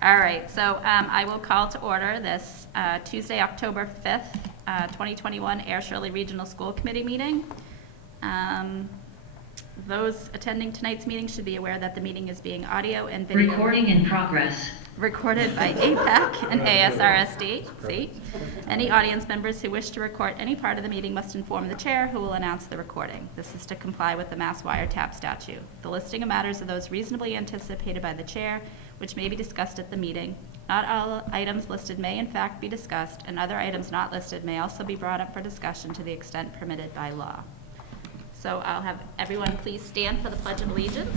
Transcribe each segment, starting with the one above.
All right, so I will call to order this Tuesday, October 5th, 2021 Air Shirley Regional School Committee meeting. Those attending tonight's meeting should be aware that the meeting is being audio and video Recording in progress. recorded by APEC and ASRSD. See? Any audience members who wish to record any part of the meeting must inform the chair, who will announce the recording. This is to comply with the Mass Wiretap statute. The listing of matters are those reasonably anticipated by the chair, which may be discussed at the meeting. Not all items listed may in fact be discussed, and other items not listed may also be brought up for discussion to the extent permitted by law. So I'll have everyone please stand for the Pledge of Allegiance.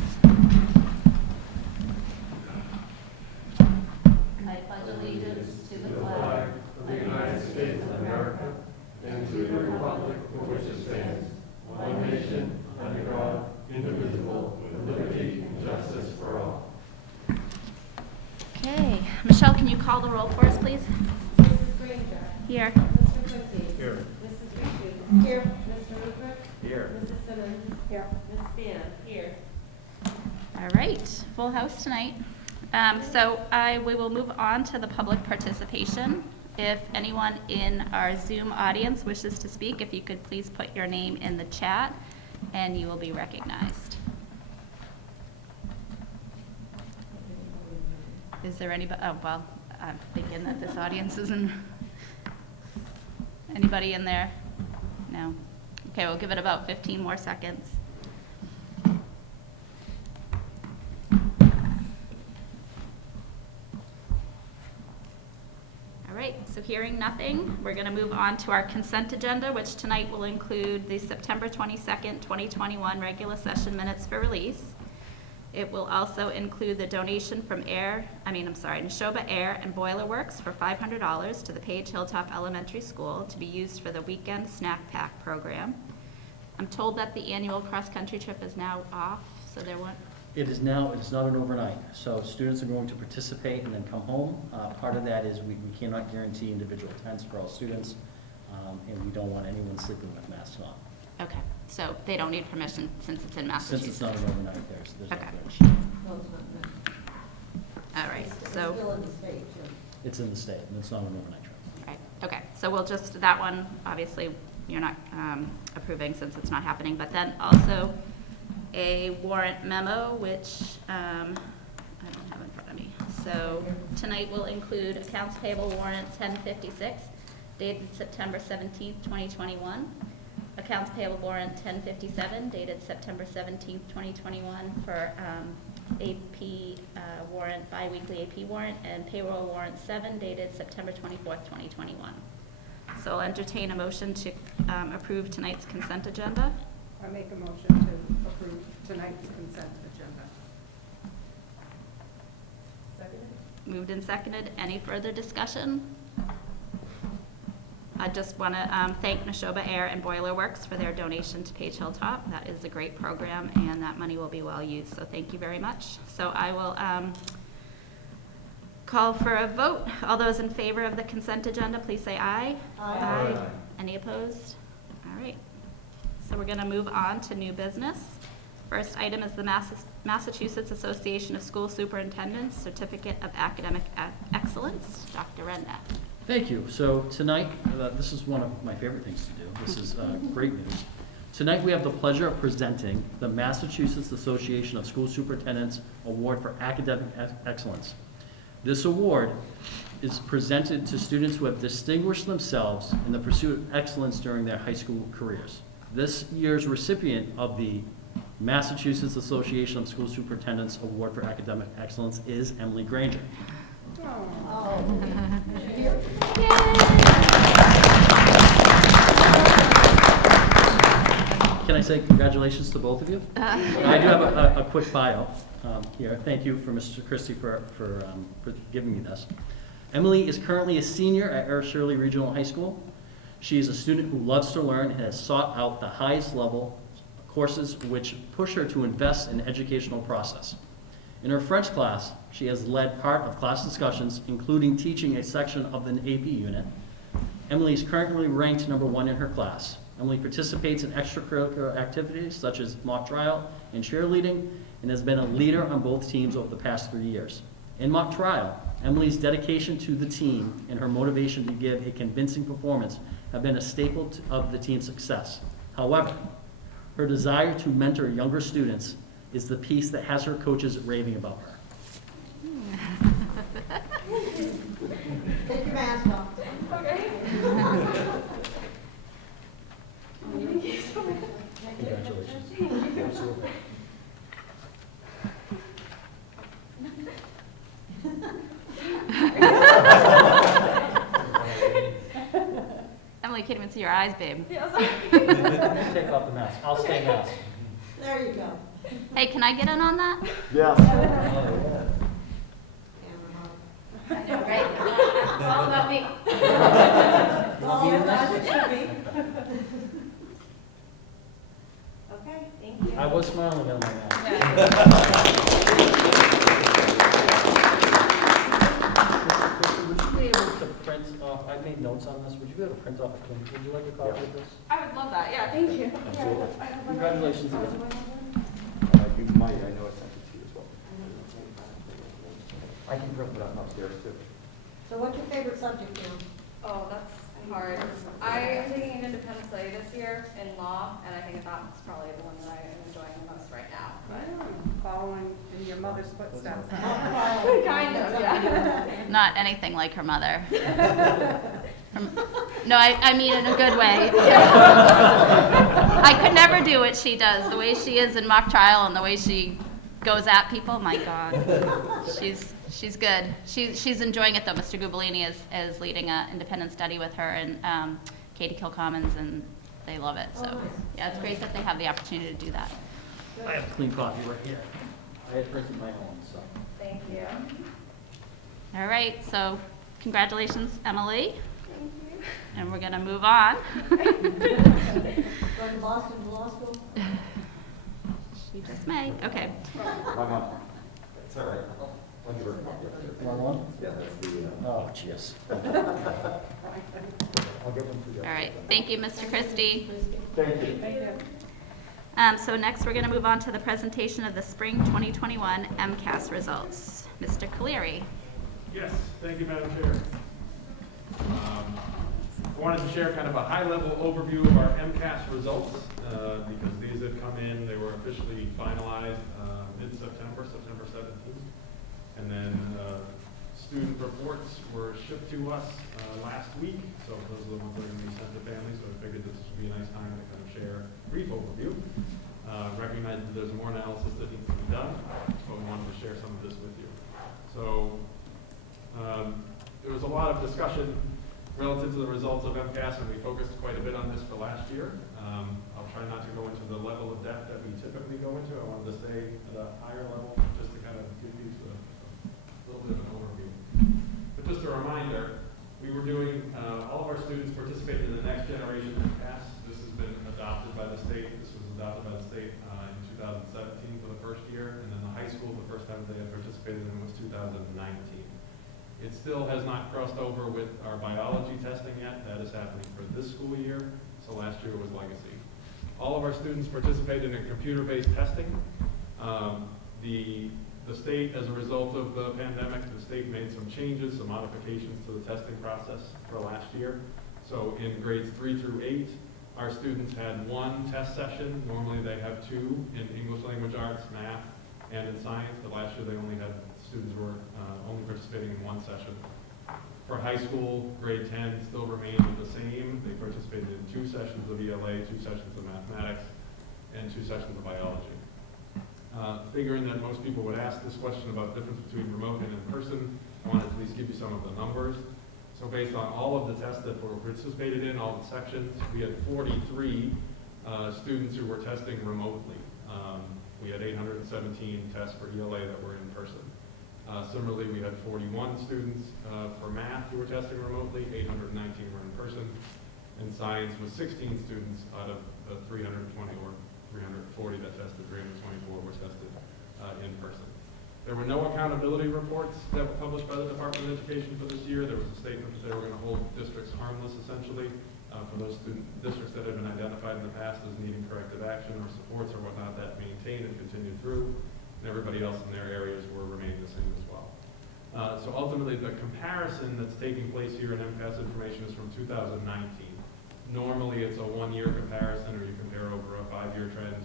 I pledge allegiance to the flag of the United States of America and to the republic for which it stands, one nation, under God, indivisible, with liberty and justice for all. Okay, Michelle, can you call the roll for us, please? Mrs. Granger. Here. Mr. Quincy. Here. Mrs. Ritchie. Here. Mr. Rubrick. Here. Mrs. Simmons. Here. Ms. Span. Here. All right, full house tonight. We will move on to the public participation. If anyone in our Zoom audience wishes to speak, if you could please put your name in the chat and you will be recognized. Is there anybody, oh, well, I'm thinking that this audience isn't, anybody in there? No. Okay, we'll give it about 15 more seconds. All right, so hearing nothing, we're going to move on to our consent agenda, which tonight will include the September 22nd, 2021 regular session minutes for release. It will also include the donation from Neshoba Air and Boiler Works for $500 to the Page Hilltop Elementary School to be used for the weekend snack pack program. I'm told that the annual cross-country trip is now off, so there won't. It is not an overnight, so students are going to participate and then come home. Part of that is we cannot guarantee individual tents for all students, and we don't want anyone sleeping with masks on. Okay, so they don't need permission since it's in Massachusetts. Since it's not an overnight, there's Okay. no permission. All right, so. It's in the state, and it's not an overnight trip. Right, okay, so we'll just, that one, obviously, you're not approving since it's not happening, but then also a warrant memo, which I don't have in front of me. So tonight will include accounts payable warrant 1056, dated September 17th, 2021. Accounts payable warrant 1057, dated September 17th, 2021 for AP warrant, biweekly AP warrant, and payroll warrant 7, dated September 24th, 2021. So I'll entertain a motion to approve tonight's consent agenda. I make a motion to approve tonight's consent agenda. Second. Moved and seconded. Any further discussion? I just want to thank Neshoba Air and Boiler Works for their donation to Page Hilltop. That is a great program, and that money will be well used, so thank you very much. So I will call for a vote. All those in favor of the consent agenda, please say aye. Aye. Any opposed? All right. So we're going to move on to new business. First item is the Massachusetts Association of School Superintendents Certificate of Academic Excellence. Dr. Redknapp. Thank you. So tonight, this is one of my favorite things to do. This is great news. Tonight we have the pleasure of presenting the Massachusetts Association of School Superintendents Award for Academic Excellence. This award is presented to students who have distinguished themselves in the pursuit of excellence during their high school careers. This year's recipient of the Massachusetts Association of School Superintendents Award for Academic Excellence is Emily Granger. Can I say congratulations to both of you? I do have a quick bio here. Thank you for Mr. Christie for giving me this. Emily is currently a senior at Air Shirley Regional High School. She is a student who loves to learn and has sought out the highest level courses which push her to invest in the educational process. In her French class, she has led part of class discussions, including teaching a section of the AP unit. Emily is currently ranked #1 in her class. Emily participates in extracurricular activities such as mock trial and cheerleading, and has been a leader on both teams over the past 3 years. In mock trial, Emily's dedication to the team and her motivation to give a convincing performance have been a staple of the team's success. However, her desire to mentor younger students is the piece that has her coaches raving about her. Take your mask off. Congratulations. Absolutely. Emily, can't even see your eyes, babe. Take off the mask. I'll stay masked. There you go. Hey, can I get in on that? Yes. Right? It's all about me. Okay, thank you. I was smiling on my mask. Would you be able to print off, I made notes on this, would you be able to print off, would you like a copy of this? I would love that, yeah, thank you. Congratulations again. You might, I know I sent it to you as well. I can print it up upstairs too. So what's your favorite subject now? Oh, that's hard. I am taking an independent study this year in law, and I think that's probably the one that I am enjoying the most right now. Following in your mother's footsteps. Kind of, yeah. Not anything like her mother. No, I mean in a good way. I could never do what she does. The way she is in mock trial and the way she goes at people, my God. She's good. She's enjoying it though. Mr. Gubalini is leading an independent study with her and Katie Kilcommons, and they love it. So yeah, it's great that they have the opportunity to do that. I have a clean copy right here. I had printed my own, so. Thank you. All right, so congratulations, Emily. Thank you. And we're going to move on. Going to Boston Law School? She just may. Okay. Wrong one. It's all right. I'll give her a copy. Wrong one? Yeah, that's the, Oh, jeez. I'll give them to you. All right. Thank you, Mr. Christie. Thank you. Thank you. So next, we're going to move on to the presentation of the spring 2021 MCAS results. Mr. Caleri. Yes, thank you, Madam Chair. I wanted to share kind of a high-level overview of our MCAS results because these had come in, they were officially finalized mid-September, September 17th. And then student reports were shipped to us last week, so those are the ones that are going to be sent to families, so I figured this would be a nice time to kind of share a brief overview. Recognize that there's more analysis that needs to be done, but we wanted to share some of this with you. So there was a lot of discussion relative to the results of MCAS, and we focused quite a bit on this for last year. I'll try not to go into the level of depth that we typically go into. I wanted to stay at a higher level just to kind of give you a little bit of an overview. But just a reminder, we were doing, all of our students participated in the next generation MCAS. This has been adopted by the state. This was adopted by the state in 2017 for the first year, and then the high school, the first time they had participated in was 2019. It still has not crossed over with our biology testing yet. That is happening for this school year, so last year was legacy. All of our students participated in computer-based testing. The state, as a result of the pandemic, the state made some changes, some modifications to the testing process for last year. So in grades 3 through 8, our students had one test session. Normally they have two in English language arts, math, and in science, but last year they only had students were only participating in one session. For high school, grade 10 still remained the same. They participated in 2 sessions of ELA, 2 sessions of mathematics, and 2 sessions of biology. Figuring that most people would ask this question about the difference between remote and in-person, I wanted to at least give you some of the numbers. So based on all of the tests that were participated in, all the sections, we had 43 students who were testing remotely. We had 817 tests for ELA that were in person. Similarly, we had 41 students for math who were testing remotely, 819 were in person, and science was 16 students out of the 320 or 340 that tested, 324 were tested in person. There were no accountability reports that were published by the Department of Education for this year. There was a statement that they were going to hold districts harmless, essentially, for those districts that had been identified in the past as needing corrective action or supports or whatnot that maintained and continued through, and everybody else in their areas were remained the same as well. So ultimately, the comparison that's taking place here in MCAS information is from 2019. Normally, it's a one-year comparison, or you compare over a 5-year trend.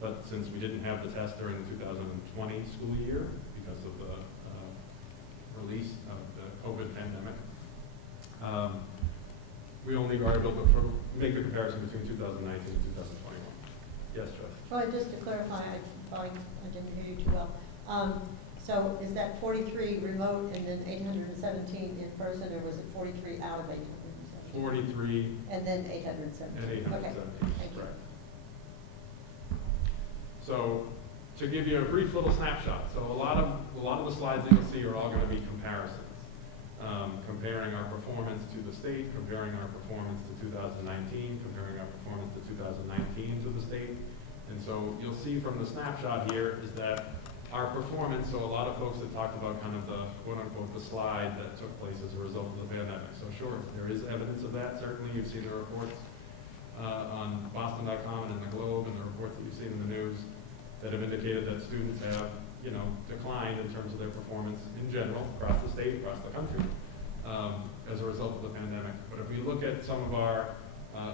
But since we didn't have the test during the 2020 school year because of the release of the COVID pandemic, we only are able to make the comparison between 2019 and 2021. Yes, Joyce? Well, just to clarify, I didn't hear you too well. So is that 43 remote and then 817 in person, or was it 43 out of 817? 43 And then 817? and 817, Okay, thank you. correct. So to give you a brief little snapshot, so a lot of the slides that you'll see are all going to be comparisons, comparing our performance to the state, comparing our performance to 2019, comparing our performance to 2019 to the state. And so you'll see from the snapshot here is that our performance, so a lot of folks have talked about kind of the quote-unquote the slide that took place as a result of the pandemic. So sure, there is evidence of that. Certainly you've seen the reports on Boston.com and in the Globe, and the reports that you've seen in the news that have indicated that students have, declined in terms of their performance in general across the state, across the country, as a result of the pandemic. But if we look at some of our,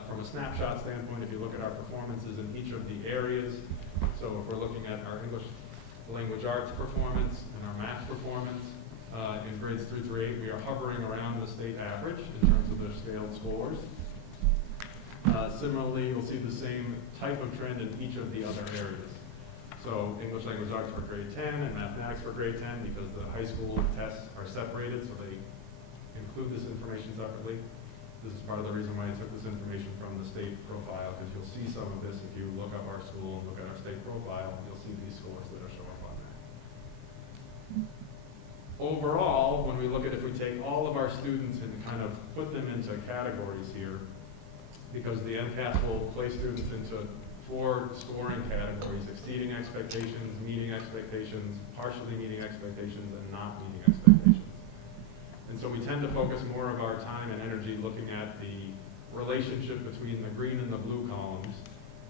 from a snapshot standpoint, if you look at our performances in each of the areas, so if we're looking at our English language arts performance and our math performance in grades 3 through 8, we are hovering around the state average in terms of their scaled scores. Similarly, you'll see the same type of trend in each of the other areas. So English language arts for grade 10 and mathematics for grade 10, because the high school tests are separated, so they include this information separately. This is part of the reason why I took this information from the state profile, because you'll see some of this if you look up our school and look at our state profile, you'll see these scores that are showing up on there. Overall, when we look at if we take all of our students and kind of put them into categories here, because the MCAS will place students into 4 scoring categories: exceeding expectations, meeting expectations, partially meeting expectations, and not meeting expectations. And so we tend to focus more of our time and energy looking at the relationship between the green and the blue columns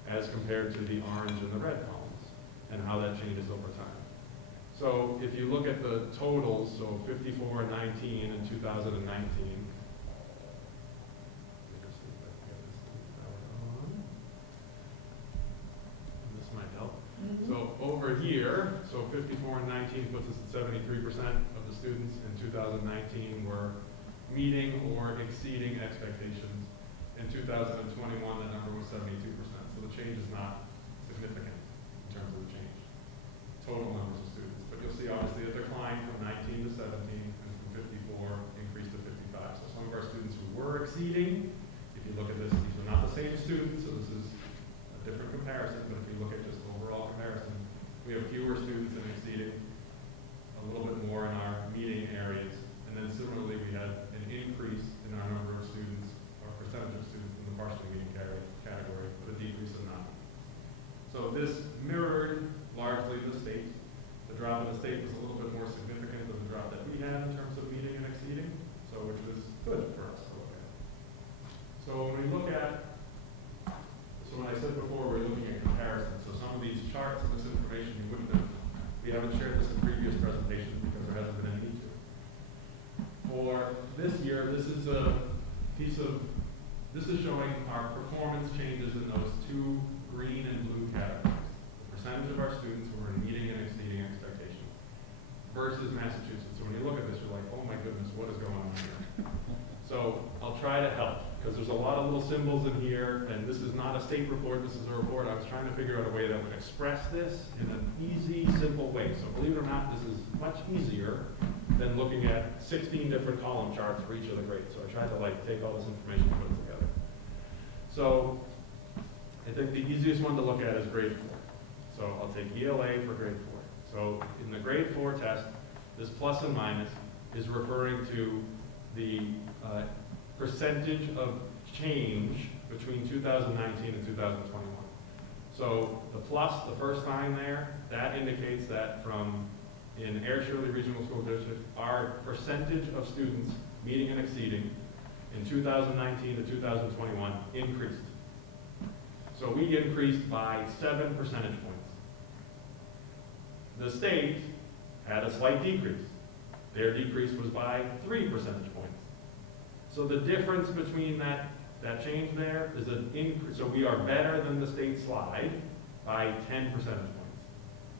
as compared to the orange and the red columns, and how that changes over time. So if you look at the totals, so 54 and 19 in 2019, this might help. So over here, so 54 and 19 puts us at 73% of the students in 2019 were meeting or exceeding expectations. In 2021, the number was 72%. So the change is not significant in terms of the change. Total numbers of students. But you'll see obviously a decline from 19 to 17 and from 54 increase to 55. So some of our students who were exceeding, if you look at this, these are not the same students, so this is a different comparison, but if you look at just overall comparison, we have fewer students in exceeding, a little bit more in our meeting areas, and then similarly we had an increase in our number of students, or percentage of students in the partially meeting category, but a decrease in non. So this mirrored largely the state. The drop in the state was a little bit more significant than the drop that we had in terms of meeting and exceeding, so which was good for us to look at. So when we look at, so when I said before we're looking at comparisons, so some of these charts and this information you wouldn't have, we haven't shared this in previous presentations because there hasn't been any need to. For this year, this is a piece of, this is showing our performance changes in those 2 green and blue categories. The percentage of our students who are meeting and exceeding expectations versus Massachusetts. So when you look at this, you're like, oh my goodness, what is going on here? So I'll try to help, because there's a lot of little symbols in here, and this is not a state report, this is a report. I was trying to figure out a way that would express this in an easy, simple way. So believe it or not, this is much easier than looking at 16 different column charts for each of the grades. So I tried to take all this information and put it together. So I think the easiest one to look at is grade 4. So I'll take ELA for grade 4. So in the grade 4 test, this plus and minus is referring to the percentage of change between 2019 and 2021. So the plus, the first line there, that indicates that from in Air Shirley Regional School District, our percentage of students meeting and exceeding in 2019 to 2021 increased. So we increased by 7 percentage points. The state had a slight decrease. Their decrease was by 3 percentage points. So the difference between that change there is an increase. So we are better than the state slide by 10 percentage points.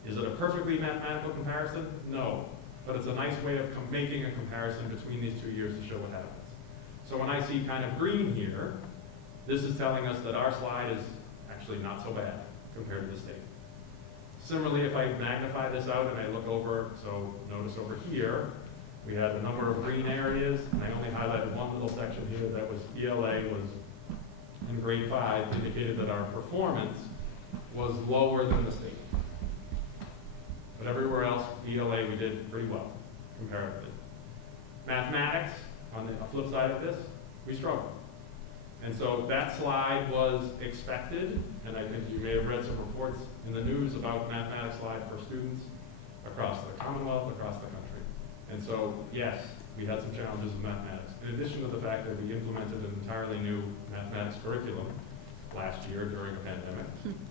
Is it a perfectly mathematical comparison? No. But it's a nice way of making a comparison between these 2 years to show what happens. So when I see kind of green here, this is telling us that our slide is actually not so bad compared to the state. Similarly, if I magnify this out and I look over, so notice over here, we had a number of green areas, and I only highlighted one little section here that was ELA was in grade 5, indicated that our performance was lower than the state. But everywhere else, ELA, we did pretty well, comparatively. Mathematics, on the flip side of this, we struggled. And so that slide was expected, and I think you may have read some reports in the news about mathematics slide for students across the Commonwealth, across the country. And so, yes, we had some challenges with mathematics. In addition to the fact that we implemented an entirely new mathematics curriculum last year during a pandemic.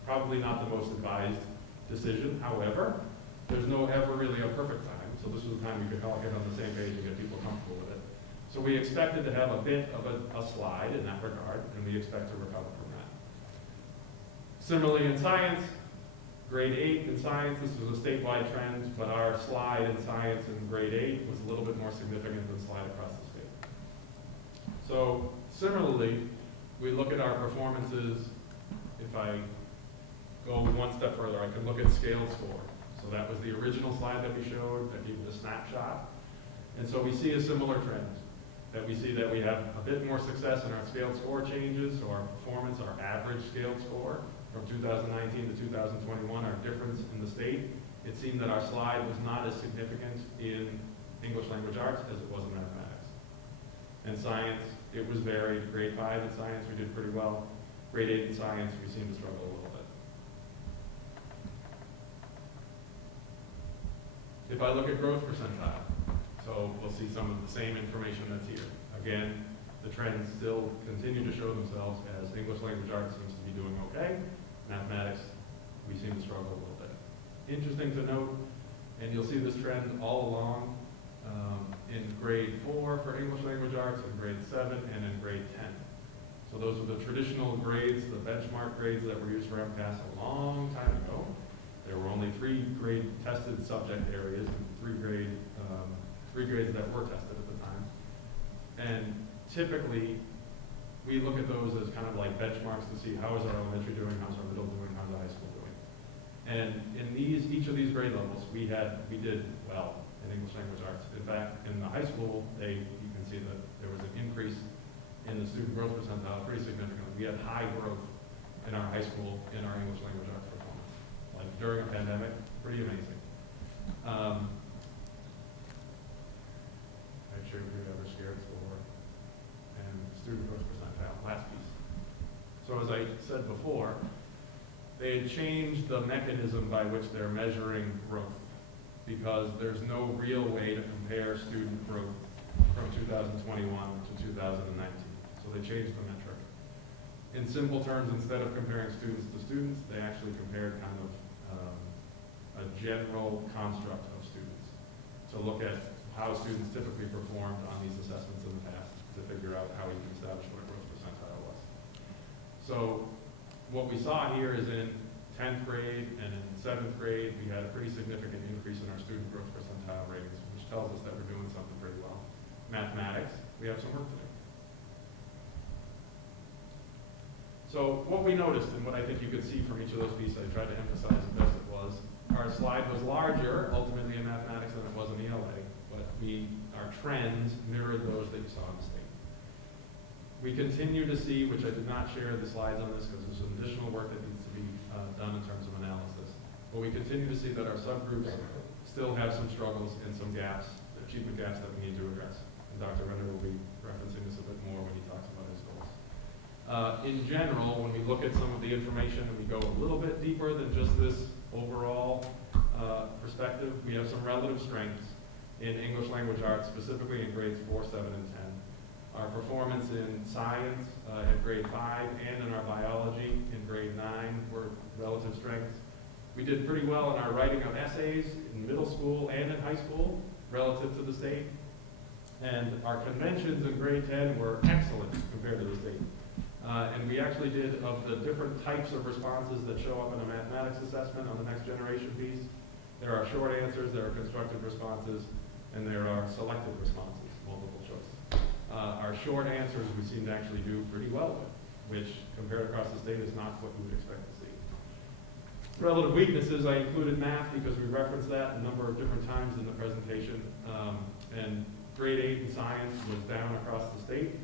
Probably not the most advised decision. However, there's no ever really a perfect time. So this was the time we could all get on the same page and get people comfortable with it. So we expected to have a bit of a slide in that regard, and we expect to recover from that. Similarly in science, grade 8 in science, this was a statewide trend, but our slide in science in grade 8 was a little bit more significant than the slide across the state. So similarly, we look at our performances. If I go one step further, I can look at scaled score. So that was the original slide that we showed, that gave you the snapshot. And so we see a similar trend, that we see that we have a bit more success in our scaled score changes, so our performance, our average scaled score from 2019 to 2021, our difference in the state. It seemed that our slide was not as significant in English language arts as it was in mathematics. And science, it was varied. Grade 5 in science, we did pretty well. Grade 8 in science, we seem to struggle a little bit. If I look at growth percentile, so we'll see some of the same information that's here. Again, the trends still continue to show themselves as English language arts seems to be doing okay. Mathematics, we seem to struggle a little bit. Interesting to note, and you'll see this trend all along in grade 4 for English language arts, in grade 7, and in grade 10. So those are the traditional grades, the benchmark grades that were used for MCAS a long time ago. There were only 3 grade tested subject areas and 3 grades that were tested at the time. And typically, we look at those as kind of like benchmarks to see how is our elementary doing, how's our middle doing, how's our high school doing. And in each of these grade levels, we did well in English language arts. In fact, in the high school, you can see that there was an increase in the student growth percentile pretty significantly. We had high growth in our high school in our English language arts performance. Like during a pandemic, pretty amazing. I'm sure we ever scared score and student growth percentile, last piece. So as I said before, they had changed the mechanism by which they're measuring growth because there's no real way to compare student growth from 2021 to 2019. So they changed the metric. In simple terms, instead of comparing students to students, they actually compared kind of a general construct of students. To look at how students typically performed on these assessments in the past to figure out how we can establish what a growth percentile was. So what we saw here is in 10th grade and in 7th grade, we had a pretty significant increase in our student growth percentile ratings, which tells us that we're doing something pretty well. Mathematics, we have some work to do. So what we noticed, and what I think you could see from each of those pieces, I tried to emphasize as best it was, our slide was larger, ultimately in mathematics, than it was in ELA, but our trends mirrored those that you saw in the state. We continue to see, which I did not share the slides on this because there's some additional work that needs to be done in terms of analysis, but we continue to see that our subgroups still have some struggles and some gaps, achievement gaps that we need to address. And Dr. Render will be referencing this a bit more when he talks about his goals. In general, when we look at some of the information and we go a little bit deeper than just this overall perspective, we have some relative strengths in English language arts, specifically in grades 4, 7, and 10. Our performance in science at grade 5 and in our biology in grade 9 were relative strengths. We did pretty well in our writing of essays in middle school and in high school. relative to the state. And our conventions in grade 10 were excellent compared to the state. And we actually did, of the different types of responses that show up in a mathematics assessment on the next generation piece, there are short answers, there are constructive responses, and there are selective responses, multiple choice. Our short answers we seem to actually do pretty well with, which compared across the state is not what we would expect to see. Relative weaknesses, I included math because we referenced that a number of different times in the presentation. And grade 8 in science was down across the state,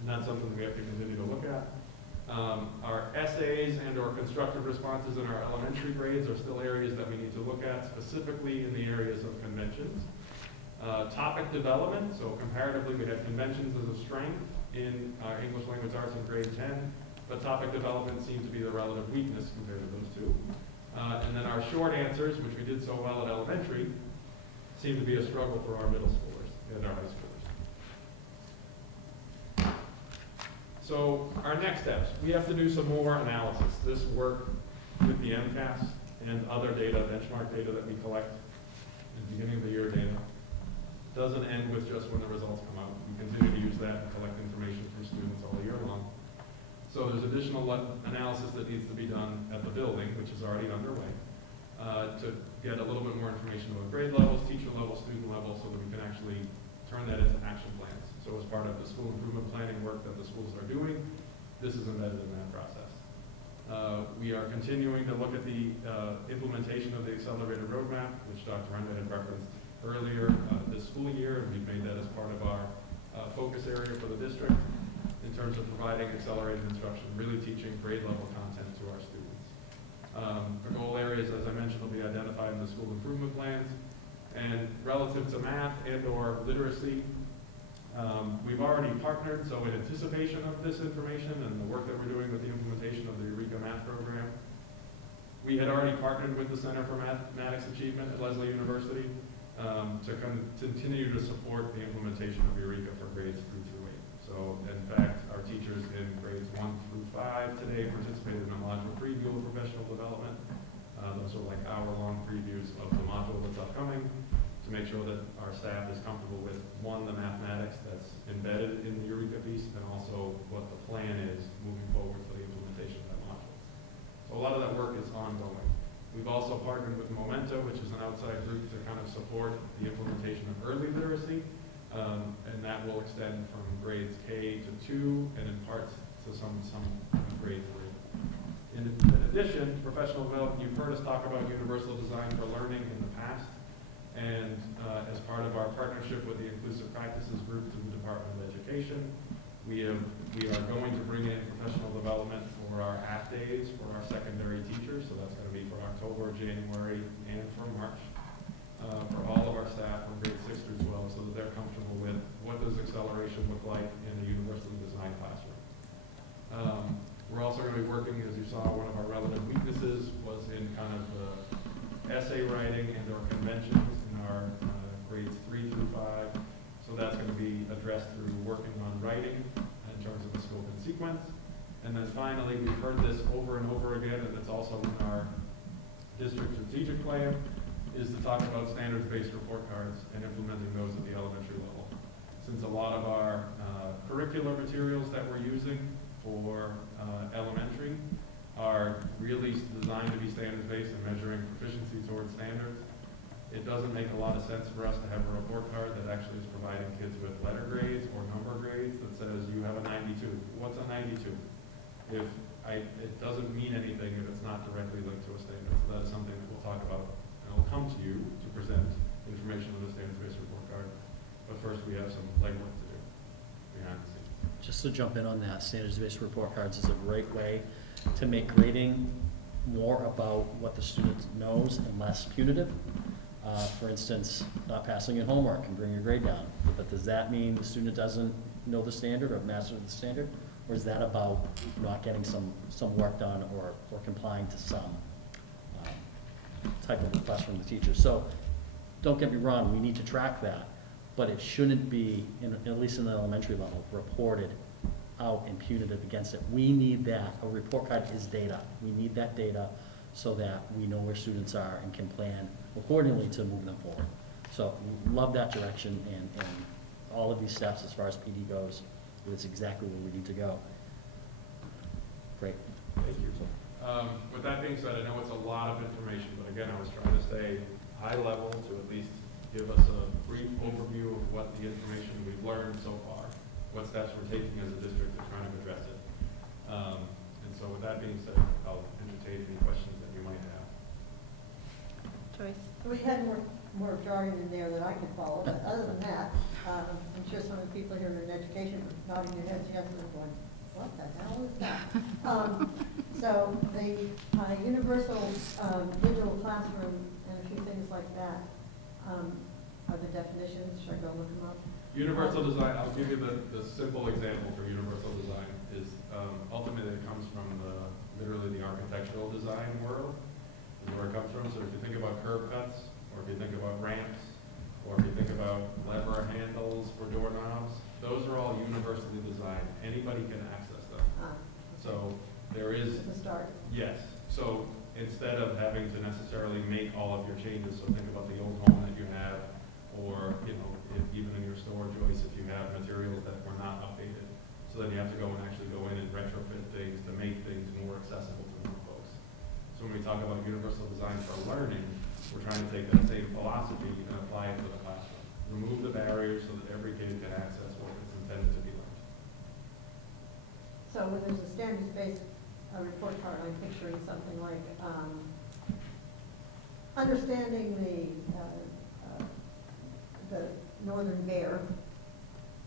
and that's something we have to continue to look at. Our essays and or constructive responses in our elementary grades are still areas that we need to look at, specifically in the areas of conventions. Topic development, so comparatively we had conventions as a strength in English language arts in grade 10, but topic development seemed to be the relative weakness compared to those two. And then our short answers, which we did so well at elementary, seem to be a struggle for our middle schoolers and our high schoolers. So our next steps, we have to do some more analysis. This work with the MCAS and other data, benchmark data that we collect at the beginning of the year data, doesn't end with just when the results come out. We continue to use that and collect information from students all year long. So there's additional analysis that needs to be done at the building, which is already underway, to get a little bit more information about grade levels, teacher levels, student levels, so that we can actually turn that into action plans. So as part of the school improvement planning work that the schools are doing, this is embedded in that process. We are continuing to look at the implementation of the accelerated roadmap, which Dr. Renda had referenced earlier this school year, and we've made that as part of our focus area for the district in terms of providing accelerated instruction, really teaching grade level content to our students. The goal areas, as I mentioned, will be identified in the school improvement plans. And relative to math and or literacy, we've already partnered, so in anticipation of this information and the work that we're doing with the implementation of the Eureka Math program, we had already partnered with the Center for Mathematics Achievement at Lesley University to continue to support the implementation of Eureka for grades 3 through 8. So in fact, our teachers in grades 1 through 5 today participated in a module preview of professional development. Those are like hour-long previews of the module that's upcoming to make sure that our staff is comfortable with, one, the mathematics that's embedded in the Eureka piece, and also what the plan is moving forward for the implementation of that module. So a lot of that work is ongoing. We've also partnered with Momento, which is an outside group to kind of support the implementation of early literacy, and that will extend from grades K to 2, and in parts to some grade 3. In addition, professional development, you've heard us talk about universal design for learning in the past, and as part of our partnership with the Inclusive Practices Group through the Department of Education, we are going to bring in professional development for our half days for our secondary teachers, so that's going to be for October, January, and for March, for all of our staff from grade 6 through 12, so that they're comfortable with what does acceleration look like in a universally designed classroom. We're also going to be working, as you saw, one of our relative weaknesses was in kind of the essay writing and or conventions in our grades 3 through 5. So that's going to be addressed through working on writing in terms of the scope and sequence. And then finally, we've heard this over and over again, and it's also in our district strategic plan, is to talk about standards-based report cards and implementing those at the elementary level. Since a lot of our curricular materials that we're using for elementary are really designed to be standards-based and measuring proficiency towards standards, it doesn't make a lot of sense for us to have a report card that actually is providing kids with letter grades or number grades that says you have a 92. What's a 92? It doesn't mean anything if it's not directly linked to a standard. So that's something that we'll talk about, and I'll come to you to present information on the standards-based report card. But first, we have some legwork to do behind the scenes. Just to jump in on that, standards-based report cards is a great way to make grading more about what the student knows and less punitive. For instance, not passing your homework can bring your grade down. But does that mean the student doesn't know the standard or master the standard? Or is that about not getting some work done or complying to some type of request from the teacher? So don't get me wrong, we need to track that. But it shouldn't be, at least in the elementary level, reported out and punitive against it. We need that. A report card is data. We need that data so that we know where students are and can plan accordingly to move them forward. So love that direction and all of these steps as far as PD goes. It's exactly where we need to go. Great. Thank you. With that being said, I know it's a lot of information, but again, I was trying to stay high level to at least give us a brief overview of what the information we've learned so far, what steps we're taking as a district to try to address it. And so with that being said, I'll entertain any questions that you might have. Joyce? We had more jargon in there that I could follow, but other than that, I'm sure some of the people here in education are nodding their heads yes and going, what the hell is that? So the universal digital classroom and a few things like that are the definitions. Should I go look them up? Universal design, I'll give you the simple example for universal design is ultimately it comes from literally the architectural design world, is where it comes from. So if you think about curb cuts, or if you think about ramps, or if you think about lever handles for doorknobs, those are all universally designed. Anybody can access them. So there is, To start. yes. So instead of having to necessarily make all of your changes, so think about the old home that you have, or, you know, if, even in your store, Joyce, if you have materials that were not updated. So then you have to go and actually go in and retrofit things to make things more accessible to more folks. So when we talk about universal design for learning, we're trying to take that same philosophy and apply it to the classroom. Remove the barriers so that every kid can access what it's intended to be learned. So when there's a standards-based report card, I'm picturing something like understanding the northern bear.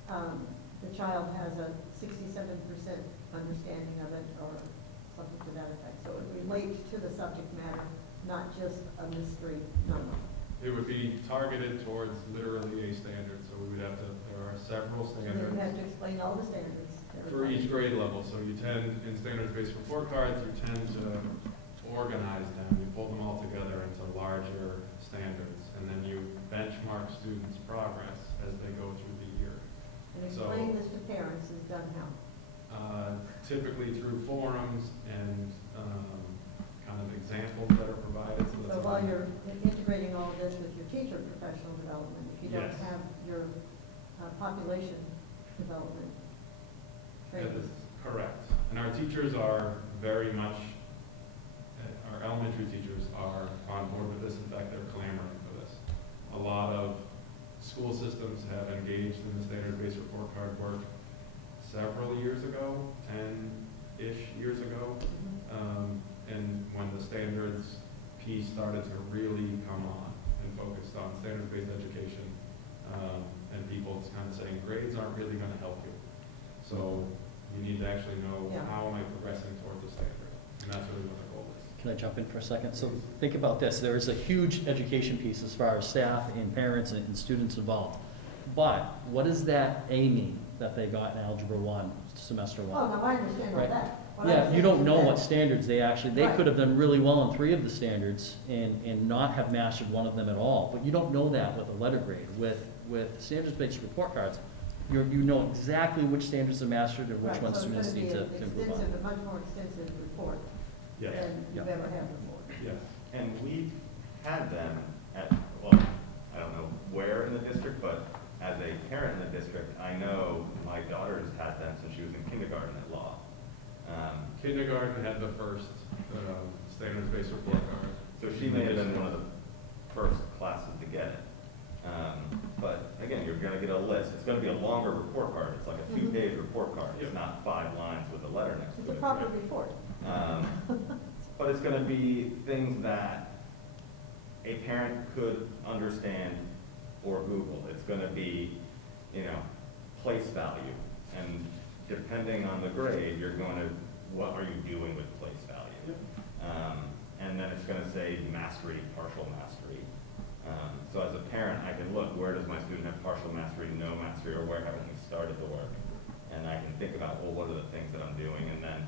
The child has a 67% understanding of it, or something to that effect. So it relates to the subject matter, not just a mystery number. It would be targeted towards literally a standard, so we would have to, there are several So then standards you have to explain all the standards. to for everybody. each grade level. So you tend, in standards-based report cards, you tend to organize them, you pull them all together into larger standards, and then you benchmark students' progress as they go through the year. And So- explaining this to parents is done how? Typically through forums and kind of examples that are provided. So while you're integrating all of this with your teacher professional development, if you don't Yes. have your population development That training. is correct. And our teachers are very much, our elementary teachers are on board with this. In fact, they're clamoring for this. A lot of school systems have engaged in the standard-based report card work several years ago, 10-ish years ago. And when the standards piece started to really come on and focused on standards-based education, and people kind of saying grades aren't really going to help you. So you need to actually know, Yeah. how am I progressing towards the standard? And that's really what the goal is. Can I jump in for a second? So think about this. There is a huge education piece as far as staff and parents and students involved. But what does that A mean that they got in Algebra 1, semester 1? Oh, no, I understand all Right. that. What I'm Yeah, you saying don't is know that- what standards they Right. could have done really well on 3 of the standards and not have mastered one of them at all. But you don't know that with a letter grade. With standards-based report cards, you know exactly which standards are mastered and which Right, ones so it's students gonna need be to an improve on. extensive, a much more extensive report Yes, than you've Yeah. ever had before. yes. And we've had them at, well, I don't know where in the district, but as a parent in the district, I know my daughter's had them since she was in kindergarten at law. Kindergarten had the first standards-based report card. So she may have been one of the first classes to get it. But again, you're gonna get a list. It's gonna be a longer report card. It's like a 2-page report card. It's Yep. not 5 lines with a letter next to it. It's a proper report. But it's gonna be things that a parent could understand or Google. It's gonna be, place value. And depending on the grade, you're going to, what are you doing with place value? And then it's gonna say mastery, partial mastery. So as a parent, I can look, where does my student have partial mastery, no mastery, or where haven't we started the work? And I can think about, well, what are the things that I'm doing? And then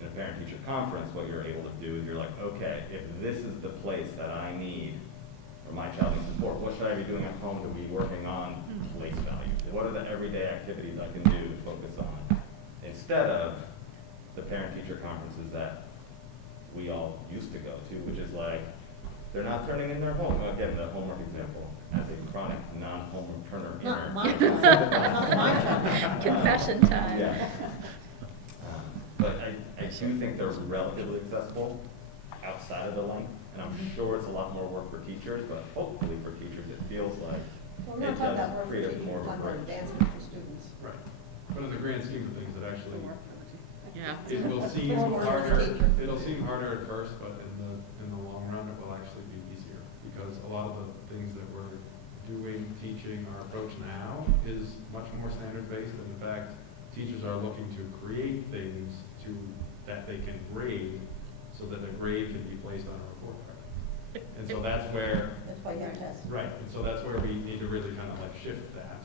in a parent-teacher conference, what you're able to do is you're like, okay, if this is the place that I need for my child in support, what should I be doing at home to be working on place value? What are the everyday activities I can do to focus on? Instead of the parent-teacher conferences that we all used to go to, which is like, they're not turning in their again, the homework example. as a chronic non-home returner. Not inner- my child, not my child. Confession time. Yeah. But I do think they're relatively accessible outside of the length, and I'm sure it's a lot more work for teachers, but hopefully for teachers, it feels like Well, we're it not talking does about work for create a teachers, more we're of a talking about bridge. advancement for students. Right. But in the grand scheme of things, it actually, Yeah. it will seem More work for the harder, teacher. it'll seem harder at first, but in the long run, it will actually be easier. Because a lot of the things that we're doing, teaching, our approach now is much more standards-based. And in fact, teachers are looking to create things that they can grade, so that the grade can be placed on a report card. And so that's where, That's why you have tests. right, and so that's where we need to really kind of like shift that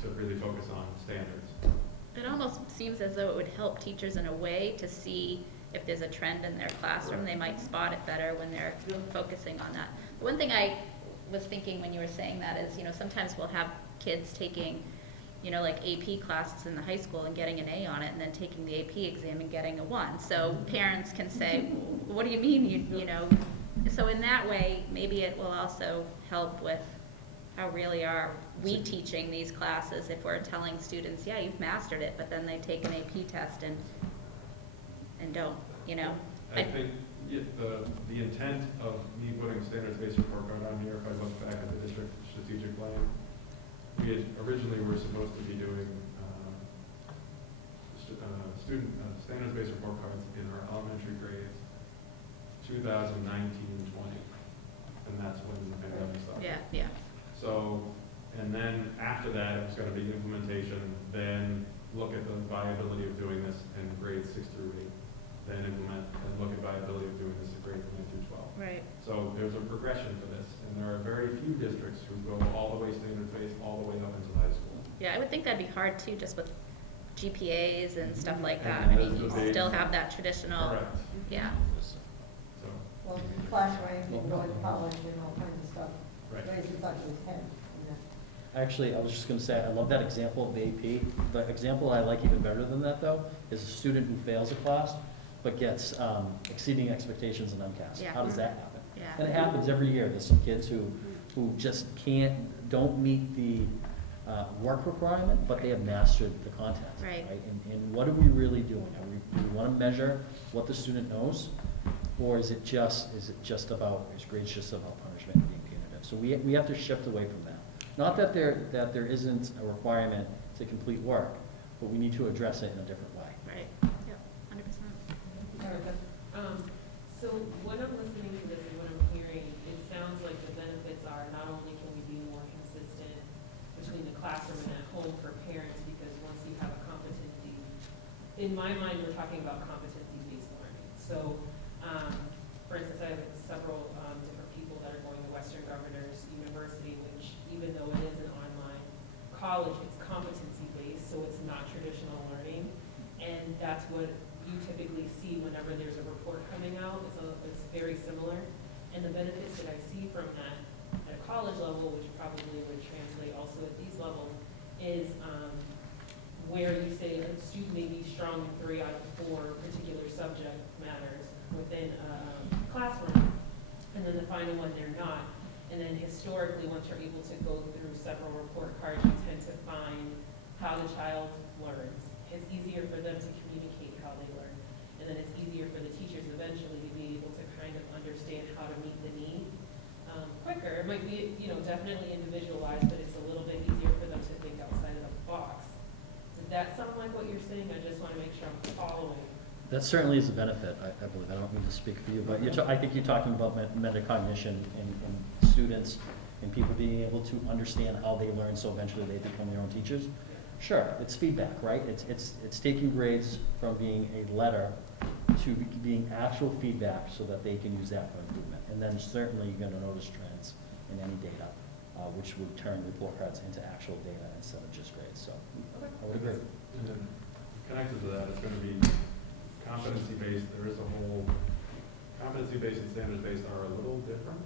to really focus on standards. It almost seems as though it would help teachers in a way to see if there's a trend in their classroom. They might spot it better when they're focusing on that. One thing I was thinking when you were saying that is, sometimes we'll have kids taking, like AP classes in the high school and getting an A on it, and then taking the AP exam and getting a 1. So parents can say, well, what do you mean, you know? So in that way, maybe it will also help with how really are we teaching these classes if we're telling students, yeah, you've mastered it, but then they take an AP test and don't, I think the intent of me putting a standards-based report card on here, if I look back at the district strategic plan, we had originally were supposed to be doing standards-based report cards in our elementary grades 2019-20, and that's when the pandemic started. Yeah. So, and then after that, it was going to be implementation, then look at the viability of doing this in grades 6 through 8, then implement, and look at viability of doing this in grades 9 through 12. Right. So there's a progression for this, and there are very few districts who go all the way standards-based, all the way up into high school. Yeah, I would think that'd be hard too, just with GPAs and stuff like that. And I mean, you those are big- still have that traditional, Correct. yeah. So, Well, class rank and going to college and all kinds of stuff. right. Raises up his head. Actually, I was just gonna say, I love that example of the AP. The example I like even better than that, though, is a student who fails a class, but gets exceeding expectations in MCAS. Yeah. How does that happen? Yeah. And it happens every year. There's some kids who just don't meet the work requirement, but they have mastered the content. Right. And what are we really doing? Do we want to measure what the student knows? Or is grades just about punishment and being punitive? So we have to shift away from that. Not that there isn't a requirement to complete work, but we need to address it in a different way. Right, yep, 100%. Erica? So when I'm listening to this and what I'm hearing, it sounds like the benefits are not only can we be more consistent between the classroom and at home for parents, because once you have a competency, in my mind, we're talking about competency-based learning. So, for instance, I have several different people that are going to Western Governors University, which even though it is an online college, it's competency-based, so it's not traditional learning. And that's what you typically see whenever there's a report coming out. It's very similar. And the benefits that I see from that at a college level, which probably would translate also at these levels, is where you say a student may be strong in 3 out of 4 particular subject matters within a classroom, and then the final one they're not. And then historically, once you're able to go through several report cards, you tend to find how the child learns. It's easier for them to communicate how they learn. And then it's easier for the teachers eventually to be able to kind of understand how to meet the need quicker. It might be, definitely individualized, but it's a little bit easier for them to think outside of the box. Does that sound like what you're saying? I just want to make sure I'm following. That certainly is a benefit, I believe. I don't mean to speak for you, but I think you're talking about metacognition in students and people being able to understand how they learn, so eventually they become their own teachers. Sure, it's feedback, right? It's taking grades from being a letter to being actual feedback so that they can use that for improvement. And then certainly you're going to notice trends in any data, which would turn report cards into actual data instead of just grades. So I would agree. And then connected to that, it's going to be competency-based. There is a whole, competency-based and standards-based are a little different,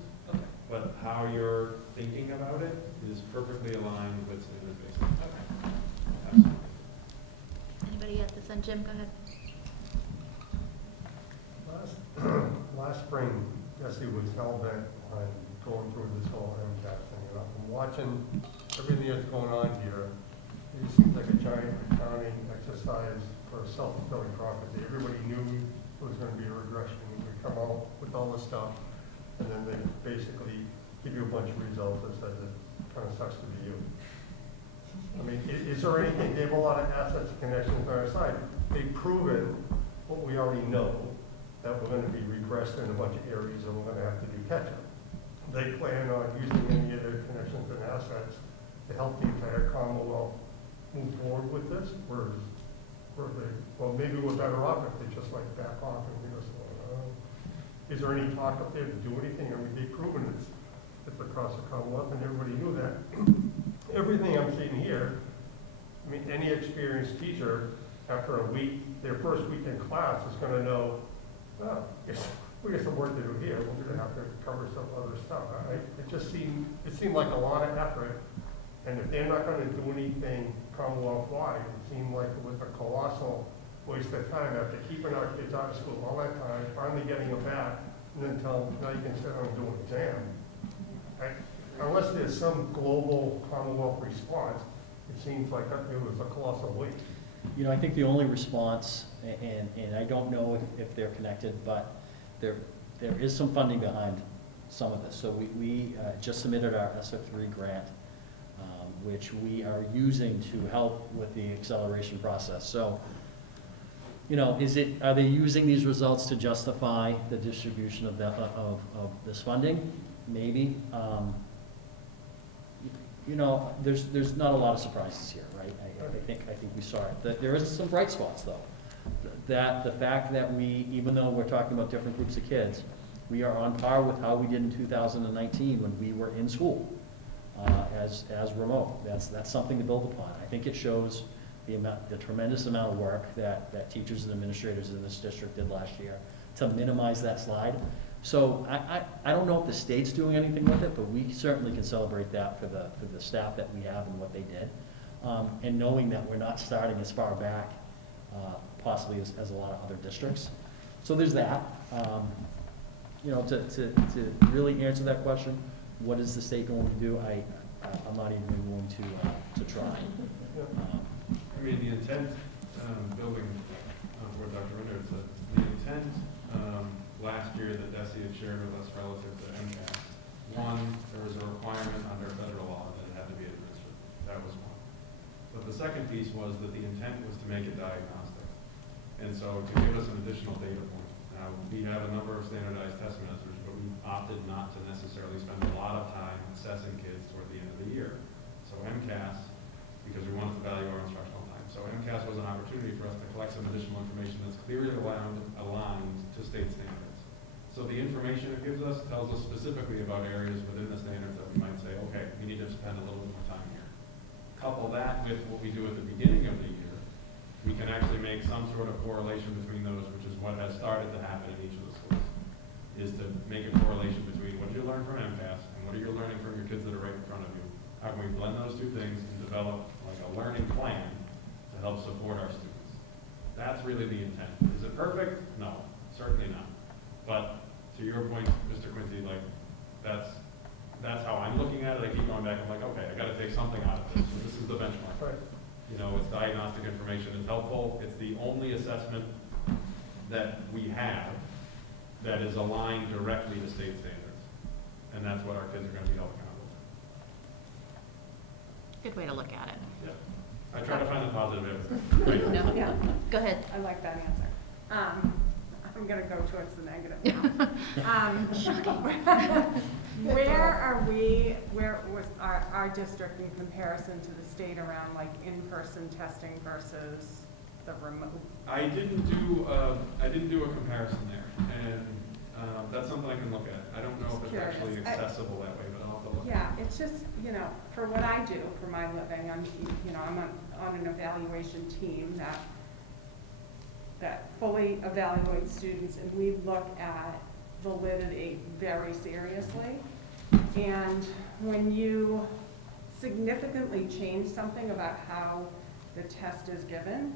but how you're thinking about it is perfectly aligned with standards-based. Absolutely. Anybody at this end? Jim, go ahead. Last spring, Jesse was hell-bent on going through this whole MCAS thing. And I'm watching everything that's going on here. It seems like a giant accounting exercise for a self-fulfilling prophecy. Everybody knew it was going to be a regression. We come out with all this stuff, and then they basically give you a bunch of results that says it kind of sucks to be you. I mean, is there anything, they have a lot of assets and connections on our side. They've proven what we already know, that we're going to be regressed in a bunch of areas and we're going to have to do catch-up. They plan on using any of their connections and assets to help the entire Commonwealth move forward with this, or they, well, maybe we're better off if they just like back off and leave us alone. Is there any talk up there to do anything? I mean, they've proven it's across the Commonwealth and everybody knew that. Everything I'm seeing here, I mean, any experienced teacher, after a week, their first week in class is gonna know, oh, we got some work to do here, we're gonna have to cover some other stuff. It seemed like a lot of effort, and if they're not gonna do anything Commonwealth-wide, it seemed like it was a colossal waste of time after keeping our kids out of school all that time, finally getting them back, and then tell them, now you can sit down and do an exam. Unless there's some global Commonwealth response, it seems like it was a colossal waste. You know, I think the only response, and I don't know if they're connected, but there is some funding behind some of this. So we just submitted our SF3 grant, which we are using to help with the acceleration process. So, you know, are they using these results to justify the distribution of this funding? Maybe. You know, there's not a lot of surprises here, right? I think we saw it. There is some bright spots though. That the fact that we, even though we're talking about different groups of kids, we are on par with how we did in 2019 when we were in school as remote. That's something to build upon. I think it shows the tremendous amount of work that teachers and administrators in this district did last year to minimize that slide. So I don't know if the state's doing anything with it, but we certainly can celebrate that for the staff that we have and what they did. And knowing that we're not starting as far back possibly as a lot of other districts. So there's that. You know, to really answer that question, what is the state going to do? I'm not even going to try. I mean, the intent, building where Dr. Rinder said, the intent last year that Desi had shared with us relative to MCAS, one, there was a requirement under federal law that it had to be administered. That was one. But the second piece was that the intent was to make it diagnostic. And so to give us an additional data point. Now, we have a number of standardized test measures, but we opted not to necessarily spend a lot of time assessing kids toward the end of the year. So MCAS, because we wanted to value our instructional time. So MCAS was an opportunity for us to collect some additional information that's clearly aligned to state standards. So the information it gives us tells us specifically about areas within the standards that we might say, okay, we need to spend a little bit more time here. Couple that with what we do at the beginning of the year, we can actually make some sort of correlation between those, which is what has started to happen in each of the schools, is to make a correlation between what you learn from MCAS and what you're learning from your kids that are right in front of you. How can we blend those two things and develop like a learning plan to help support our students? That's really the intent. Is it perfect? No, certainly not. But to your point, Mr. Quincy, like that's how I'm looking at it. I keep going back. I'm like, okay, I got to take something out of this. So this is the benchmark. Right. You know, it's diagnostic information. It's helpful. It's the only assessment that we have that is aligned directly to state standards, and that's what our kids are going to be held accountable to. Good way to look at it. Yeah, I try to find the positive evidence. No. Yeah. Go ahead. I like that answer. I'm gonna go towards the negative now. Where are we, where was our district in comparison to the state around like in-person testing versus the remote? I didn't do a comparison there, and that's something I can look at. I don't know if it's actually accessible that way, but I'll have to look. Yeah, it's just, you know, for what I do for my living, I'm on an evaluation team that fully evaluates students, and we look at validity very seriously. And when you significantly change something about how the test is given,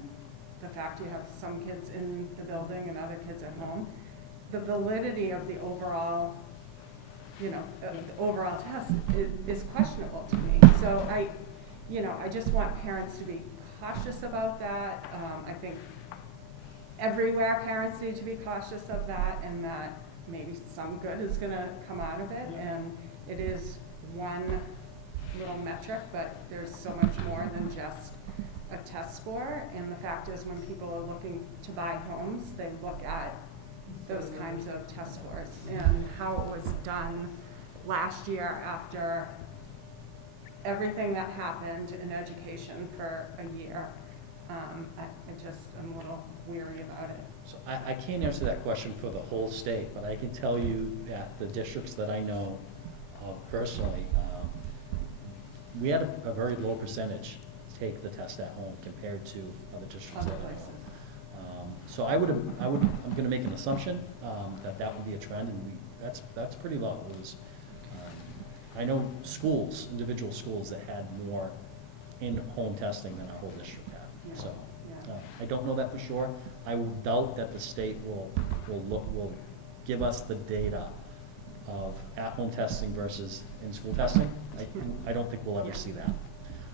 the fact you have some kids in the building and other kids at home, the validity of the overall the overall test is questionable to me. So I just want parents to be cautious about that. I think everywhere parents need to be cautious of that, and that maybe some good is gonna come out of it. And it is one little metric, but there's so much more than just a test score. And the fact is, when people are looking to buy homes, they look at those kinds of test scores. And how it was done last year after everything that happened in education for a year, I just am a little weary about it. So I can't answer that question for the whole state, but I can tell you that the districts that I know of personally, we had a very low percentage take the test at home compared to other districts. Other that I know. places. So I'm gonna make an assumption, that would be a trend, and that's pretty low. It was, I know schools, individual schools that had more in-home testing than our whole district had, Yeah. so. Yeah. I don't know that for sure. I would doubt that the state will give us the data of at-home testing versus in-school testing. I don't think we'll ever see that.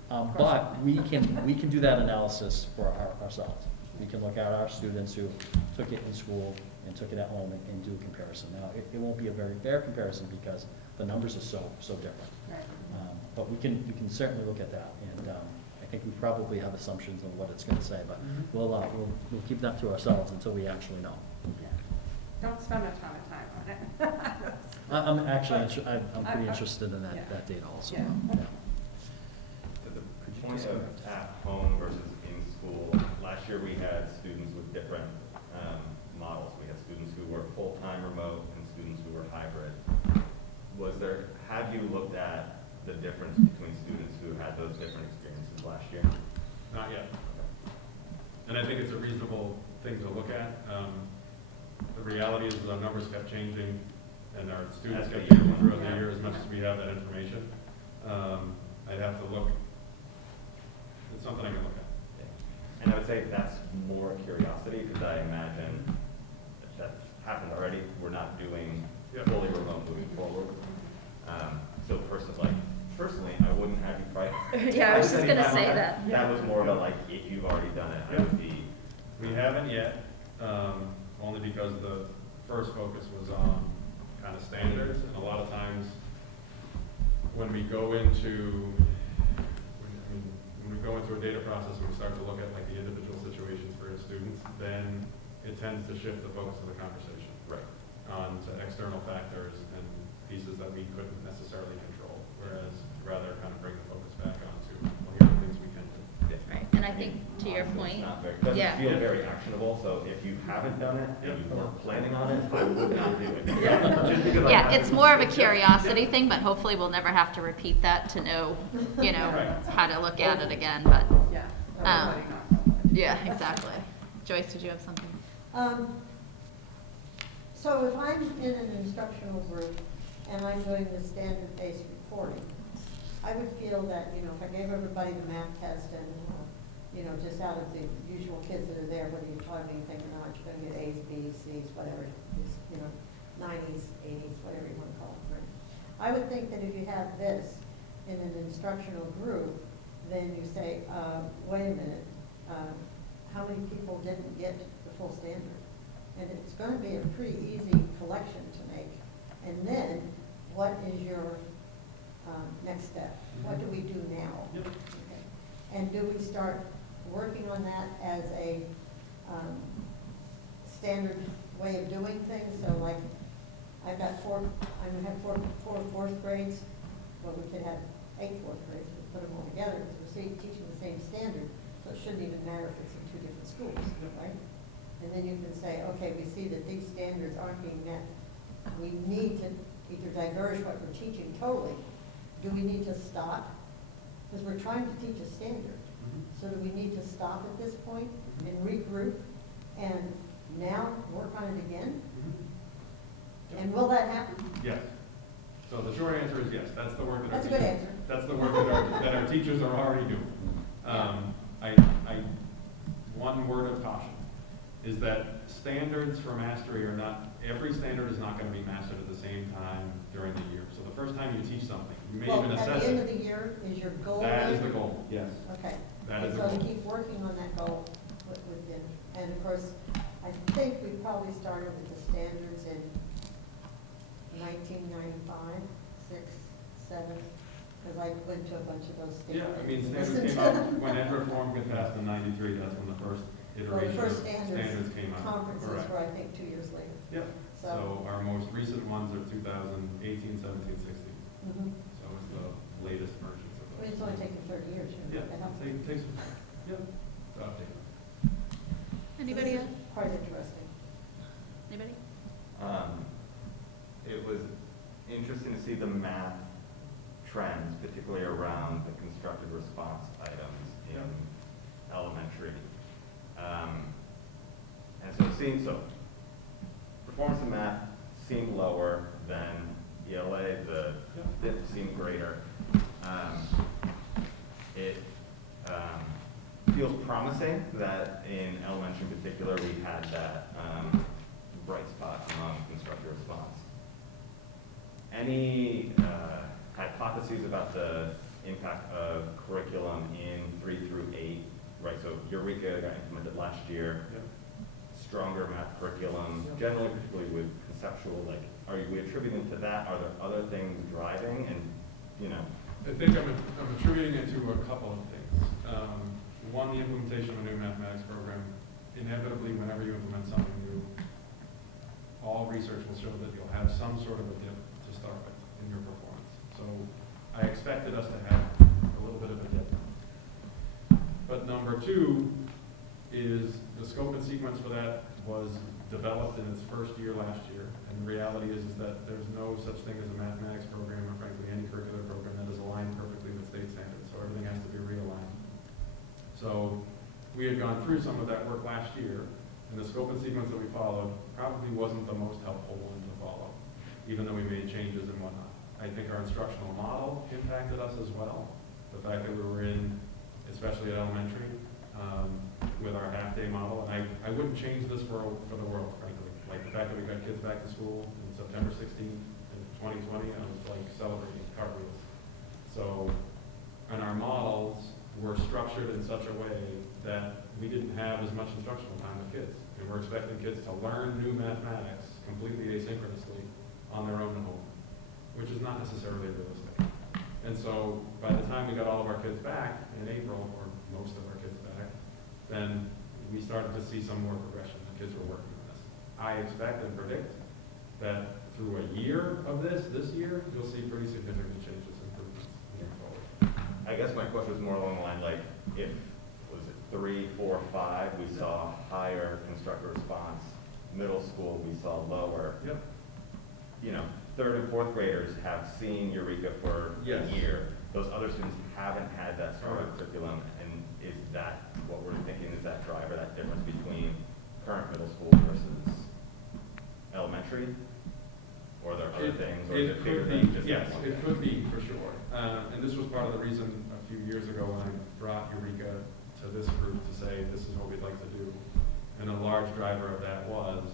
But we can do that analysis for ourselves. We can look at our students who took it in school and took it at home and do a comparison. Now, it won't be a very fair comparison because the numbers are so different. Right. But we can certainly look at that, and I think we probably have assumptions on what it's gonna say, but we'll keep that to ourselves until we actually know. Yeah. Don't spend a ton of time on it. I'm actually, I'm pretty interested in Yeah. that data also. Yeah. The point of at home versus in school, last year we had students with different models. We had students who were full-time remote and students who were hybrid. Have you looked at the difference between students who had those different experiences last year? Not yet. And I think it's a reasonable thing to look at. The reality is the numbers kept changing and our students kept changing throughout the year as much as we have that information. I'd have to look. It's something I can look at. And I would say that's more curiosity, because I imagine that's happened already. We're not doing fully remote moving forward. So personally, I wouldn't have you try. Yeah, I was just gonna say that. That was more of a like, if you've already done it, I would be. We haven't yet, only because the first focus was on kind of standards, and a lot of times when we go into a data process and we start to look at like the individual situations for the students, then it tends to shift the focus of the conversation on to external factors and pieces that we couldn't necessarily control, whereas rather kind of bring the focus back onto, well, here are the things we can do. Right, and I think to your point, Doesn't yeah. feel very actionable, so if you haven't done it and you weren't planning on it, I would not do it. Just because I Yeah, haven't. it's more of a curiosity thing, but hopefully we'll never have to repeat that to know, Right. how to look at it again, but, Yeah. Everybody knows. yeah, exactly. Joyce, did you have something? So if I'm in an instructional group and I'm doing the standard-based reporting, I would feel that, if I gave everybody the math test and, just out of the usual kids that are there, whether you're taught anything or not, you're gonna get A's, B's, C's, whatever, 90s, 80s, whatever you wanna call it. Right? I would think that if you have this in an instructional group, then you say, wait a minute, how many people didn't get the full standard? And it's going to be a pretty easy collection to make. And then, what is your next step? What do we do now? Yep. Okay. And do we start working on that as a standard way of doing things? So like, I'm gonna have four fourth grades. Well, we could have 8 fourth grades, we put them all together, because we're teaching the same standard, so it shouldn't even matter if it's in 2 different schools, right? And then you can say, okay, we see that these standards aren't being met. We need to either diverge what we're teaching totally. Do we need to stop? Because we're trying to teach a standard. So do we need to stop at this point and regroup and now work on it again? And will that happen? Yes. So the short answer is yes. That's the work that our That's a good teachers, answer. that's the work that our teachers are already doing. One word of caution is that standards for mastery are not, every standard is not gonna be mastered at the same time during the year. So the first time you teach something, you may Well, even at assess the end of it. the year, is your goal That is then? the goal, yes. Okay. That is And the so to goal. keep working on that goal within, and of course, I think we probably started with the standards in 1995, 6, 7, because I went to a bunch of those Yeah, standards. I mean, standards Listened came to out, them. when Ed reform got passed in '93, that's when the first Well, the iteration of first standards came out. conferences Correct. were, I think, 2 years later. Yep, so our most recent ones are 2018, 17, 16. Mhm. So it's the latest versions of I those. mean, it's only taken 30 years, you know, Yeah, to help. it takes some time, yep, to update. Anybody This else? is quite interesting. Anybody? It was interesting to see the math trends, particularly around the constructed response items in elementary. And so it seemed, so performance in math seemed lower than ELA, the dip seemed greater. It feels promising that in elementary in particular, we had that bright spot among constructed response. Any hypotheses about the impact of curriculum in 3 through 8? Right, so Eureka got implemented last year. Yep. Stronger math curriculum, Yep. generally particularly with conceptual, like, are we attributing to that? Are there other things driving? And, you know, I think I'm attributing it to a couple of things. One, the implementation of a new mathematics program. Inevitably, whenever you implement something new, all research will show that you'll have some sort of a dip to start with in your performance. So I expected us to have a little bit of a dip. But number two is the scope and sequence for that was developed in its first year last year. And the reality is that there's no such thing as a mathematics program or frankly any curricular program that is aligned perfectly with state standards. So everything has to be realigned. So we had gone through some of that work last year, and the scope and sequence that we followed probably wasn't the most helpful one to follow, even though we made changes and whatnot. I think our instructional model impacted us as well. The fact that we were in, especially at elementary, with our half-day model, and I wouldn't change this for the world, frankly. Like the fact that we got kids back to school in September 16th in 2020, I was like celebrating cartwheels. So, and our models were structured in such a way that we didn't have as much instructional time with kids. And we're expecting kids to learn new mathematics completely asynchronously on their own at home, which is not necessarily realistic. And so by the time we got all of our kids back in April, or most of our kids back, then we started to see some more progression. The kids were working on this. I expect and predict that through a year of this year, you'll see pretty significant changes and improvements moving forward. I guess my question was more along the line, like, if, was it 3, 4, 5, we saw higher constructor response, middle school, we saw lower. Yep. You know, 3rd and 4th graders have seen Eureka for Yes. a year. Those other students haven't had that sort of Correct. curriculum, and is that what we're thinking is that driver, that difference between current middle school versus elementary? Or are there other things, or is it bigger could than be, just yes, that one it thing? could be for sure. And this was part of the reason a few years ago when I brought Eureka to this group to say, this is what we'd like to do. And a large driver of that was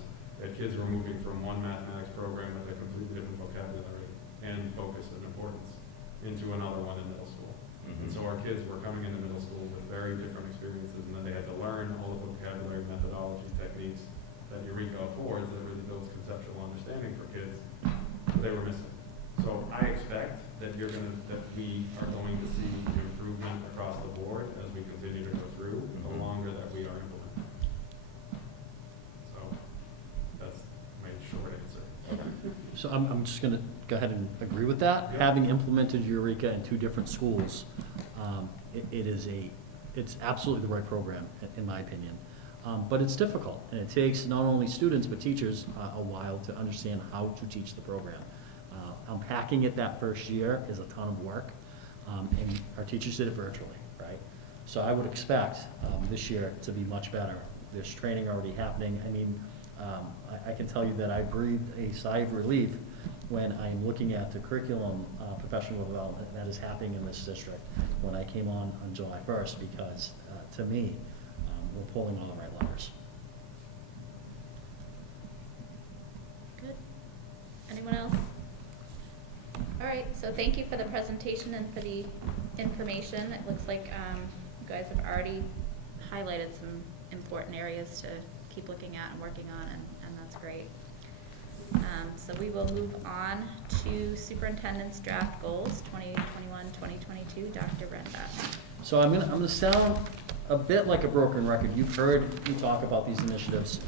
that kids were moving from one mathematics program with a completely different vocabulary and focus and importance into another one in middle school. And so our kids were coming into middle school with very different experiences, and then they had to learn all the vocabulary, methodology, techniques that Eureka affords that really builds conceptual understanding for kids that they were missing. So I expect that we are going to see improvement across the board as we continue to go through, the longer that we are implementing. So that's my short answer. So I'm just going to go ahead and agree with that. Yep. Having implemented Eureka in 2 different schools, it's absolutely the right program, in my opinion. But it's difficult, and it takes not only students but teachers a while to understand how to teach the program. Unpacking it that first year is a ton of work, and our teachers did it virtually, right? So I would expect this year to be much better. There's training already happening. I mean, I can tell you that I breathed a sigh of relief when I'm looking at the curriculum professional development that is happening in this district when I came on July 1st, because to me, we're pulling all the right levers. So thank you for the presentation and for the information. It looks like you guys have already highlighted some important areas to keep looking at and working on, and that's great. So we will move on to superintendent's draft goals, 2021-2022. Dr. Brenda. So I'm gonna sound a bit like a broken record. You've heard me talk about these initiatives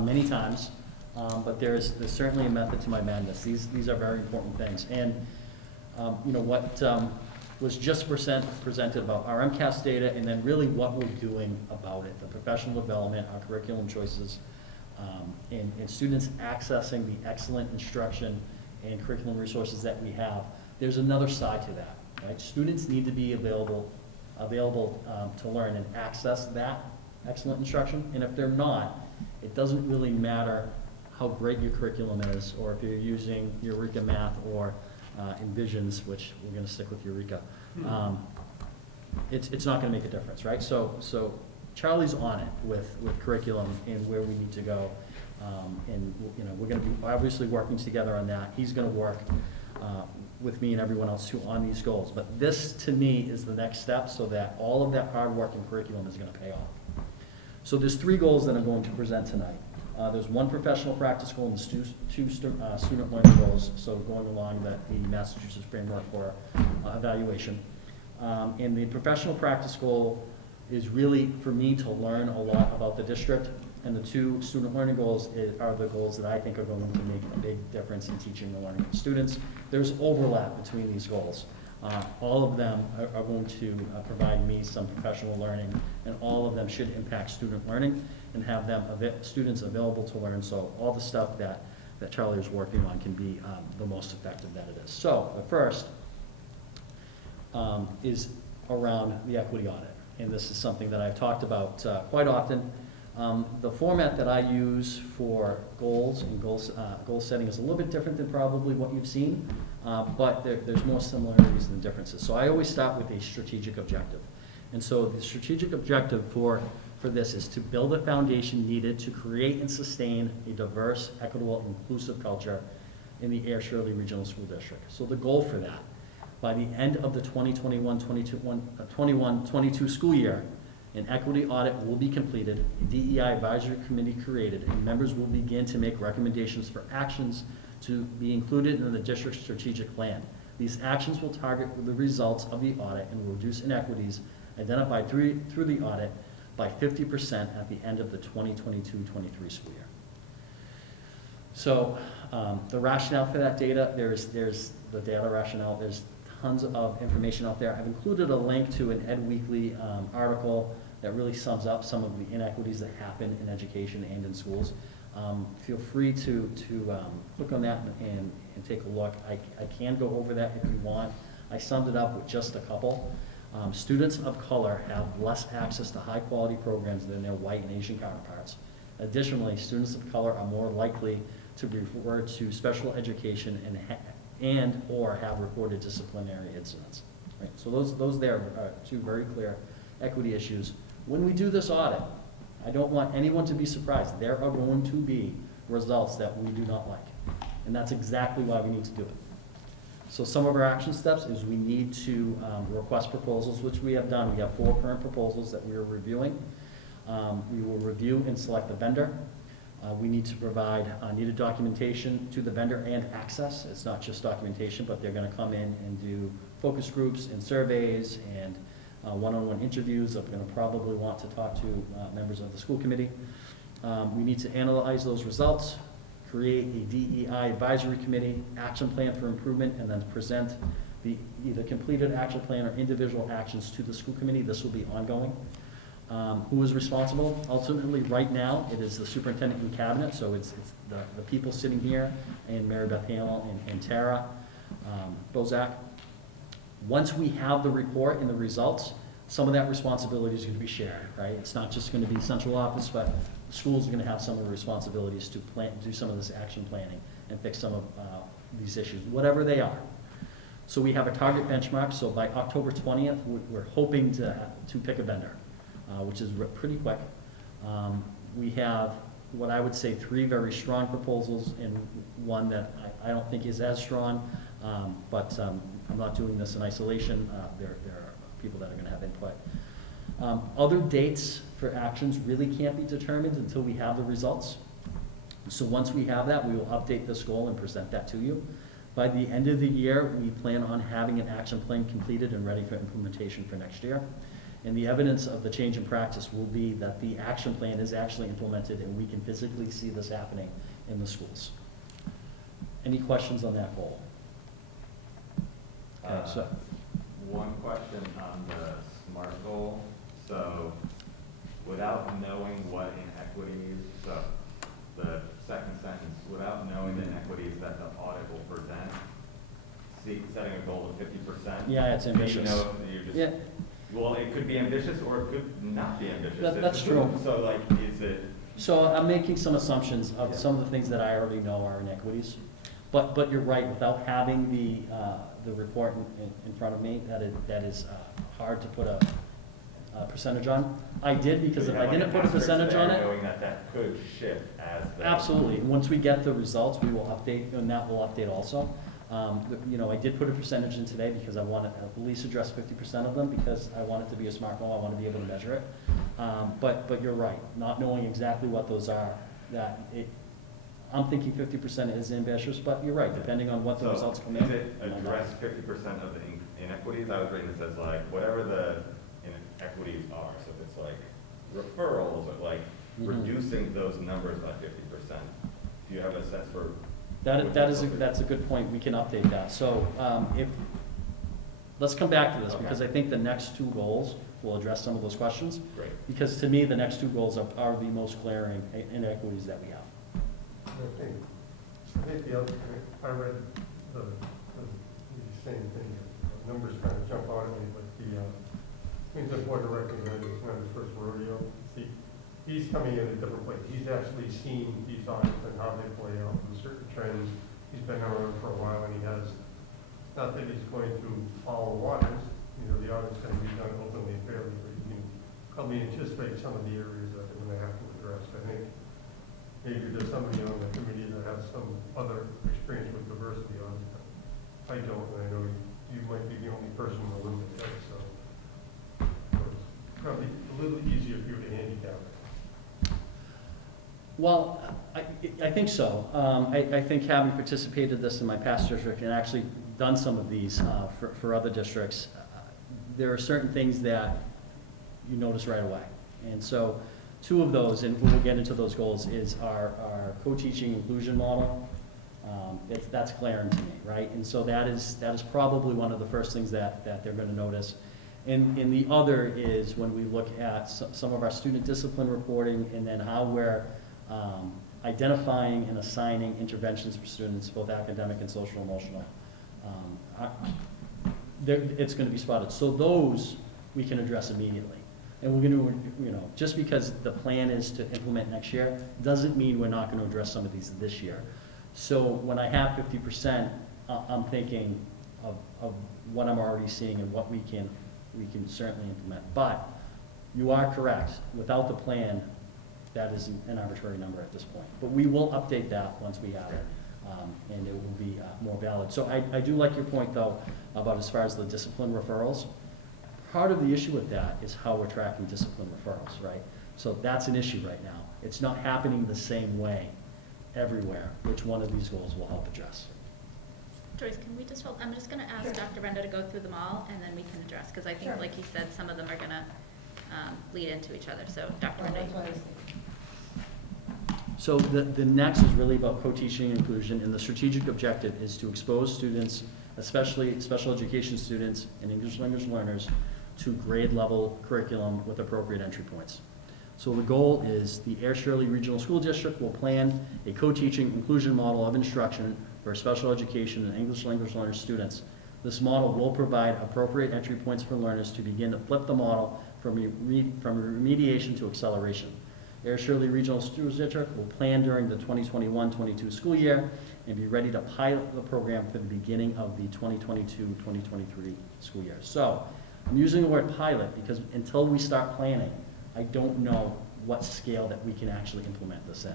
many times, but there's certainly a method to my madness. These are very important things. And you know what was just presented about our MCAS data, and then really what we're doing about it, the professional development, our curriculum choices, and students accessing the excellent instruction and curriculum resources that we have. There's another side to that, right? Students need to be available to learn and access that excellent instruction, and if they're not, it doesn't really matter how great your curriculum is, or if you're using Eureka Math or Envisions, which we're going to stick with Eureka. It's not going to make a difference, right? So Charlie's on it with curriculum and where we need to go, and you know, we're going to be obviously working together on that. He's going to work with me and everyone else too on these goals. But this, to me, is the next step, so that all of that hard work and curriculum is going to pay off. So there's 3 goals that I'm going to present tonight. There's 1 professional practice goal and 2 student learning goals, so going along the Massachusetts framework for evaluation. And the professional practice goal is really for me to learn a lot about the district, and the 2 student learning goals are the goals that I think are going to make a big difference in teaching and learning of students. There's overlap between these goals. All of them are going to provide me some professional learning, and all of them should impact student learning and have them students available to learn, so all the stuff that Charlie is working on can be the most effective that it is. So the first is around the equity audit, and this is something that I've talked about quite often. The format that I use for goals and goal setting is a little bit different than probably what you've seen, but there's more similarities than differences. So I always start with a strategic objective. And so the strategic objective for this is to build a foundation needed to create and sustain a diverse, equitable, inclusive culture in the Air Shirley Regional School District. So the goal for that, by the end of the 2021-22 school year, an equity audit will be completed, a DEI advisory committee created, and members will begin to make recommendations for actions to be included in the district's strategic plan. These actions will target the results of the audit and will reduce inequities identified through the audit by 50% at the end of the 2022-23 school year. So the rationale for that data, there's the data rationale, there's tons of information out there. I've included a link to an Ed Weekly article that really sums up some of the inequities that happen in education and in schools. Feel free to click on that and take a look. I can go over that if you want. I summed it up with just a couple. Students of color have less access to high quality programs than their white and Asian counterparts. Additionally, students of color are more likely to be referred to special education and or have reported disciplinary incidents. Right? So those there are 2 very clear equity issues. When we do this audit, I don't want anyone to be surprised. There are going to be results that we do not like. And that's exactly why we need to do it. So some of our action steps is we need to request proposals, which we have done. We have 4 current proposals that we are reviewing. We will review and select the vendor. We need to provide needed documentation to the vendor and access. It's not just documentation, but they're going to come in and do focus groups and surveys and one-on-one interviews. They're going to probably want to talk to members of the school committee. We need to analyze those results, create a DEI advisory committee, action plan for improvement, and then present the either completed action plan or individual actions to the school committee. This will be ongoing. Who is responsible? Ultimately, right now, it is the superintendent and cabinet, so it's the people sitting here, and Mary Beth Hamel and Tara Bozak. Once we have the report and the results, some of that responsibility is going to be shared, right? It's not just going to be central office, but the schools are going to have some of the responsibilities to do some of this action planning and fix some of these issues, whatever they are. So we have a target benchmark, so by October 20th, we're hoping to pick a vendor, which is pretty quick. We have what I would say 3 very strong proposals and one that I don't think is as strong, but I'm not doing this in isolation. There are people that are gonna have input. Other dates for actions really can't be determined until we have the results. So once we have that, we will update this goal and present that to you. By the end of the year, we plan on having an action plan completed and ready for implementation for next year. And the evidence of the change in practice will be that the action plan is actually implemented and we can physically see this happening in the schools. Any questions on that goal? Okay, so, One question on the SMART goal. So without knowing what inequities, so the second sentence, without knowing the inequities that the audit will present, setting a goal of 50%. yeah, it's ambitious. You know, you're just, Yeah, well, it could be ambitious or it could not be ambitious. That's true. So like, is it, So I'm making some assumptions of some of the things that I already know are inequities. But you're right, without having the report in front of me, that is hard to put a percentage on. I did, because do if you I have like didn't an put a percentage on asterisk there, it, knowing that could shift as the. absolutely. Once we get the results, we will update, and that will update also. You know, I did put a percentage in today because I want to at least address 50% of them, because I want it to be a SMART goal, I want to be able to measure it. But you're right, not knowing exactly what those are, I'm thinking 50% is ambitious, but you're right, depending on what the results come in. Is it address 50% of the inequities? I was reading it says like, whatever the inequities are, so if it's like referrals or like Mhm. reducing those numbers by 50%. Do you have a sense for? That's a good point, we can update that. So, let's come back to this, Okay. because I think the next two goals will address some of those questions. Great. Because to me, the next two goals are the most glaring inequities that we have. I think the other, I read the same thing, the numbers kind of jump out at me, but I think it's important to recognize it's not his first rodeo. See, he's coming in a different place. He's actually seen these audits and how they play out and certain trends. He's been around for a while, and he has, not that he's going to follow waters, you know, the audit's going to be done openly and fairly, but you can probably anticipate some of the areas that they're going to have to address. I think maybe there's somebody on the committee that has some other experience with diversity on it. I don't, and I know you might be the only person in the room that does, so it's probably a little easier for you to handicap it. Well, I think so. I think having participated in this in my past district and actually done some of these for other districts, there are certain things that you notice right away. And so two of those, and we'll get into those goals, is our co-teaching inclusion model. That's glaring to me, right? And so that is probably one of the first things that they're going to notice. And the other is when we look at some of our student discipline reporting, and then how we're identifying and assigning interventions for students, both academic and social emotional. It's going to be spotted. So those we can address immediately. And we're going to, you know, just because the plan is to implement next year, doesn't mean we're not going to address some of these this year. So when I have 50%, I'm thinking of what I'm already seeing and what we can certainly implement. But you are correct, without the plan, that is an arbitrary number at this point. But we will update that once we have it, and it will be more valid. So I do like your point, though, about as far as the discipline referrals. Part of the issue with that is how we're tracking discipline referrals, right? So that's an issue right now. It's not happening the same way everywhere, which one of these goals will help address. Joyce, can we just hold, I'm just gonna ask Sure. Dr. Brenda to go through them all, and then we can address, because I think, Sure. like he said, some of them are gonna lead into each other. So, Dr. Well, Brenda. that's what I was thinking. So the next is really about co-teaching and inclusion, and the strategic objective is to expose students, especially special education students and English language learners, to grade level curriculum with appropriate entry points. So the goal is the Air Shirley Regional School District will plan a co-teaching inclusion model of instruction for special education and English language learner students. This model will provide appropriate entry points for learners to begin to flip the model from remediation to acceleration. Air Shirley Regional School District will plan during the 2021-22 school year and be ready to pilot the program for the beginning of the 2022-2023 school year. So I'm using the word pilot because until we start planning, I don't know what scale that we can actually implement this in.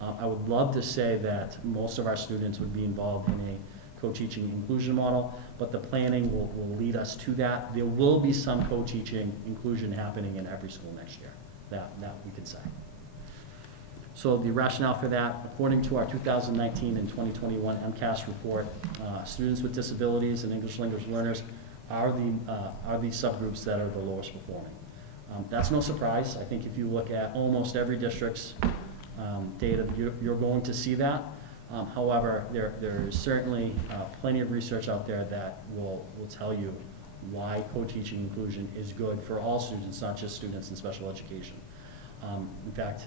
I would love to say that most of our students would be involved in a co-teaching inclusion model, but the planning will lead us to that. There will be some co-teaching inclusion happening in every school next year, that we could say. So the rationale for that, according to our 2019 and 2021 MCAS report, students with disabilities and English language learners are the subgroups that are the lowest performing. That's no surprise. I think if you look at almost every district's data, you're going to see that. However, there is certainly plenty of research out there that will tell you why co-teaching inclusion is good for all students, not just students in special education. In fact,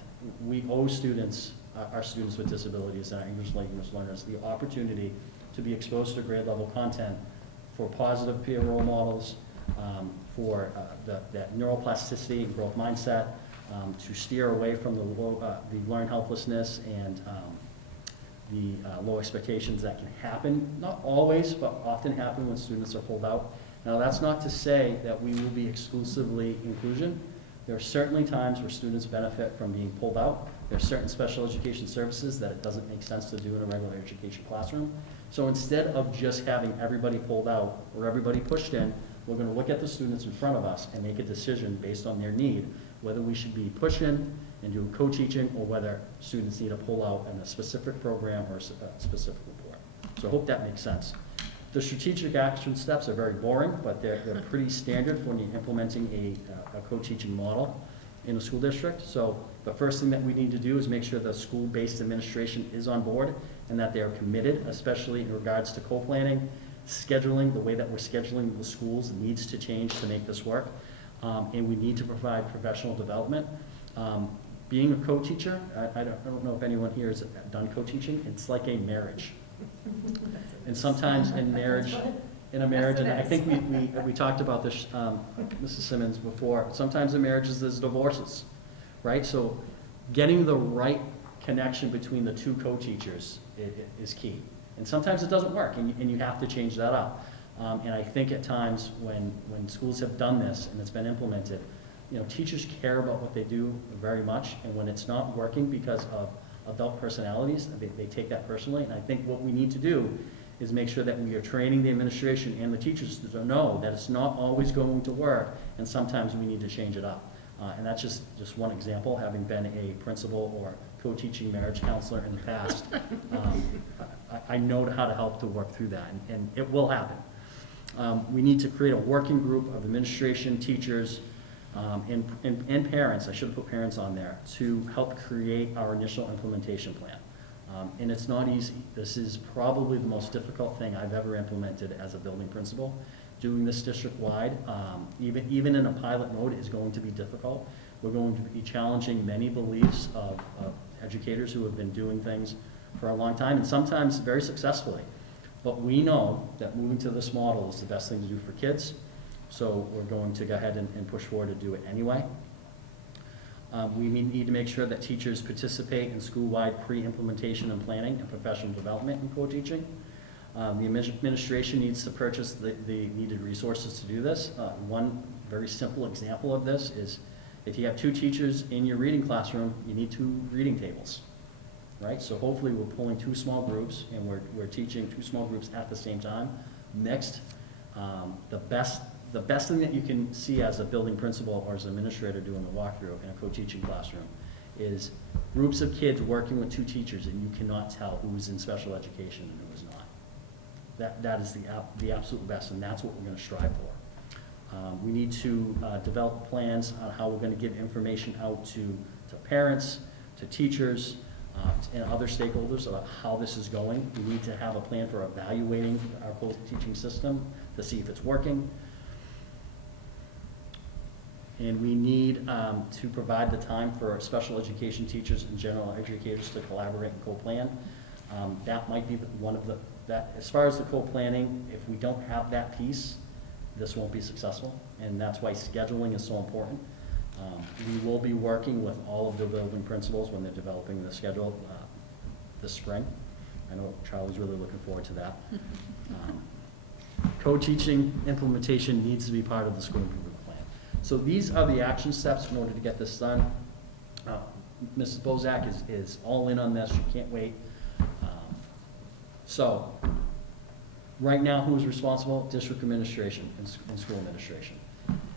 we owe students, our students with disabilities and our English language learners, the opportunity to be exposed to grade level content for positive peer role models, for that neuroplasticity and growth mindset, to steer away from the learned helplessness and the low expectations that can happen, not always, but often happen when students are pulled out. Now, that's not to say that we will be exclusively inclusion. There are certainly times where students benefit from being pulled out. There are certain special education services that it doesn't make sense to do in a regular education classroom. So instead of just having everybody pulled out or everybody pushed in, we're going to look at the students in front of us and make a decision based on their need, whether we should be pushing and do co-teaching or whether students need to pull out in a specific program or a specific report. So I hope that makes sense. The strategic action steps are very boring, but they're pretty standard when you're implementing a co-teaching model in a school district. So the first thing that we need to do is make sure the school-based administration is on board and that they are committed, especially in regards to co-planning, scheduling. The way that we're scheduling the schools needs to change to make this work. And we need to provide professional development. Being a co-teacher, I don't know if anyone here has done co-teaching, it's like a marriage. And sometimes in marriage, and I think we talked about this, Mrs. Simmons, before, sometimes in marriages there's divorces, right? So getting the right connection between the two co-teachers is key. And sometimes it doesn't work, and you have to change that up. And I think at times when schools have done this and it's been implemented, teachers care about what they do very much, and when it's not working because of adult personalities, they take that personally. And I think what we need to do is make sure that we are training the administration and the teachers to know that it's not always going to work, and sometimes we need to change it up. And that's just one example, having been a principal or co-teaching marriage counselor in the past. I know how to help to work through that, and it will happen. We need to create a working group of administration, teachers, and parents, I should have put parents on there, to help create our initial implementation plan. And it's not easy. This is probably the most difficult thing I've ever implemented as a building principal. Doing this district-wide, even in a pilot mode, is going to be difficult. We're going to be challenging many beliefs of educators who have been doing things for a long time, and sometimes very successfully. But we know that moving to this model is the best thing to do for kids, so we're going to go ahead and push forward to do it anyway. We need to make sure that teachers participate in school-wide pre-implementation and planning and professional development in co-teaching. The administration needs to purchase the needed resources to do this. One very simple example of this is if you have 2 teachers in your reading classroom, you need 2 reading tables, right? So hopefully we're pulling 2 small groups and we're teaching 2 small groups at the same time. Next, the best thing that you can see as a building principal or as an administrator doing a walkthrough in a co-teaching classroom is groups of kids working with 2 teachers, and you cannot tell who's in special education and who is not. That is the absolute best, and that's what we're going to strive for. We need to develop plans on how we're going to give information out to parents, to teachers, and other stakeholders about how this is going. We need to have a plan for evaluating our co-teaching system to see if it's working. And we need to provide the time for special education teachers and general educators to collaborate and co-plan. That might be one of as far as the co-planning, if we don't have that piece, this won't be successful, and that's why scheduling is so important. We will be working with all of the building principals when they're developing the schedule this spring. I know Charlie's really looking forward to that. Co-teaching implementation needs to be part of the school improvement plan. So these are the action steps in order to get this done. Mrs. Bozak is all in on this. She can't wait. So Right now, who is responsible? District administration and school administration.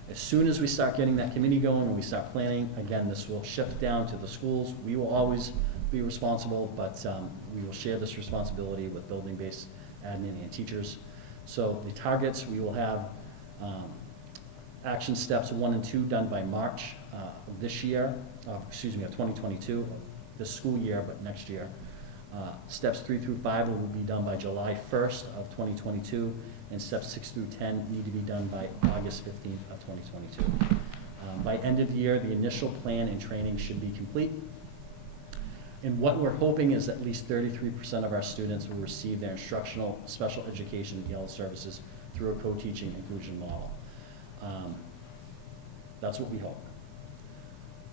As soon as we start getting that committee going and we start planning, again, this will shift down to the schools. We will always be responsible, but we will share this responsibility with building-based admin and teachers. So the targets, we will have action steps 1 and 2 done by March of this year, of 2022, this school year, but next year. Steps 3 through 5 will be done by July 1st of 2022, and steps 6 through 10 need to be done by August 15th of 2022. By end of the year, the initial plan and training should be complete. And what we're hoping is at least 33% of our students will receive their instructional special education EL services through a co-teaching inclusion model. That's what we hope.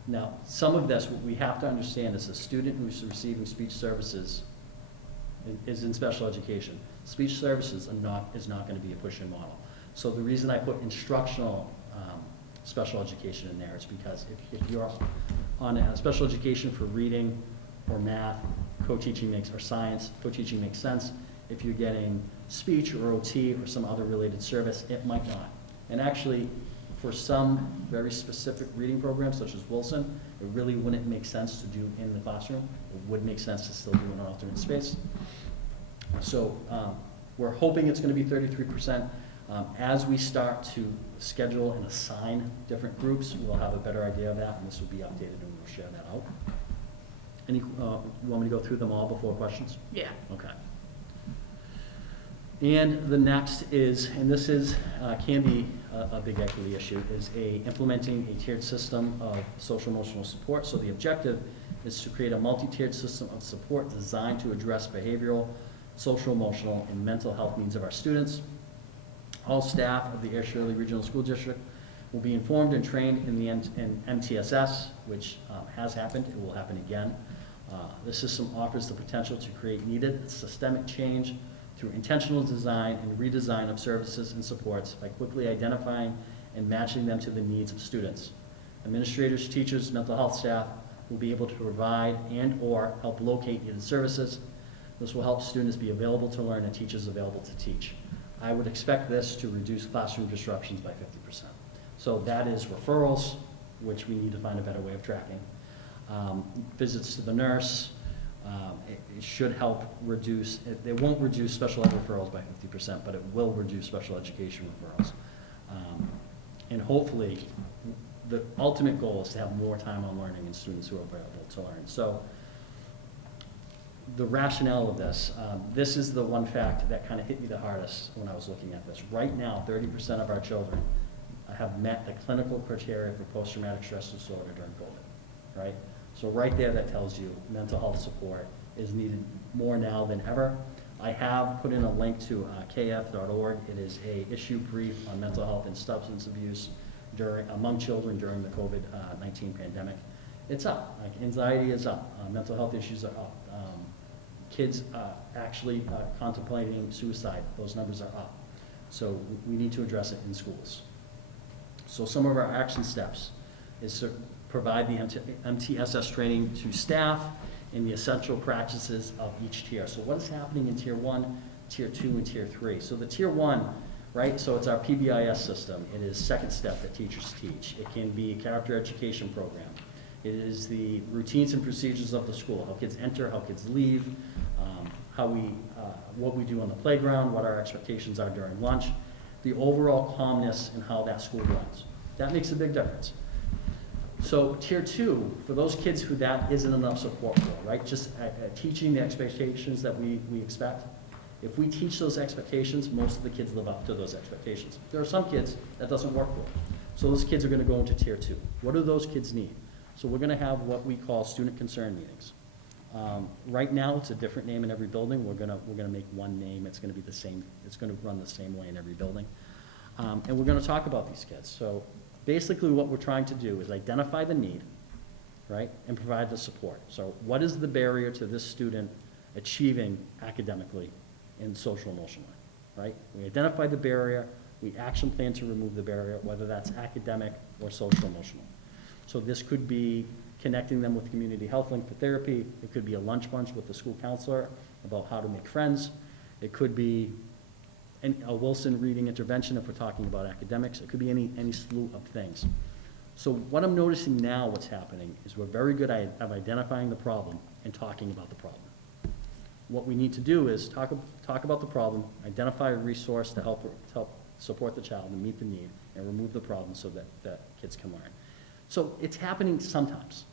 Now, some of this, what we have to understand is a student who's receiving speech services is in special education. Speech services is not going to be a push-in model. So the reason I put instructional special education in there is because if you're on a special education for reading or math, co-teaching makes, or science, co-teaching makes sense. If you're getting speech or OT or some other related service, it might not. And actually, for some very specific reading programs, such as Wilson, it really wouldn't make sense to do in the classroom. It would make sense to still do in an alternate space. So we're hoping it's going to be 33%. As we start to schedule and assign different groups, we'll have a better idea of that, and this will be updated and we'll share that out. Any, you want me to go through them all before questions? Yeah. Okay. And the next is, and this is, can be a big equity issue, is implementing a tiered system of social emotional support. So the objective is to create a multi-tiered system of support designed to address behavioral, social emotional, and mental health needs of our students. All staff of the Air Shirley Regional School District will be informed and trained in the MTSS, which has happened. It will happen again. The system offers the potential to create needed systemic change through intentional design and redesign of services and supports by quickly identifying and matching them to the needs of students. Administrators, teachers, mental health staff will be able to provide and/or help locate needed services. This will help students be available to learn and teachers available to teach. I would expect this to reduce classroom disruptions by 50%. So that is referrals, which we need to find a better way of tracking. Visits to the nurse, it should help reduce, it won't reduce special ed referrals by 50%, but it will reduce special education referrals. And hopefully, the ultimate goal is to have more time on learning and students who are available to learn. So the rationale of this, this is the one fact that kind of hit me the hardest when I was looking at this. Right now, 30% of our children have met the clinical criteria for post-traumatic stress disorder during COVID, right? So right there, that tells you mental health support is needed more now than ever. I have put in a link to kf.org. It is a issue brief on mental health and substance abuse among children during the COVID-19 pandemic. It's up. Like, anxiety is up. Mental health issues are up. Kids actually contemplating suicide, those numbers are up. So we need to address it in schools. So some of our action steps is to provide the MTSS training to staff in the essential practices of each tier. So what is happening in tier 1, tier 2, and tier 3? So the tier 1, right, so it's our PBIS system. It is second step that teachers teach. It can be a character education program. It is the routines and procedures of the school, how kids enter, how kids leave, what we do on the playground, what our expectations are during lunch, the overall calmness and how that school runs. That makes a big difference. So tier 2, for those kids who that isn't enough support for, right? Just teaching the expectations that we expect. If we teach those expectations, most of the kids live up to those expectations. There are some kids that doesn't work for. So those kids are going to go into tier 2. What do those kids need? So we're going to have what we call student concern meetings. Right now, it's a different name in every building. We're gonna make one name. It's going to be the same. It's going to run the same way in every building. And we're going to talk about these kids. So basically, what we're trying to do is identify the need, right, and provide the support. So what is the barrier to this student achieving academically and social emotionally, right? We identify the barrier. We action plan to remove the barrier, whether that's academic or social emotional. So this could be connecting them with Community Health Link for therapy. It could be a lunch bunch with the school counselor about how to make friends. It could be a Wilson reading intervention if we're talking about academics. It could be any slew of things. So what I'm noticing now, what's happening, is we're very good at identifying the problem and talking about the problem. What we need to do is talk about the problem, identify a resource to help support the child and meet the need, and remove the problem so that kids can learn. So it's happening sometimes.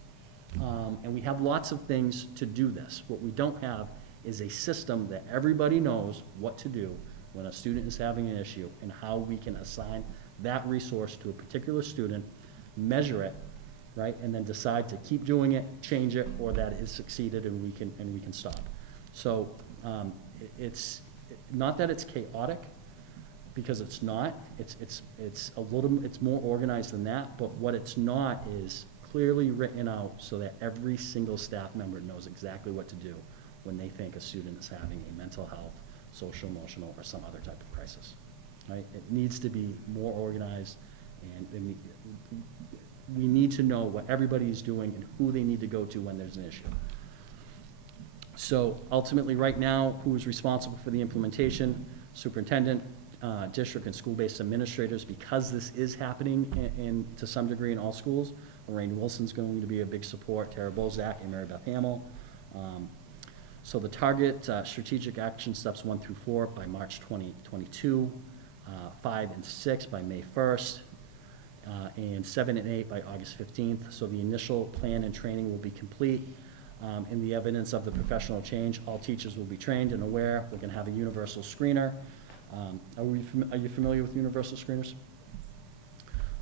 And we have lots of things to do this. What we don't have is a system that everybody knows what to do when a student is having an issue, and how we can assign that resource to a particular student, measure it, right, and then decide to keep doing it, change it, or that it has succeeded and we can stop. So it's not that it's chaotic, because it's not. It's more organized than that. But what it's not is clearly written out so that every single staff member knows exactly what to do when they think a student is having a mental health, social, emotional, or some other type of crisis. Right? It needs to be more organized, and we need to know what everybody is doing and who they need to go to when there's an issue. So ultimately, right now, who is responsible for the implementation? Superintendent, district and school-based administrators. Because this is happening to some degree in all schools, Lorraine Wilson's going to be a big support, Tara Bozak and Mary Beth Hamill. So the target strategic action steps 1 through 4 by March 2022, 5 and 6 by May 1st, and 7 and 8 by August 15th. So the initial plan and training will be complete. In the evidence of the professional change, all teachers will be trained and aware. We're going to have a universal screener. Are you familiar with universal screeners?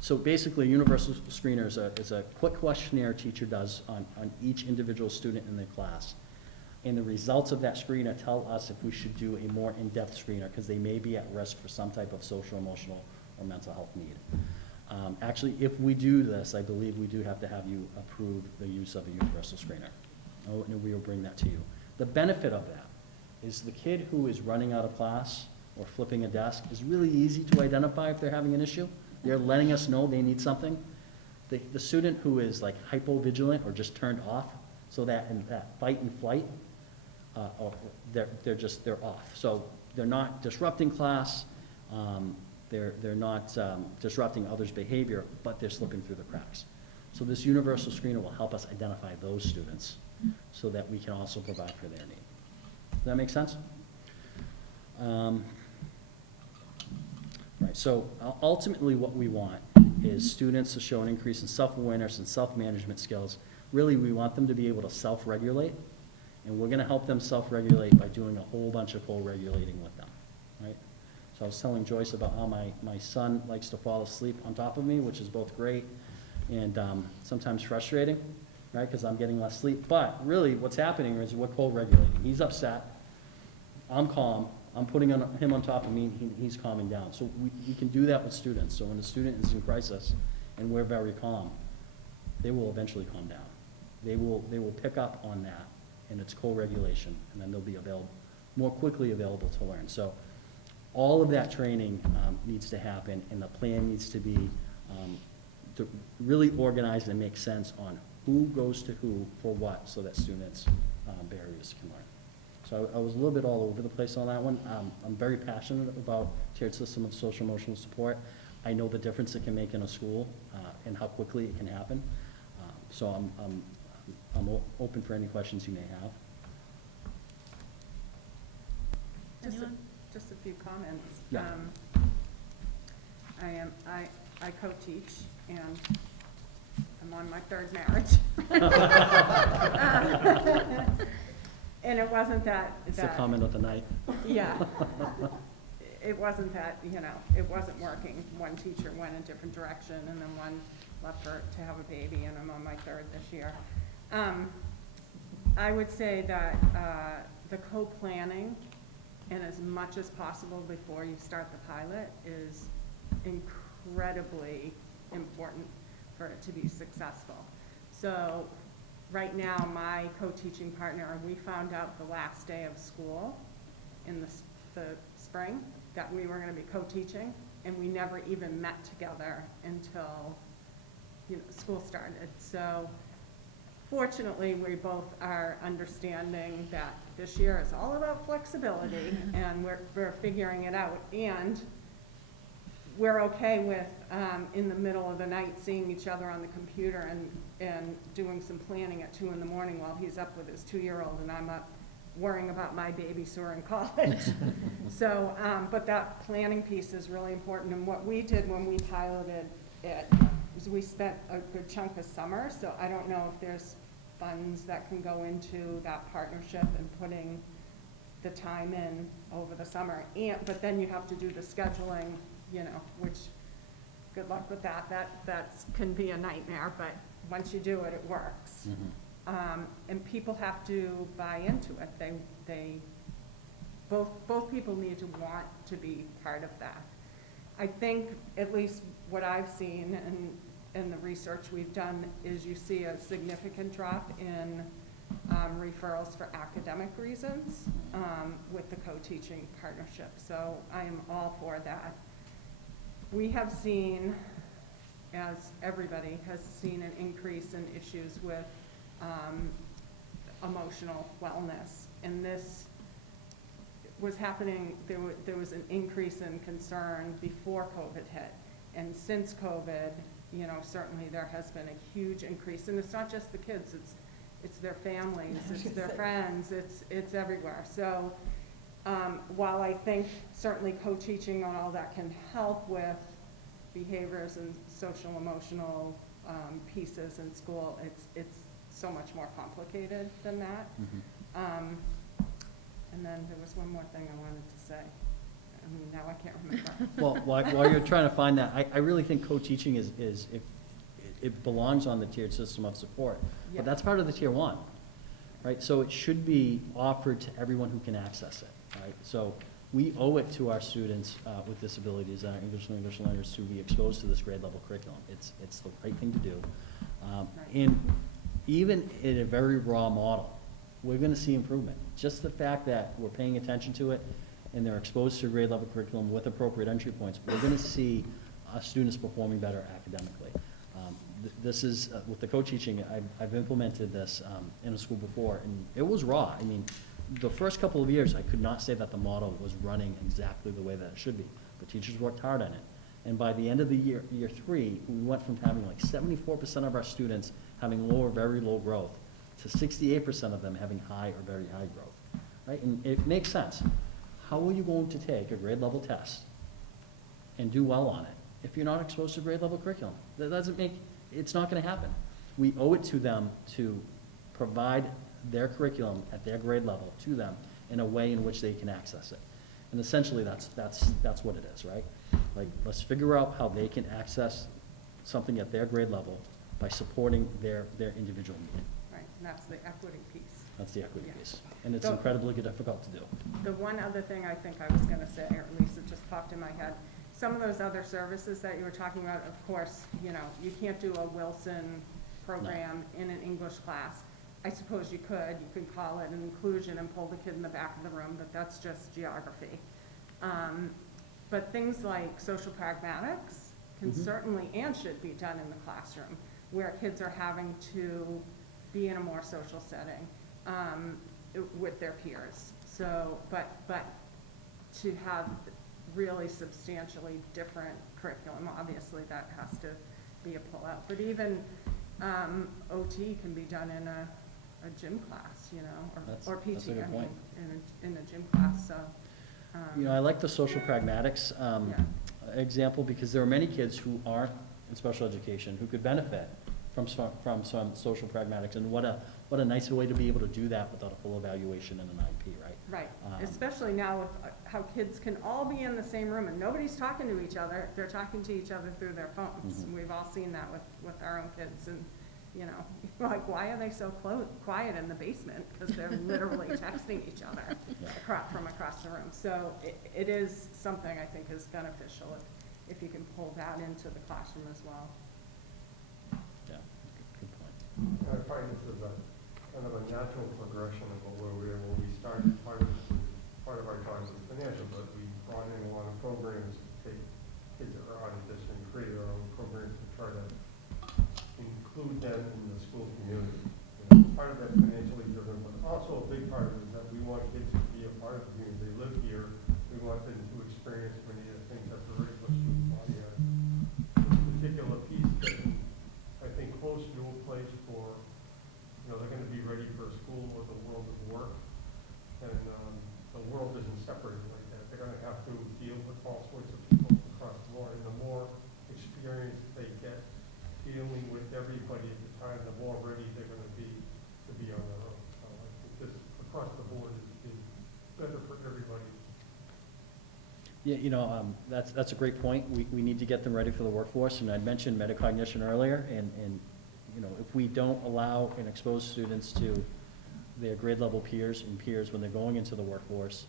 So basically, a universal screener is a quick questionnaire a teacher does on each individual student in their class. And the results of that screener tell us if we should do a more in-depth screener, because they may be at risk for some type of social, emotional, or mental health need. Actually, if we do this, I believe we do have to have you approve the use of a universal screener. Oh, and we will bring that to you. The benefit of that is the kid who is running out of class or flipping a desk is really easy to identify if they're having an issue. They're letting us know they need something. The student who is like hypo-vigilant or just turned off, so that in that fight and flight, they're off. So they're not disrupting class, they're not disrupting others' behavior, but they're slipping through the cracks. So this universal screener will help us identify those students so that we can also provide for their need. Does that make sense? Right, so ultimately what we want is students to show an increase in self-awareness and self-management skills. Really, we want them to be able to self-regulate, and we're gonna help them self-regulate by doing a whole bunch of co-regulating with them, right? So I was telling Joyce about how my son likes to fall asleep on top of me, which is both great and sometimes frustrating, right, because I'm getting less sleep. But really, what's happening is we're co-regulating. He's upset, I'm calm, I'm putting him on top of me, he's calming down. So we can do that with students. So when a student is in crisis and we're very calm, they will eventually calm down. They will pick up on that, and it's co-regulation, and then they'll be more quickly available to learn. So all of that training needs to happen, and the plan needs to be really organized and make sense on who goes to who for what, so that students' barriers can learn. So I was a little bit all over the place on that one. I'm very passionate about tiered system of social emotional support. I know the difference it can make in a school and how quickly it can happen. So I'm open for any questions you may have. Just a few comments. Yeah. I co-teach, and I'm on my third marriage. And it wasn't that. It's the comment of the night. Yeah. It wasn't that, it wasn't working. One teacher went a different direction, and then one left to have a baby, and I'm on my third this year. I would say that the co-planning, and as much as possible before you start the pilot, is incredibly important for it to be successful. So right now, my co-teaching partner, we found out the last day of school in the spring that we were going to be co-teaching, and we never even met together until school started. So fortunately, we both are understanding that this year is all about flexibility, and we're figuring it out. And we're okay with, in the middle of the night, seeing each other on the computer and doing some planning at 2 in the morning while he's up with his 2-year-old and I'm up worrying about my babies who are in college. So, but that planning piece is really important. And what we did when we piloted it is we spent a good chunk of summer, so I don't know if there's funds that can go into that partnership and putting the time in over the summer. But then you have to do the scheduling, you know, which, good luck with that. That can be a nightmare, but once you do it, it works. And people have to buy into it. Both people need to want to be part of that. I think, at least what I've seen and the research we've done, is you see a significant drop in referrals for academic reasons with the co-teaching partnership. So I am all for that. We have seen, as everybody has seen, an increase in issues with emotional wellness. And this was happening, there was an increase in concern before COVID hit. And since COVID, you know, certainly there has been a huge increase. And it's not just the kids, it's their families, it's their friends, it's everywhere. So while I think certainly co-teaching and all that can help with behaviors and social emotional pieces in school, it's so much more complicated than that. And then there was one more thing I wanted to say. I mean, now I can't remember. Well, while you're trying to find that, I really think co-teaching is if it belongs on the tiered system of support. Yeah. But that's part of the tier 1, right? So it should be offered to everyone who can access it, right? So we owe it to our students with disabilities and our English and English learners to be exposed to this grade level curriculum. It's the right thing to do. And even in a very raw model, we're gonna see improvement. Just the fact that we're paying attention to it and they're exposed to grade level curriculum with appropriate entry points, we're gonna see students performing better academically. This is, with the co-teaching, I've implemented this in a school before, and it was raw. I mean, the first couple of years, I could not say that the model was running exactly the way that it should be, but teachers worked hard on it. And by the end of the year 3, we went from having like 74% of our students having low or very low growth to 68% of them having high or very high growth, right? And it makes sense. How are you going to take a grade level test and do well on it if you're not exposed to grade level curriculum? That doesn't make, it's not gonna happen. We owe it to them to provide their curriculum at their grade level to them in a way in which they can access it. And essentially that's what it is, right? Like, let's figure out how they can access something at their grade level by supporting their individual need. Right, and that's the equity piece. That's the equity Yeah. piece. And it's So- incredibly difficult to do. The one other thing I think I was gonna say, or at least it just popped in my head, some of those other services that you were talking about, of course, you know, you can't do a Wilson program in an English class. I suppose you could call it an inclusion and pull the kid in the back of the room, but that's just geography. But things like social pragmatics can certainly and should be done in the classroom, where kids are having to be in a more social setting with their peers. So, but to have really substantially different curriculum, obviously that has to be a pullout. But even OT can be done in a gym class, you know, or PT, That's a good I mean, point. in a gym class, so. You know, I like the social pragmatics example, because there are many kids who aren't in special education who could benefit from some social pragmatics, and what a nice way to be able to do that without a full evaluation in an IEP, right? Right, especially now with how kids can all be in the same room and nobody's talking to each other, they're talking to each other through their phones. And we've all seen that with our own kids, and, you know, like, why are they so quiet in the basement? Because they're literally texting each other from across the room. So it is something I think is beneficial if you can pull that into the classroom as well. Yeah, good point. I find this is a kind of a natural progression of where we started. Part of our time was financial, but we brought in a lot of programs to take kids that are out of district and create our own programs to try to include them in the school community. You Yeah, that's a great point. We need to get them ready for the workforce, and I'd mentioned metacognition earlier, and, if we don't allow and expose students to their grade level peers and peers when they're going into the workforce,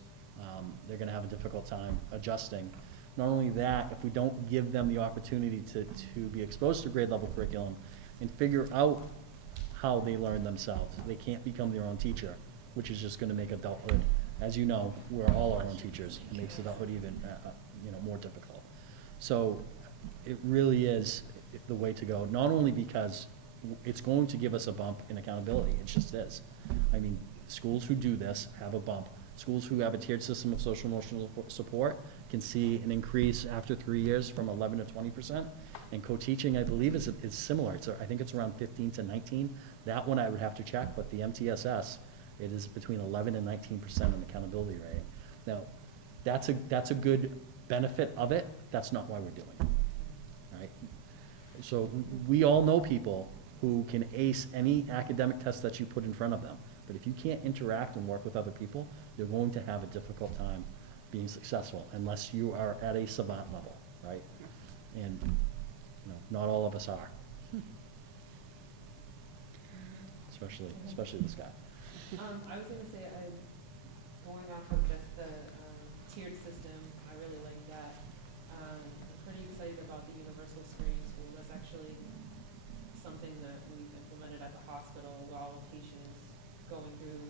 they're gonna have a difficult time adjusting. Not only that, if we don't give them the opportunity to be exposed to grade level curriculum and figure out how they learn themselves, they can't become their own teacher, which is just gonna make adulthood, as you know, we're all our own teachers. It makes adulthood even, more difficult. So it really is the way to go, not only because it's going to give us a bump in accountability, it just is. I mean, schools who do this have a bump. Schools who have a tiered system of social emotional support can see an increase after 3 years from 11 to 20%. And co-teaching, I believe, is similar. I think it's around 15 to 19. That one I would have to check, but the MTSS, it is between 11 and 19% on accountability rating. Now, that's a good benefit of it. That's not why we're doing it, right? So we all know people who can ace any academic test that you put in front of them. But if you can't interact and work with other people, you're going to have a difficult time being successful unless you are at a savant level, right? And not all of us are. Especially this guy. I was gonna say, going off of just the tiered system, I really like that. I'm pretty excited about the universal screening school. That's actually something that we've implemented at the hospital while patients going through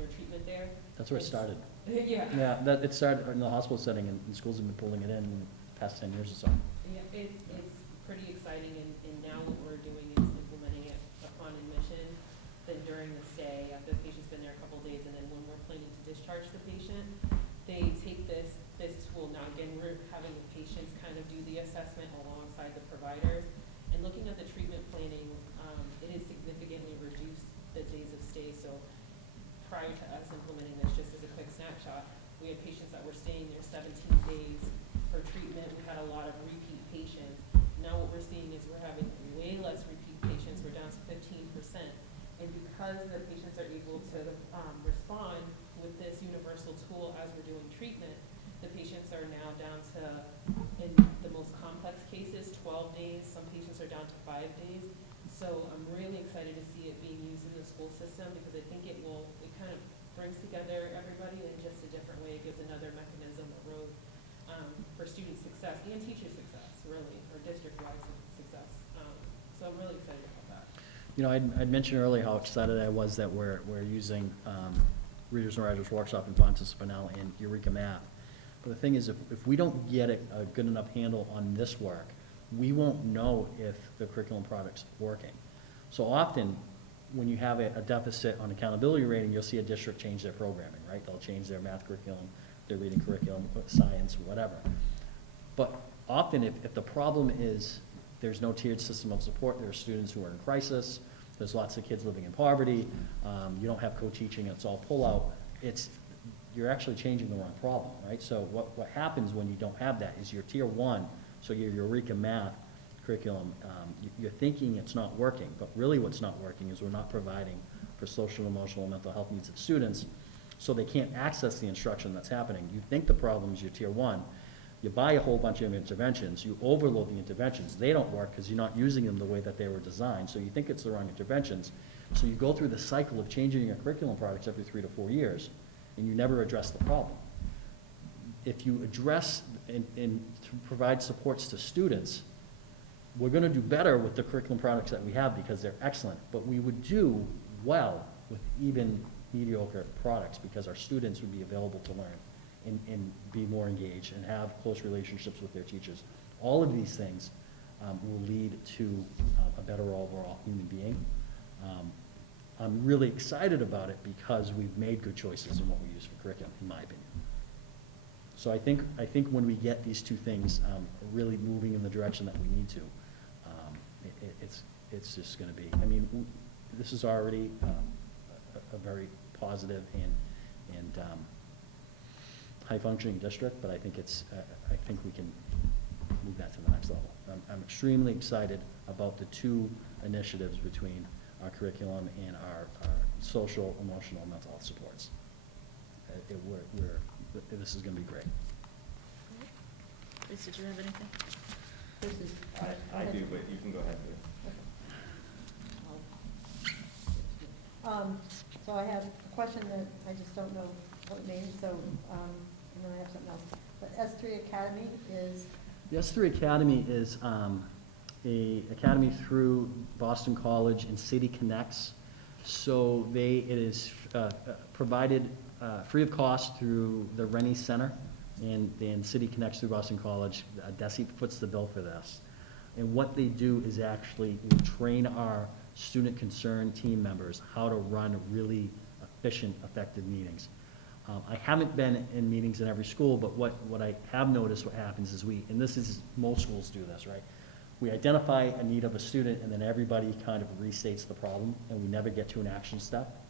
their treatment there. That's where it started. Yeah. Yeah, it started in the hospital setting, and schools have been pulling it in the past 10 years or so. Yeah, it's pretty exciting, and now what we're doing is implementing it upon admission, then during the stay, after the patient's been there a couple days, and then when we're planning to discharge the patient, they take this tool. Now, again, we're having the patients kind of do the assessment alongside the providers, and looking at the treatment planning, it has significantly reduced the days of stay. So prior to us implementing this, just as a quick snapshot, we had patients that were staying there 17 days for treatment. We had a lot of repeat patients. Now what we're seeing is we're having way less repeat patients. We're down to 15%. And because the patients are able to respond with this universal tool as we're doing treatment, the patients are now down to, in the most complex cases, 12 days. Some patients are down to 5 days. So I'm really excited to see it being used in the school system, because I think it kind of brings together everybody in just a different way. It gives another mechanism, a road for student success and teacher success, really, or district-wide success. So I'm really excited about that. I'd mentioned earlier how excited I was that we're using Readers and Writers Workshop in Fontes Spinell and Eureka Math. But the thing is, if we don't get a good enough handle on this work, we won't know if the curriculum product's working. So often, when you have a deficit on accountability rating, you'll see a district change their programming, right? They'll change their math curriculum, their reading curriculum, science, whatever. But often, if the problem is there's no tiered system of support, there are students who are in crisis, there's lots of kids living in poverty, you don't have co-teaching, it's all pullout, you're actually changing the wrong problem, right? So what happens when you don't have that is your tier 1, so your Eureka Math curriculum, you're thinking it's not working, but really what's not working is we're not providing for social, emotional, and mental health needs of students, so they can't access the instruction that's happening. You think the problem is your tier 1, you buy a whole bunch of interventions, you overload the interventions, they don't work because you're not using them the way that they were designed, so you think it's the wrong interventions. So you go through the cycle of changing your curriculum products every 3 to 4 years, and you never address the problem. If you address and to provide supports to students, we're gonna do better with the curriculum products that we have because they're excellent, but we would do well with even mediocre products because our students would be available to learn and be more engaged and have close relationships with their teachers. All of these things will lead to a better overall human being. I'm really excited about it because we've made good choices in what we use for curriculum, in my opinion. So I think when we get these two things really moving in the direction that we need to, it's just going to be. I mean, this is already a very positive and high-functioning district, but I think I think we can move that to the next level. I'm extremely excited about the two initiatives between our curriculum and our social, emotional, and mental health supports. This is going to be great. Liz, did you have anything? This is. I do, but you can go ahead, please. So I have a question that I just don't know what it means, so, and then I have something else. But S3 Academy is, The S3 Academy is a academy through Boston College and City Connects. So it is provided free of cost through the Rennie Center, and City Connects through Boston College. DESE foots the bill for this. And what they do is actually train our student concern team members how to run really efficient, effective meetings. I haven't been in meetings in every school, but what I have noticed what happens is and this is, most schools do this, right? We identify a need of a student, and then everybody kind of restates the problem, and we never get to an action step.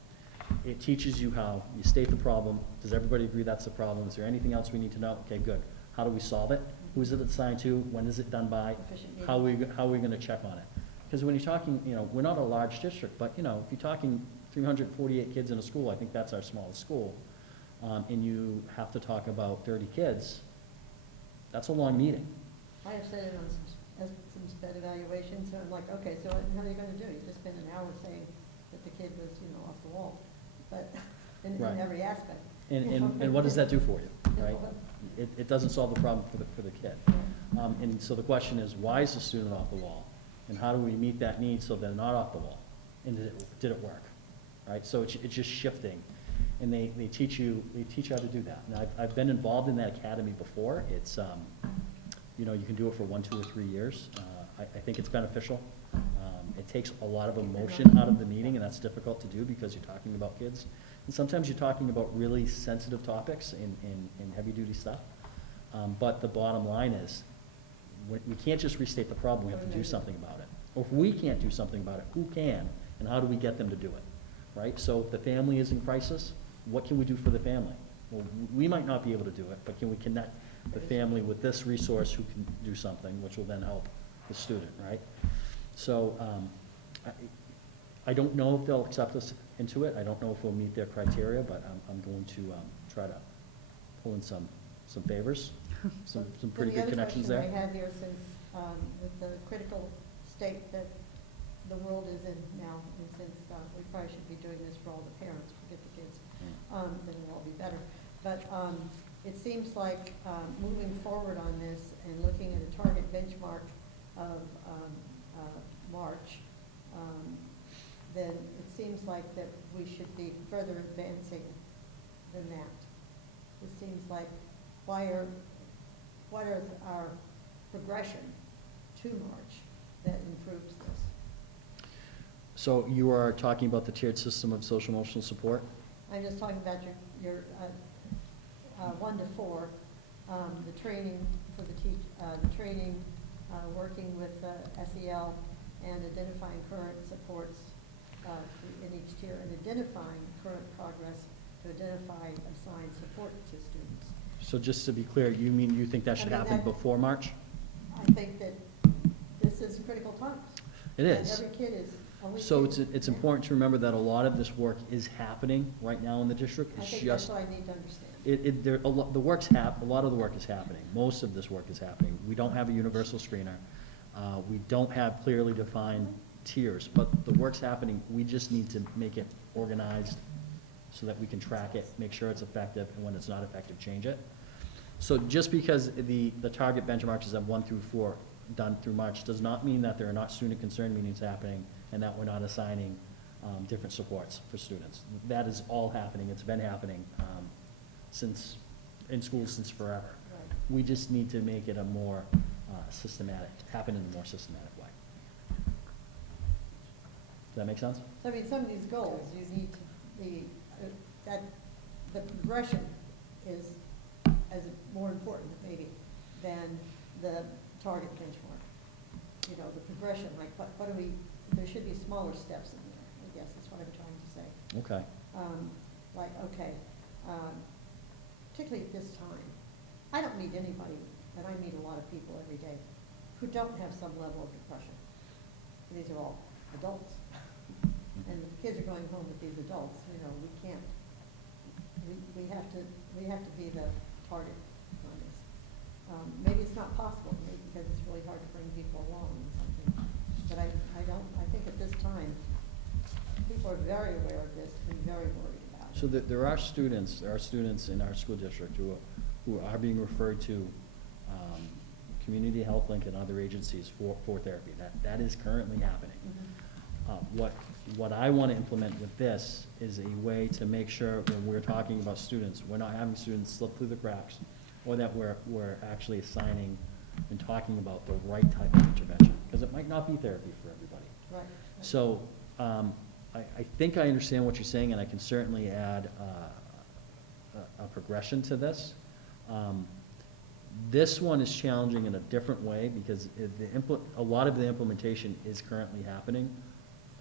It teaches you how you state the problem. Does everybody agree that's the problem? Is there anything else we need to know? Okay, good. How do we solve it? Who's it assigned to? When is it done by? Efficient How are we gonna check on it? Because when you're talking, we're not a large district, but, if you're talking 348 kids in a school, I think that's our smallest school, and you have to talk about 30 kids, that's a long meeting. I have said it on some sped evaluations, and I'm like, okay, so how are you gonna do? You just spend an hour saying that the kid was, off the wall, but in Right. every aspect. And what does that do for you, right? It doesn't solve the problem for the kid. And so the question is, why is the student off the wall? And how do we meet that need so they're not off the wall? And did it work, right? So it's just shifting. And they teach you how to do that. Now, I've been involved in that academy before. It's, you can do it for 1, 2, or 3 years. I think it's beneficial. It takes a lot of emotion out of the meeting, and that's difficult to do because you're talking about kids. And sometimes you're talking about really sensitive topics and heavy-duty stuff. But the bottom line is, we can't just restate the problem, we have to do something about it. Or if we can't do something about it, who can? And how do we get them to do it, right? So if the family is in crisis, what can we do for the family? Well, we might not be able to do it, but can we connect the family with this resource who can do something, which will then help the student, right? So I don't know if they'll accept us into it. I don't know if we'll meet their criteria, but I'm going to try to pull in some favors, some pretty good connections there. The other question I have here, since with the critical state that the world is in now, and since we probably should be doing this for all the parents, forget the kids, then it'll all be better. But it seems like moving forward on this and looking at a target benchmark of March, then it seems like that we should be further advancing than that. It seems like, what is our progression to March that improves this? So you are talking about the tiered system of social emotional support? I'm just talking about your 1 to 4, the training for the training, working with SEL and identifying current supports in each tier, and identifying current progress to identify assigned support to students. So just to be clear, you think that should happen before March? I think that this is critical times. It is. Every kid is only. So it's important to remember that a lot of this work is happening right now in the district. I It's think that's just, what I need to understand. a lot of the work is happening. Most of this work is happening. We don't have a universal screener. We don't have clearly defined tiers, but the work's happening. We just need to make it organized so that we can track it, make sure it's effective, and when it's not effective, change it. So just because the target benchmarks is at 1 through 4 done through March does not mean that there are not student concern meetings happening and that we're not assigning different supports for students. That is all happening. It's been happening in schools since forever. Right. We just need to make it a more happen in a more systematic way. Does that make sense? So I mean, some of these goals, you need to be, that the progression is as more important maybe than the target benchmark. The progression, like what do we, there should be smaller steps in there, I guess is what I'm trying to say. Okay. Particularly at this time, I don't meet anybody, and I meet a lot of people every day, who don't have some level of depression. These are all adults. And the kids are going home with these adults, we can't, we have to be the target on this. Maybe it's not possible, maybe because it's really hard to bring people along in something. But I think at this time, people are very aware of this and very worried about it. So there are students in our school district who are being referred to Community Health Link and other agencies for therapy. That is currently happening. What I want to implement with this is a way to make sure when we're talking about students, we're not having students slip through the cracks, or that we're actually assigning and talking about the right type of intervention, because it might not be therapy for everybody. Right. So, I think I understand what you're saying, and I can certainly add a progression to this. This one is challenging in a different way, because a lot of the implementation is currently happening,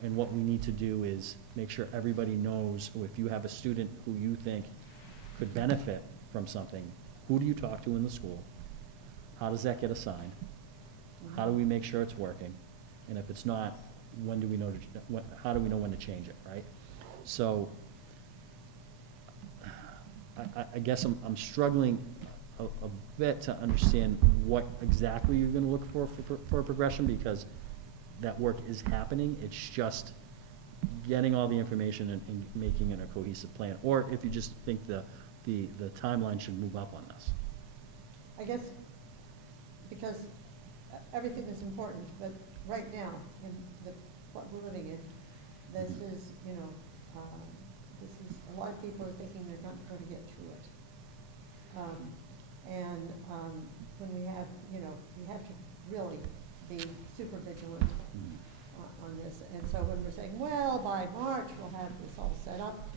and what we need to do is make sure everybody knows, or if you have a student who you think could benefit from something, who do you talk to in the school? How does that get assigned? How do we make sure it's working? And if it's not, when do we know how do we know when to change it, right? So, I guess I'm struggling a bit to understand what exactly you're gonna look for a progression, because that work is happening. It's just getting all the information and making it a cohesive plan, or if you just think the timeline should move up on this. I guess, because everything is important, but right now, in what we're living in, this is, this is, a lot of people are thinking they're not going to get through it. When we have, we have to really be super vigilant on this. And so when we're saying, well, by March, we'll have this all set up,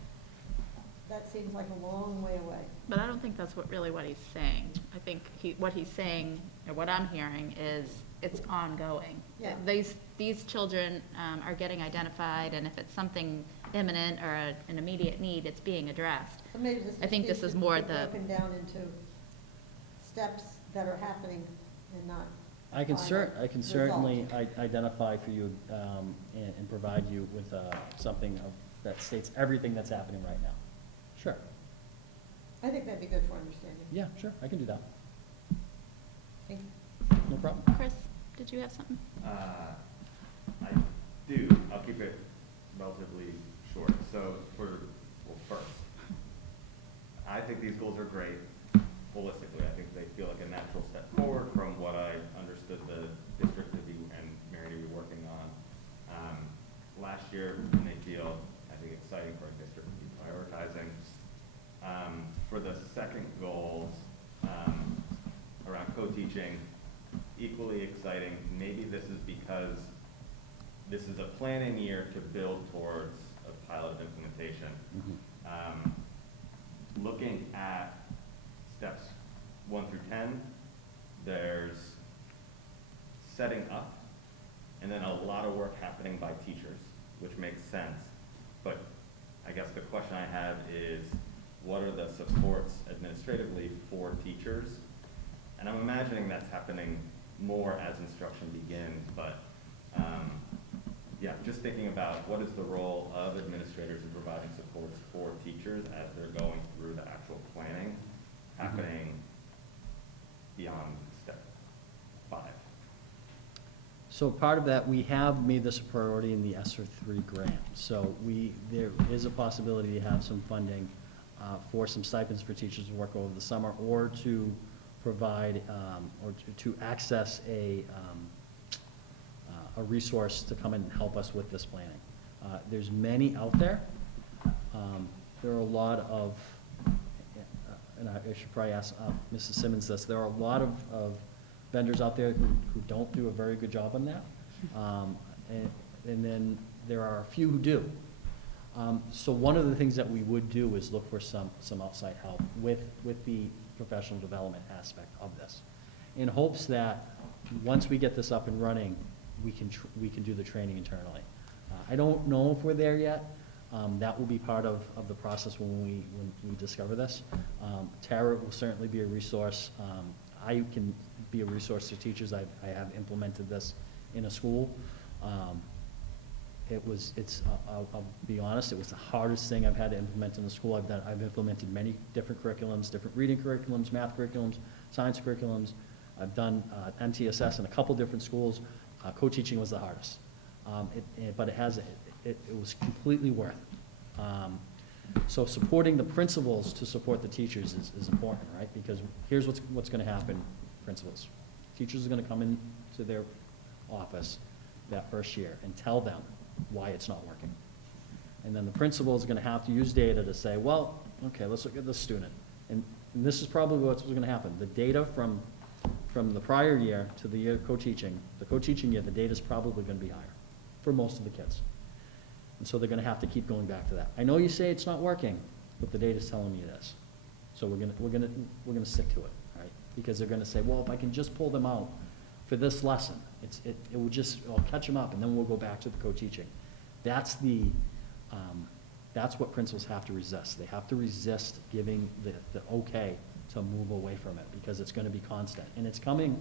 that seems like a long way away. But I don't think that's what he's saying. I think what he's saying, or what I'm hearing, is it's ongoing. Yeah. These children are getting identified, and if it's something imminent or an immediate need, it's being addressed. So maybe this I think needs this is to more be the, broken down into steps that are happening and not. I can final certainly result. identify for you and provide you with something that states everything that's happening right now. Sure. I think that'd be good for understanding. Yeah, sure, I can do that. Thank you. No problem. Chris, did you have something? I do. I'll keep it relatively short. So first, I think these goals are great holistically. I think they feel like a natural step forward from what I understood the district to be and Mary to be working on last year, and they feel, I think, exciting for a district to be prioritizing. For the second goals, around co-teaching, equally exciting. Maybe this is because this is a planning year to build towards a pilot implementation. Looking at steps 1 through 10, there's setting up, and then a lot of work happening by teachers, which makes sense. But I guess the question I have is, what are the supports administratively for teachers? And I'm imagining that's happening more as instruction begins, but yeah, just thinking about what is the role of administrators in providing supports for teachers as they're going through the actual planning happening beyond step 5. So part of that, we have made this a priority in the ESSER 3 grant. So there is a possibility to have some funding for some stipends for teachers to work over the summer, or to provide, or to access a resource to come in and help us with this planning. There's many out there. There are a lot of, and I should probably ask Mrs. Simmons this, there are a lot of vendors out there who don't do a very good job on that. And then there are a few who do. So one of the things that we would do is look for some outside help with the professional development aspect of this, in hopes that once we get this up and running, we can do the training internally. I don't know if we're there yet. That will be part of the process when we discover this. Tara will certainly be a resource. I can be a resource to teachers. I have implemented this in a school. I'll be honest, it was the hardest thing I've had to implement in the school. I've implemented many different curriculums, different reading curriculums, math curriculums, science curriculums. I've done MTSS in a couple different schools. Co-teaching was the hardest. But it was completely worth it. So supporting the principals to support the teachers is important, right? Because here's what's gonna happen, principals. Teachers are gonna come into their office that first year and tell them why it's not working. And then the principal is gonna have to use data to say, well, okay, let's look at this student. And this is probably what's gonna happen. The data from the prior year to the year of co-teaching, the co-teaching year, the data's probably gonna be higher for most of the kids. And so they're gonna have to keep going back to that. I know you say it's not working, but the data's telling me it is. So we're gonna stick to it, right? Because they're gonna say, well, if I can just pull them out for this lesson, I'll catch them up, and then we'll go back to the co-teaching. That's what principals have to resist. They have to resist giving the okay to move away from it, because it's gonna be constant. And it's coming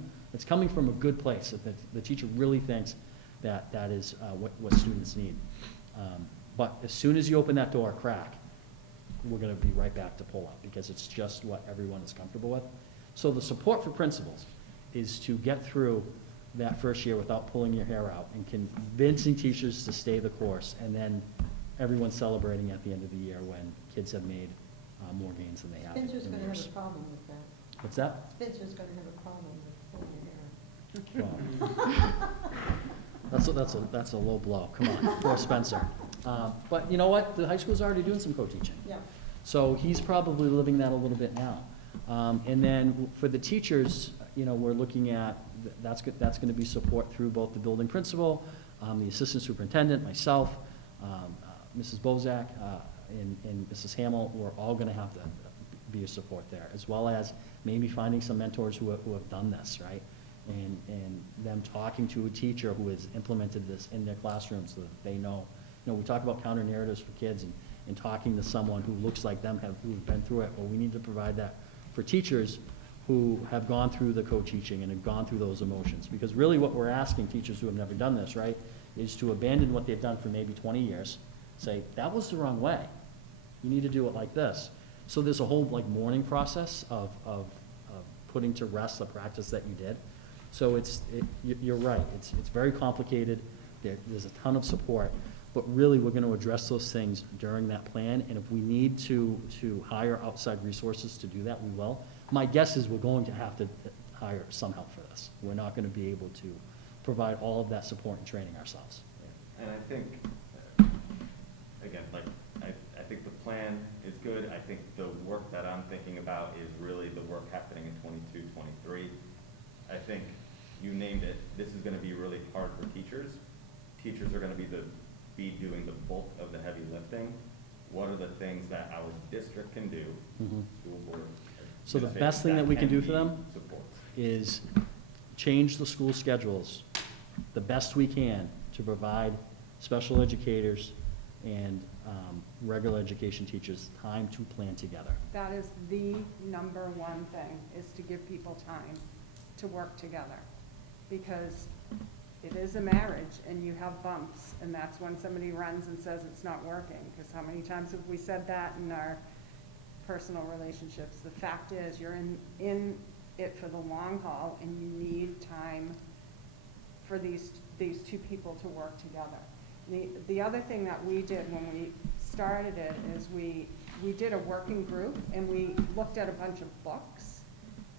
from a good place, that the teacher really thinks that is what students need. But as soon as you open that door a crack, we're gonna be right back to pull up, because it's just what everyone is comfortable with. So the support for principals is to get through that first year without pulling your hair out and convincing teachers to stay the course, and then everyone's celebrating at the end of the year when kids have made more gains than they have in Spencer's gonna years. have a problem with that. What's that? Spencer's gonna have a problem with pulling your hair. Well, that's a low blow, come on, poor Spencer. But you know what, the high school's already doing some co-teaching. Yeah. So he's probably living that a little bit now. And then for the teachers, we're looking at, that's gonna be support through both the building principal, the assistant superintendent, myself, Mrs. Bozak, and Mrs. Hamill. We're all gonna have to be a support there, as well as maybe finding some mentors who have done this, right? And them talking to a teacher who has implemented this in their classrooms so that they know. We talk about counter narratives for kids, and talking to someone who looks like them, who've been through it. Well, we need to provide that for teachers who have gone through the co-teaching and have gone through those emotions. Because really what we're asking teachers who have never done this, right, is to abandon what they've done for maybe 20 years, say, that was the wrong way. You need to do it like this. So there's a whole mourning process of putting to rest the practice that you did. So you're right, it's very complicated. There's a ton of support, but really we're going to address those things during that plan. And if we need to hire outside resources to do that, we will. My guess is we're going to have to hire some help for this. We're not going to be able to provide all of that support and training ourselves. And I think, again, I think the plan is good. I think the work that I'm thinking about is really the work happening in 22, 23. I think you named it. This is going to be really hard for teachers. Teachers are going to be doing the bulk of the heavy lifting. What are the things that our district can do, school board? So the best thing that we can do for them support. is change the school schedules the best we can to provide special educators and regular education teachers time to plan together. That is the number one thing, is to give people time to work together. Because it is a marriage, and you have bumps, and that's when somebody runs and says it's not working. Because how many times have we said that in our personal relationships? The fact is, you're in it for the long haul, and you need time for these two people to work together. The other thing that we did when we started it is we did a working group, and we looked at a bunch of books,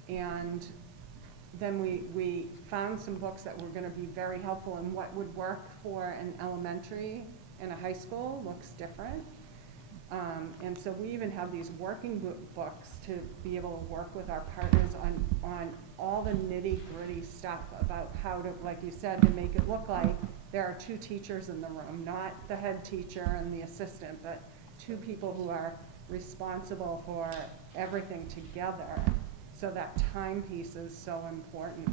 and then we found some books that were going to be very helpful, and what would work for an elementary and a high school looks different. And so we even have these working books to be able to work with our partners on all the nitty-gritty stuff about how to, like you said, to make it look like there are two teachers in the room, not the head teacher and the assistant, but two people who are responsible for everything together. So that time piece is so important.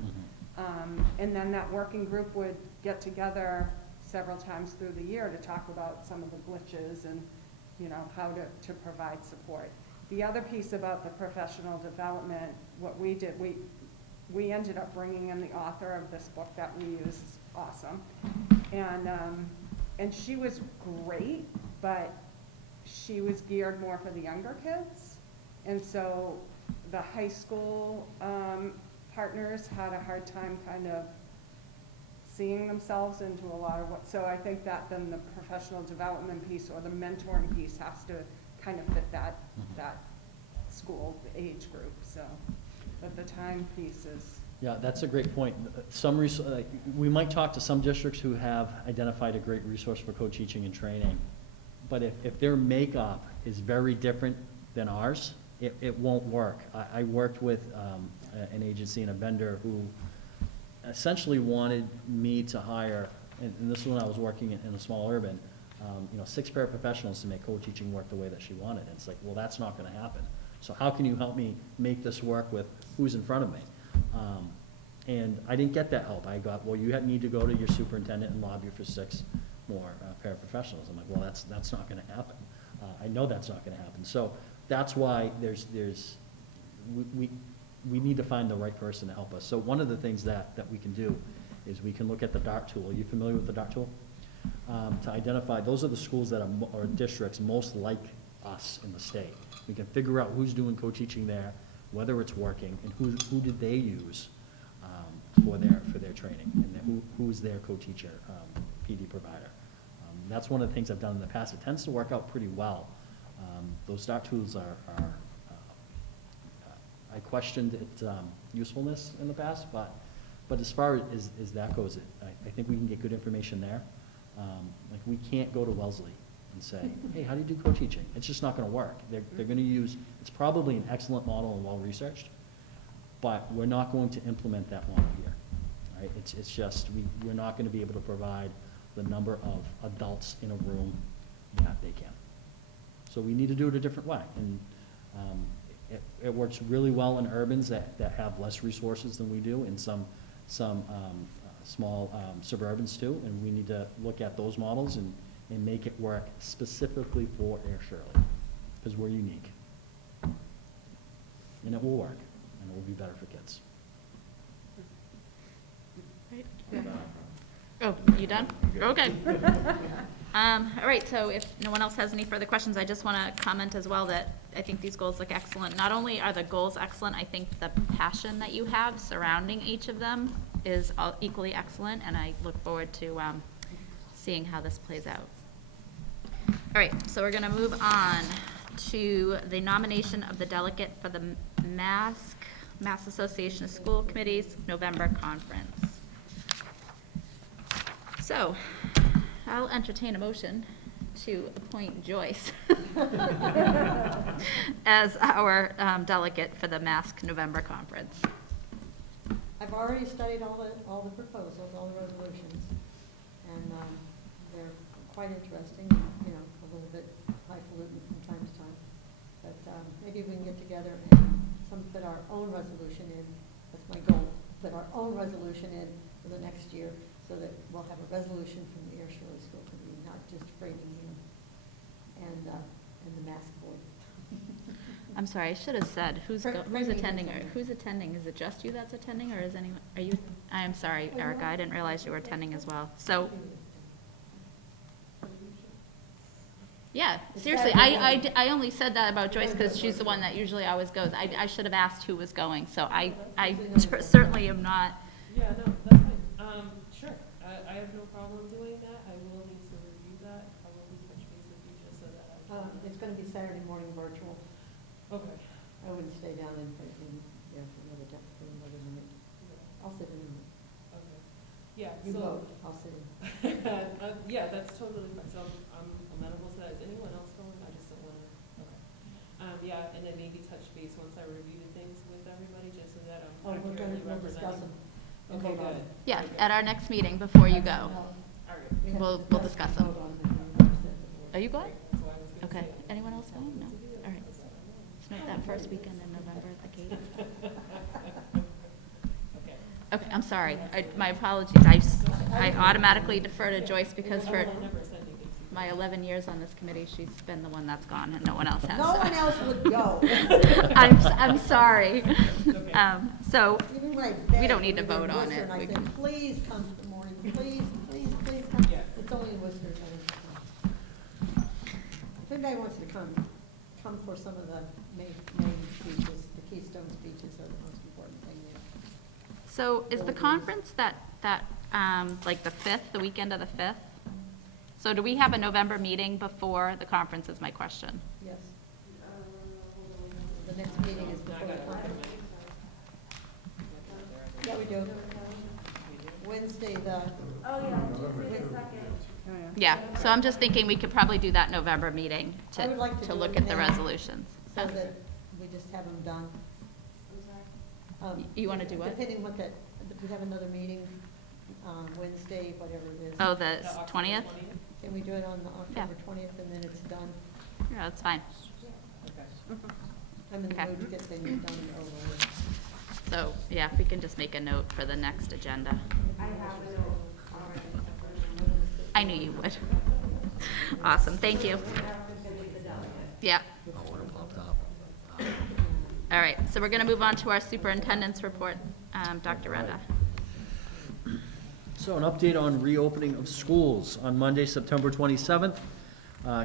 And then that working group would get together several times through the year to talk about some of the glitches and how to provide support. The other piece about the professional development, what we did, we ended up bringing in the author of this book that we use. It's awesome. And and she was great, but she was geared more for the younger kids. And so the high school partners had a hard time kind of seeing themselves into a lot of what, so I think that then the professional development piece or the mentoring piece has to kind of fit that school age group, so, but the time piece is. Yeah, that's a great point. We might talk to some districts who have identified a great resource for co-teaching and training, but if their makeup is very different than ours, it won't work. I worked with an agency and a vendor who essentially wanted me to hire, and this is when I was working in a small urban, 6 paraprofessionals to make co-teaching work the way that she wanted. And it's like, well, that's not gonna happen. So how can you help me make this work with who's in front of me? And I didn't get that help. I got, well, you need to go to your superintendent and lobby for 6 more paraprofessionals. I'm like, well, that's not gonna happen. I know that's not gonna happen. So that's why we need to find the right person to help us. So one of the things that we can do is we can look at the DART tool. Are you familiar with the DART tool? To identify, those are the schools that are districts most like us in the state. We can figure out who's doing co-teaching there, whether it's working, and who did they use for their training, and who's their co-teacher, PD provider. That's one of the things I've done in the past. It tends to work out pretty well. Those DART tools are I questioned its usefulness in the past, but as far as that goes, I think we can get good information there. Like, we can't go to Wellesley and say, hey, how do you do co-teaching? It's just not gonna work. They're gonna use, it's probably an excellent model and well-researched, but we're not going to implement that model here, right? It's just, we're not gonna be able to provide the number of adults in a room that they can. So we need to do it a different way, and it works really well in urbans that have less resources than we do, and some small suburbans too, and we need to look at those models and make it work specifically for Air Shirley, because we're unique. And it will work, and it will be better for kids. Right. Oh, you done? Okay. All right, so if no one else has any further questions, I just want to comment as well that I think these goals look excellent. Not only are the goals excellent, I think the passion that you have surrounding each of them is equally excellent, and I look forward to seeing how this plays out. All right, so we're going to move on to the nomination of the delegate for the Mass Association of School Committees November conference. So, I'll entertain a motion to appoint Joyce as our delegate for the Mask November conference. I've already studied all the proposals, all the resolutions, and they're quite interesting, a little bit highfalutin from time to time. But maybe we can get together and put our own resolution in. That's my goal, put our own resolution in for the next year, so that we'll have a resolution from the Air Shirley School Committee, not just framing you and the mask board. I'm sorry, I should have said, who's Framing attending, or and who's attending? Is it just you that's attending, or is anyone, are you, I am sorry, Erica, I didn't realize you were attending as well. So, yeah, seriously, I only said that about Joyce because she's the one that usually always goes. I should have asked who was going, so I certainly am not. Yeah, no, that's fine. Sure, I have no problem doing that. I will need to review that. I will be touch base with you just so that I can. It's going to be Saturday morning virtual. Okay. I wouldn't stay down in there for another minute. I'll sit in. Okay. Yeah, You so. vote, I'll sit in. Yeah, that's totally fine. So I'm amenable to that. Is anyone else going? I just don't want to. Okay. Yeah, and then maybe touch base once I review the things with everybody, just so that I'm We'll accurately discuss representing. them. Okay, Vote on good. it. Yeah, at our next meeting before you go. All right. We have We'll to discuss and them. vote on them and represent the board. Are you going? That's why I was gonna Okay. say I Anyone else going? No? to do that. All right. Let's make that first weekend in November at the Cape. Okay. Okay, I'm sorry. My apologies. I automatically defer to Joyce because for I'll never send anything to you. my 11 years on this committee, she's been the one that's gone and no one else has. No one else would go. I'm sorry. Okay. So, Even when I We begged don't need to when we were in vote on Worcester, it. And I We said, can- please come to the morning, please come. Yeah. It's only in Worcester, and if anybody wants to come for some of the main speeches, the Keystone speeches are the most important thing there. So is the conference that, like the 5th, the weekend of the 5th? So do we have a November meeting before the conference is my question? Yes. The next meeting is before the conference. Yeah, we do. Wednesday, the, Oh, yeah, Tuesday the 2nd. Oh, yeah. Yeah, so I'm just thinking we could probably do that November meeting I would like to to do look it at the now. resolutions. so that we just have them done. I'm sorry. You wanna do what? Depending what that, we have another meeting, Wednesday, whatever it is. Oh, the 20th? Can we do it on the October 20th and then it's done? Yeah, that's fine. I'm in the Okay. mood to get things done and over with. So, yeah, if we can just make a note for the next agenda. I have a note already. I knew you would. Awesome, thank you. Yeah. All right, so we're gonna move on to our superintendent's report. Dr. Renda. So an update on reopening of schools. On Monday, September 27th,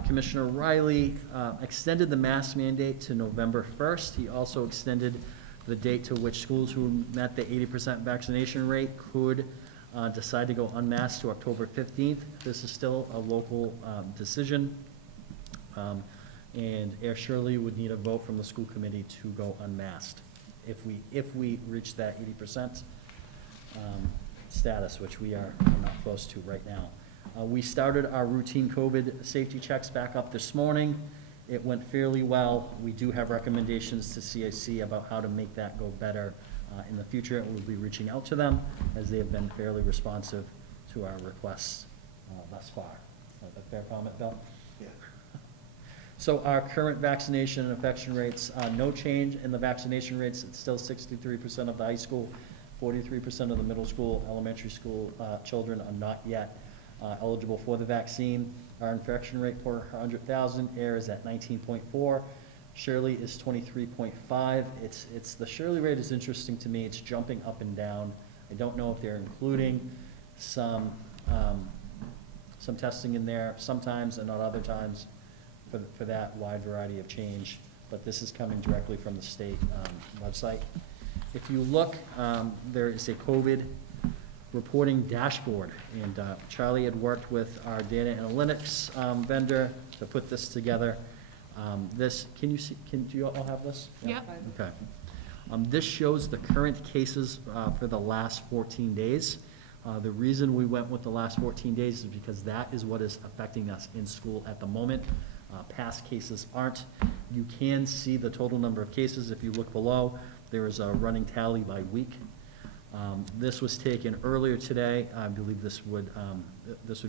Commissioner Riley extended the mask mandate to November 1st. He also extended the date to which schools who met the 80% vaccination rate could decide to go unmasked to October 15th. This is still a local decision. And Air Shirley would need a vote from the school committee to go unmasked if we reach that 80% status, which we are not close to right now. We started our routine COVID safety checks back up this morning. It went fairly well. We do have recommendations to CIC about how to make that go better in the future, and we'll be reaching out to them as they have been fairly responsive to our requests thus far. A fair comment, Bill? Yeah. So our current vaccination and infection rates, no change in the vaccination rates. It's still 63% of the high school, 43% of the middle school, elementary school children are not yet eligible for the vaccine. Our infection rate per 100,000, Air is at 19.4. Shirley is 23.5. It's the Shirley rate is interesting to me. It's jumping up and down. I don't know if they're including some testing in there sometimes and not other times for that wide variety of change. But this is coming directly from the state website. If you look, there is a COVID reporting dashboard, and Charlie had worked with our data analytics vendor to put this together. This, can you see, do you all have this? Yep. Okay. This shows the current cases for the last 14 days. The reason we went with the last 14 days is because that is what is affecting us in school at the moment. Past cases aren't. You can see the total number of cases. If you look below, there is a running tally by week. This was taken earlier today. I believe this would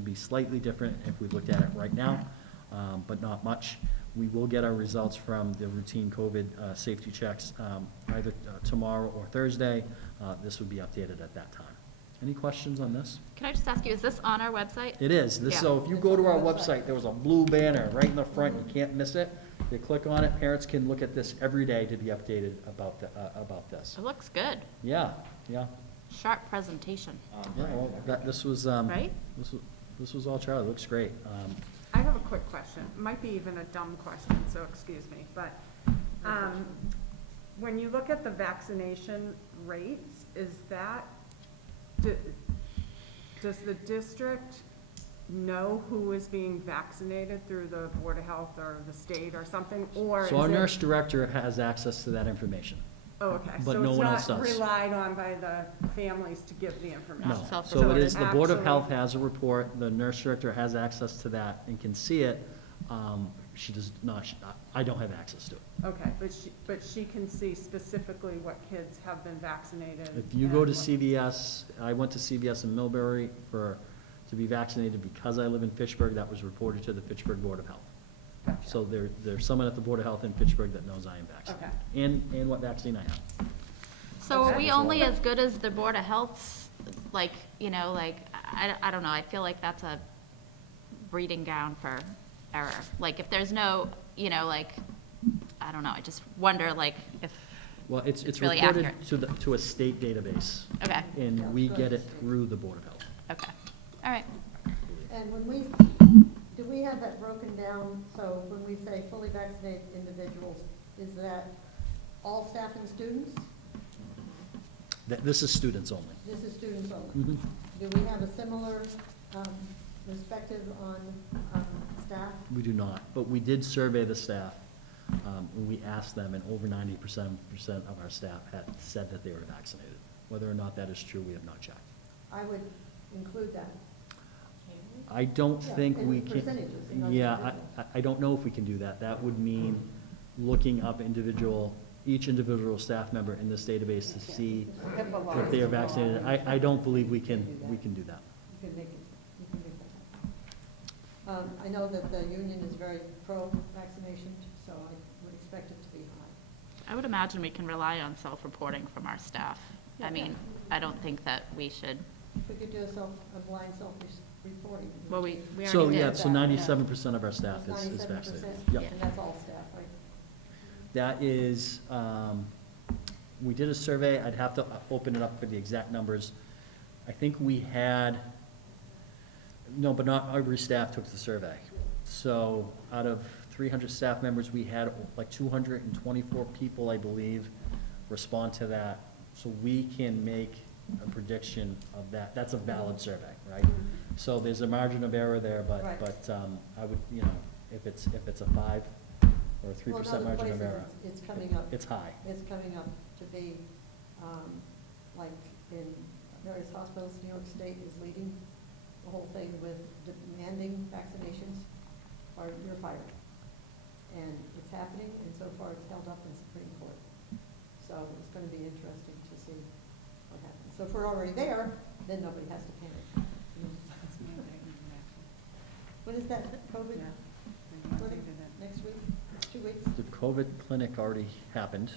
be slightly different if we looked at it right now, but not much. We will get our results from the routine COVID safety checks either tomorrow or Thursday. This would be updated at that time. Any questions on this? Can I just ask you, is this on our website? It is. Yeah. So if you go to our website, there was a blue banner right in the front. You can't miss it. You click on it. Parents can look at this every day to be updated about this. It looks good. Yeah, yeah. Sharp presentation. Yeah, well, this was, Right? This was all Charlie. Looks great. I have a quick question. Might be even a dumb question, so excuse me, but, when you look at the vaccination rates, is that, does the district know who is being vaccinated through the Board of Health or the state or something, or is So our it- nurse director has access to that information. Oh, okay. but no one else So does. it's not relied on by the families to give the information? No. Not So self-reported. it is, the Board of Actually- Health has a report. The nurse director has access to that and can see it. She does not, I don't have access to it. Okay, but she can see specifically what kids have been vaccinated? If you go to and what- CVS, I went to CVS in Millbury to be vaccinated because I live in Fitchburg. That was reported to the Fitchburg Board of Health. Gotcha. So there's someone at the Board of Health in Fitchburg that knows I am vaccinated. Okay. And what vaccine I have. So are Okay. we only as good as the Board of Health's, like, you know, like, I don't know, I feel like that's a breeding ground for error. Like, if there's no, you know, like, I don't know, I just wonder, like, if, Well, it's really reported accurate. to a state database, okay, and we get it through the Board of Health. okay, all right. And when do we we have that broken down, so when we say fully vaccinated individuals, is that all staff and students? This is students only. This is students only. Mhm. Do we have a similar perspective on staff? We do not, but we did survey the staff, and we asked them, and over 90% of our staff had said that they were vaccinated. Whether or not that is true, we have not checked. I would include that. I don't Yeah, think in we can. percentages, not Yeah, individuals. I don't know if we can do that. That would mean looking up each individual staff member in this database to see if they are vaccinated. I don't believe we can do that. You can make it, you can make that happen. I know that the union is very pro-vaccination, so I would expect it to be high. I would imagine we can rely on self-reporting from our staff. I mean, I don't think that we should, If we could do a blind self-reporting. well, we So, already yeah, did. so 97% of our staff It's is 97%, vaccinated. Yep. and that's all staff, right? That is, we did a survey, I'd have to open it up for the exact numbers. I think we had, no, but not every staff took the survey. So out of 300 staff members, we had like 224 people, I believe, respond to that. So we can make a prediction of that. That's a valid survey, right? So there's a margin of error there, Right. but I would, if it's a 5 or a 3% margin of error, It's coming up. it's high. It's coming up to be, like in various hospitals, New York State is leading the whole thing with demanding vaccinations, or you're fired. And it's happening, and so far it's held up in Supreme Court. So it's gonna be interesting to see what happens. So if we're already there, then nobody has to panic. When is that COVID clinic? Next week? 2 weeks? The COVID clinic already happened,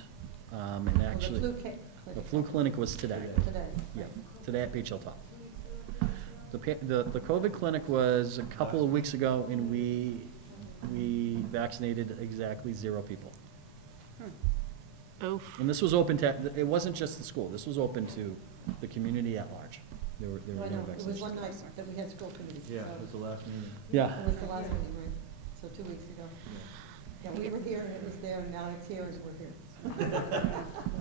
and Oh, actually, The flu the flu clinic was today. Today. Yeah, today at Beach Hilltop. The COVID clinic was a couple of weeks ago, and we vaccinated exactly 0 people. Oof. And this was open to, it wasn't just the school, this was open to the community at large. There were I no know, it was one vaccinations. night that we had school committee. so- the last meeting. It Yeah, was the last meeting, right? So 2 weeks ago. Yeah, we were here and it was there, and now it's here as we're here.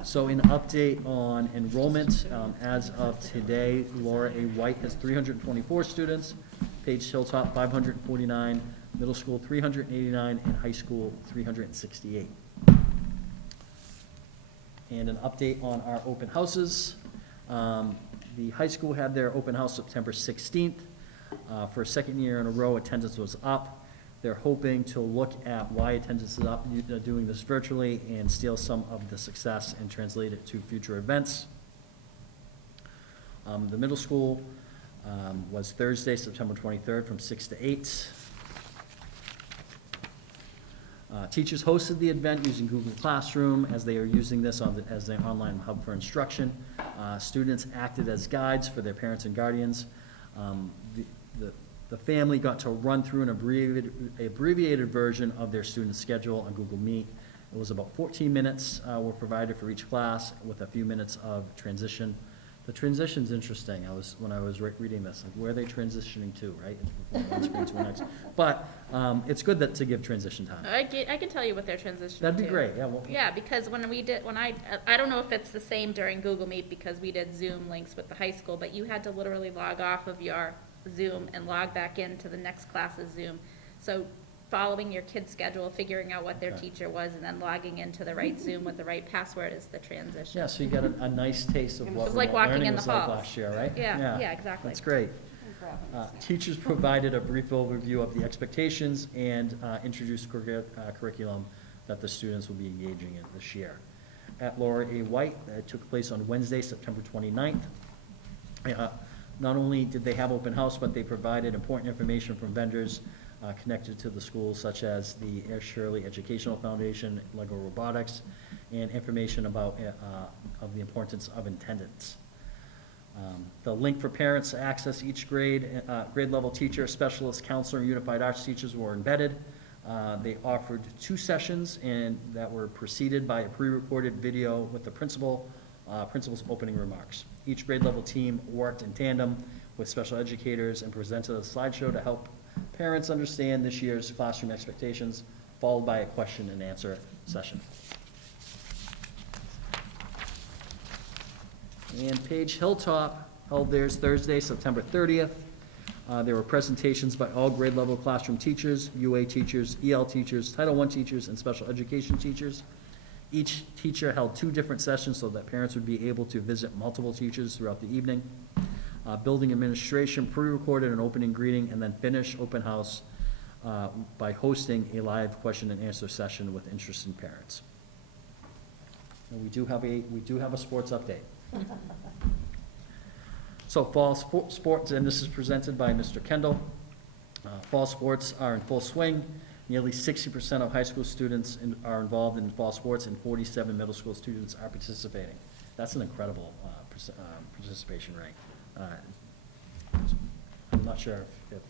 so an update on enrollment, as of today, Laura A. White has 324 students, Page Hilltop 549, middle school 389, and high school 368. And an update on our open houses. The high school had their open house September 16th. For a second year in a row, attendance was up. They're hoping to look at why attendance is up, doing this virtually, and steal some of the success and translate it to future events. The middle school was Thursday, September 23rd, from 6 to 8. Teachers hosted the event using Google Classroom, as they are using this as their online hub for instruction. Students acted as guides for their parents and guardians. The family got to run through an abbreviated version of their student schedule on Google Meet. It was about 14 minutes were provided for each class, with a few minutes of transition. The transition's interesting. When I was reading this, like, where are they transitioning to, right? It's from one screen to the next. But it's good to give transition time. I can tell you what they're transitioning to. That'd be great, yeah. Yeah, because when I don't know if it's the same during Google Meet because we did Zoom links with the high school, but you had to literally log off of your Zoom and log back into the next class's Zoom. So following your kid's schedule, figuring out what their Okay. teacher was, and then logging into the right Zoom with the right password is the transition. Yeah, so you got a nice taste of It what was like walking learning in the was like halls. last year, right? Yeah, exactly. That's great. Teachers provided a brief overview of the expectations and introduced curriculum that the students will be engaging in this year. At Laura A. White, it took place on Wednesday, September 29th. Not only did they have open house, but they provided important information from vendors connected to the schools, such as the Air Shirley Educational Foundation, Lego Robotics, and information about of the importance of attendance. The link for parents to access each grade level teacher, specialist, counselor, and unified arts teachers were embedded. They offered 2 sessions and that were preceded by a pre-recorded video with the principal's opening remarks. Each grade level team worked in tandem with special educators and presented a slideshow to help parents understand this year's classroom expectations, followed by a question and answer session. And Page Hilltop held theirs Thursday, September 30th. There were presentations by all grade level classroom teachers, UA teachers, EL teachers, Title I teachers, and special education teachers. Each teacher held 2 different sessions so that parents would be able to visit multiple teachers throughout the evening. Building administration pre-recorded an opening greeting and then finish open house by hosting a live question and answer session with interested parents. And we do have a sports update. So fall sports, and this is presented by Mr. Kendall. Fall sports are in full swing. Nearly 60% of high school students are involved in fall sports, and 47 middle school students are participating. That's an incredible participation rate. I'm not sure if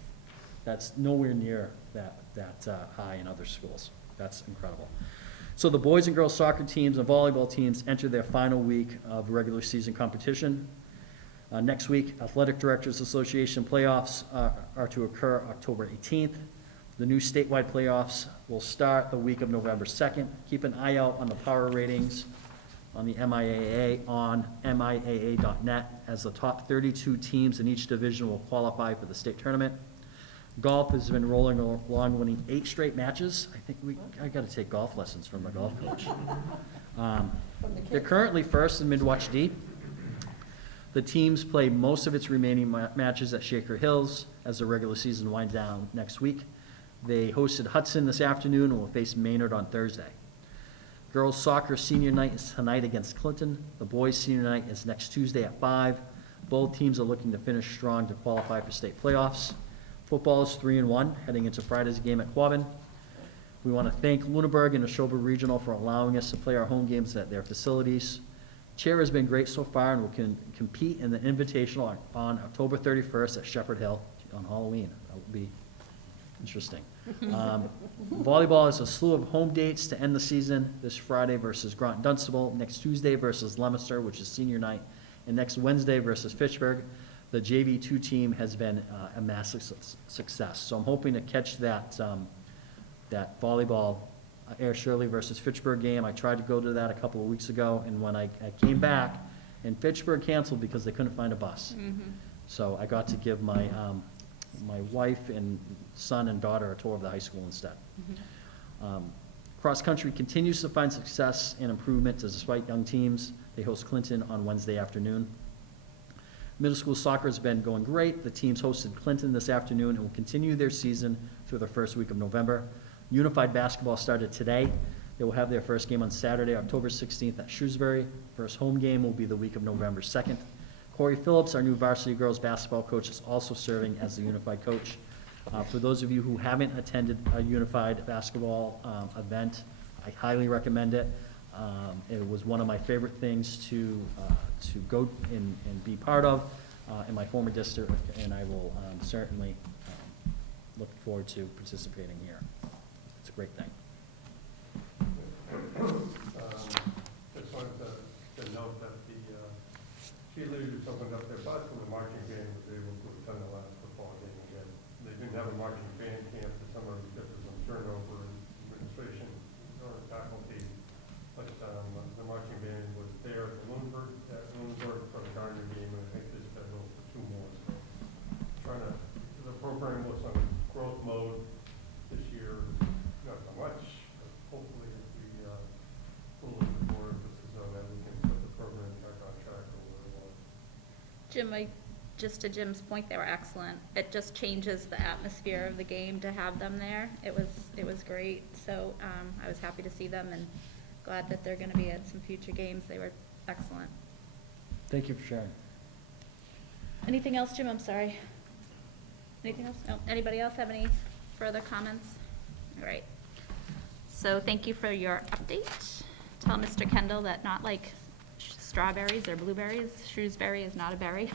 that's nowhere near that high in other schools. That's incredible. So the boys and girls soccer teams and volleyball teams enter their final week of regular season competition. Next week, Athletic Directors Association playoffs are to occur October 18th. The new statewide playoffs will start the week of November 2nd. Keep an eye out on the power ratings on the MIAA on MIAA.net, as the top 32 teams in each division will qualify for the state tournament. Golf has been rolling along, winning 8 straight matches. I think I got to take golf lessons from the golf coach. They're currently first in Midwatch D. The teams play most of its remaining matches at Shaker Hills as the regular season winds down next week. They hosted Hudson this afternoon and will face Maynard on Thursday. Girls soccer senior night is tonight against Clinton. The boys senior night is next Tuesday at 5. Both teams are looking to finish strong to qualify for state playoffs. Football is 3-1 heading into Friday's game at Quabbin. We want to thank Lunenburg and Neshoba Regional for allowing us to play our home games at their facilities. Chair has been great so far and will compete in the Invitational on October 31st at Shepherd Hill on Halloween. That will be interesting. Volleyball has a slew of home dates to end the season. This Friday versus Groton Dunstable, next Tuesday versus Leominster, which is senior night, and next Wednesday versus Fitchburg. The JV2 team has been a massive success, so I'm hoping to catch that volleyball Air Shirley versus Fitchburg game. I tried to go to that a couple of weeks ago, and when I came back, and Fitchburg canceled because they couldn't find a bus. So I got to give my my wife and son and daughter a tour of the high school instead. Cross country continues to find success and improvement despite young teams. They host Clinton on Wednesday afternoon. Middle school soccer has been going great. The teams hosted Clinton this afternoon and will continue their season through the first week of November. Unified basketball started today. They will have their first game on Saturday, October 16th at Shrewsbury. First home game will be the week of November 2nd. Corey Phillips, our new varsity girls basketball coach, is also serving as the unified coach. For those of you who haven't attended a unified basketball event, I highly recommend it. It was one of my favorite things to go and be part of in my former district, and I will certainly look forward to participating here. It's a great thing. Just wanted to note that the cheerleaders opened up their bus for the marching band, was able to attend the last football game again. They didn't have a marching band camp this summer because of some turnover in administration or faculty, but the marching band was there at Lunenburg for the Gardner game, and I think there's been a little 2 more. So the program was on growth mode this year, not so much, but hopefully if we put a little bit more emphasis on that, we can put the program back on track or whatever. Jim, just to Jim's point, they were excellent. It just changes the atmosphere of the game to have them there. It was great. So I was happy to see them and glad that they're going to be at some future games. They were excellent. Thank you for sharing. Anything else, Jim? I'm sorry. Anything else? No. Anybody else have any further comments? All right. So thank you for your update. Tell Mr. Kendall that not like strawberries or blueberries, Shrewsbury is not a berry.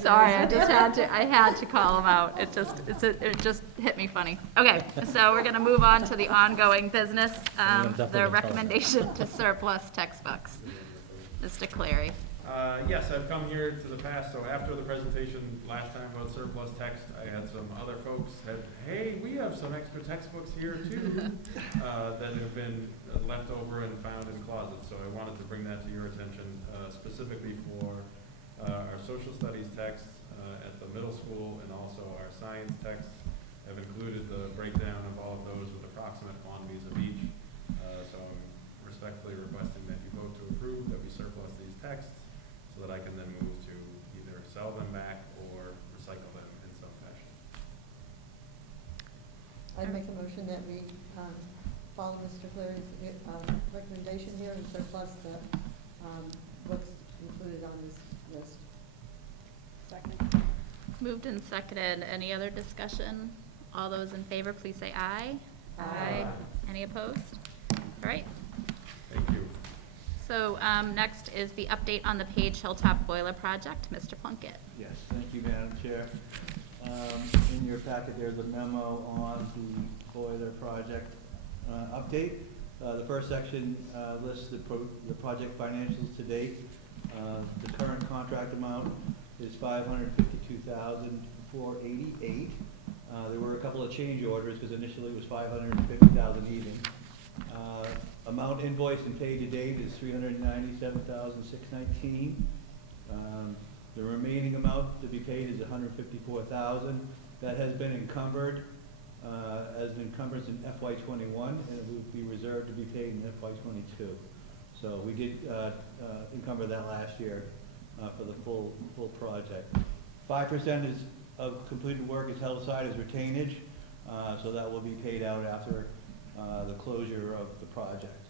Sorry, I had to call him out. It just hit me funny. Okay, so we're gonna move on to the ongoing business, definitely the gonna tell him. recommendation to surplus textbooks. Mr. Clary. Yes, I've come here to the past, so after the presentation last time about surplus text, I had some other folks said, hey, we have some extra textbooks here too, that have been left over and found in closets. So I wanted to bring that to your attention, specifically for our social studies texts at the middle school and also our science texts. I've included the breakdown of all of those with approximate quantities of each. So I'm respectfully requesting that you vote to approve that we surplus these texts so that I can then move to either sell them back or recycle them in some fashion. I'd make a motion that we follow Mr. Cleary's recommendation here and surplus the books included on this list. Second. Moved and seconded. Any other discussion? All those in favor, please say aye. Aye. Any opposed? All right. Thank you. So next is the update on the Page Hilltop Boiler Project. Mr. Plunkett. Yes, thank you, Madam Chair. In your packet, there's a memo on the boiler project update. The first section lists the project financials to date. The current contract amount is $552,488. There were a couple of change orders because initially it was $550,000 even. Amount invoiced and paid to date is $397,619. The remaining amount to be paid is $154,000. That has been encumbered, in FY21, and it will be reserved to be paid in FY22. So we did encumber that last year for the full project. 5% of completed work is held aside as retainage, so that will be paid out after the closure of the project.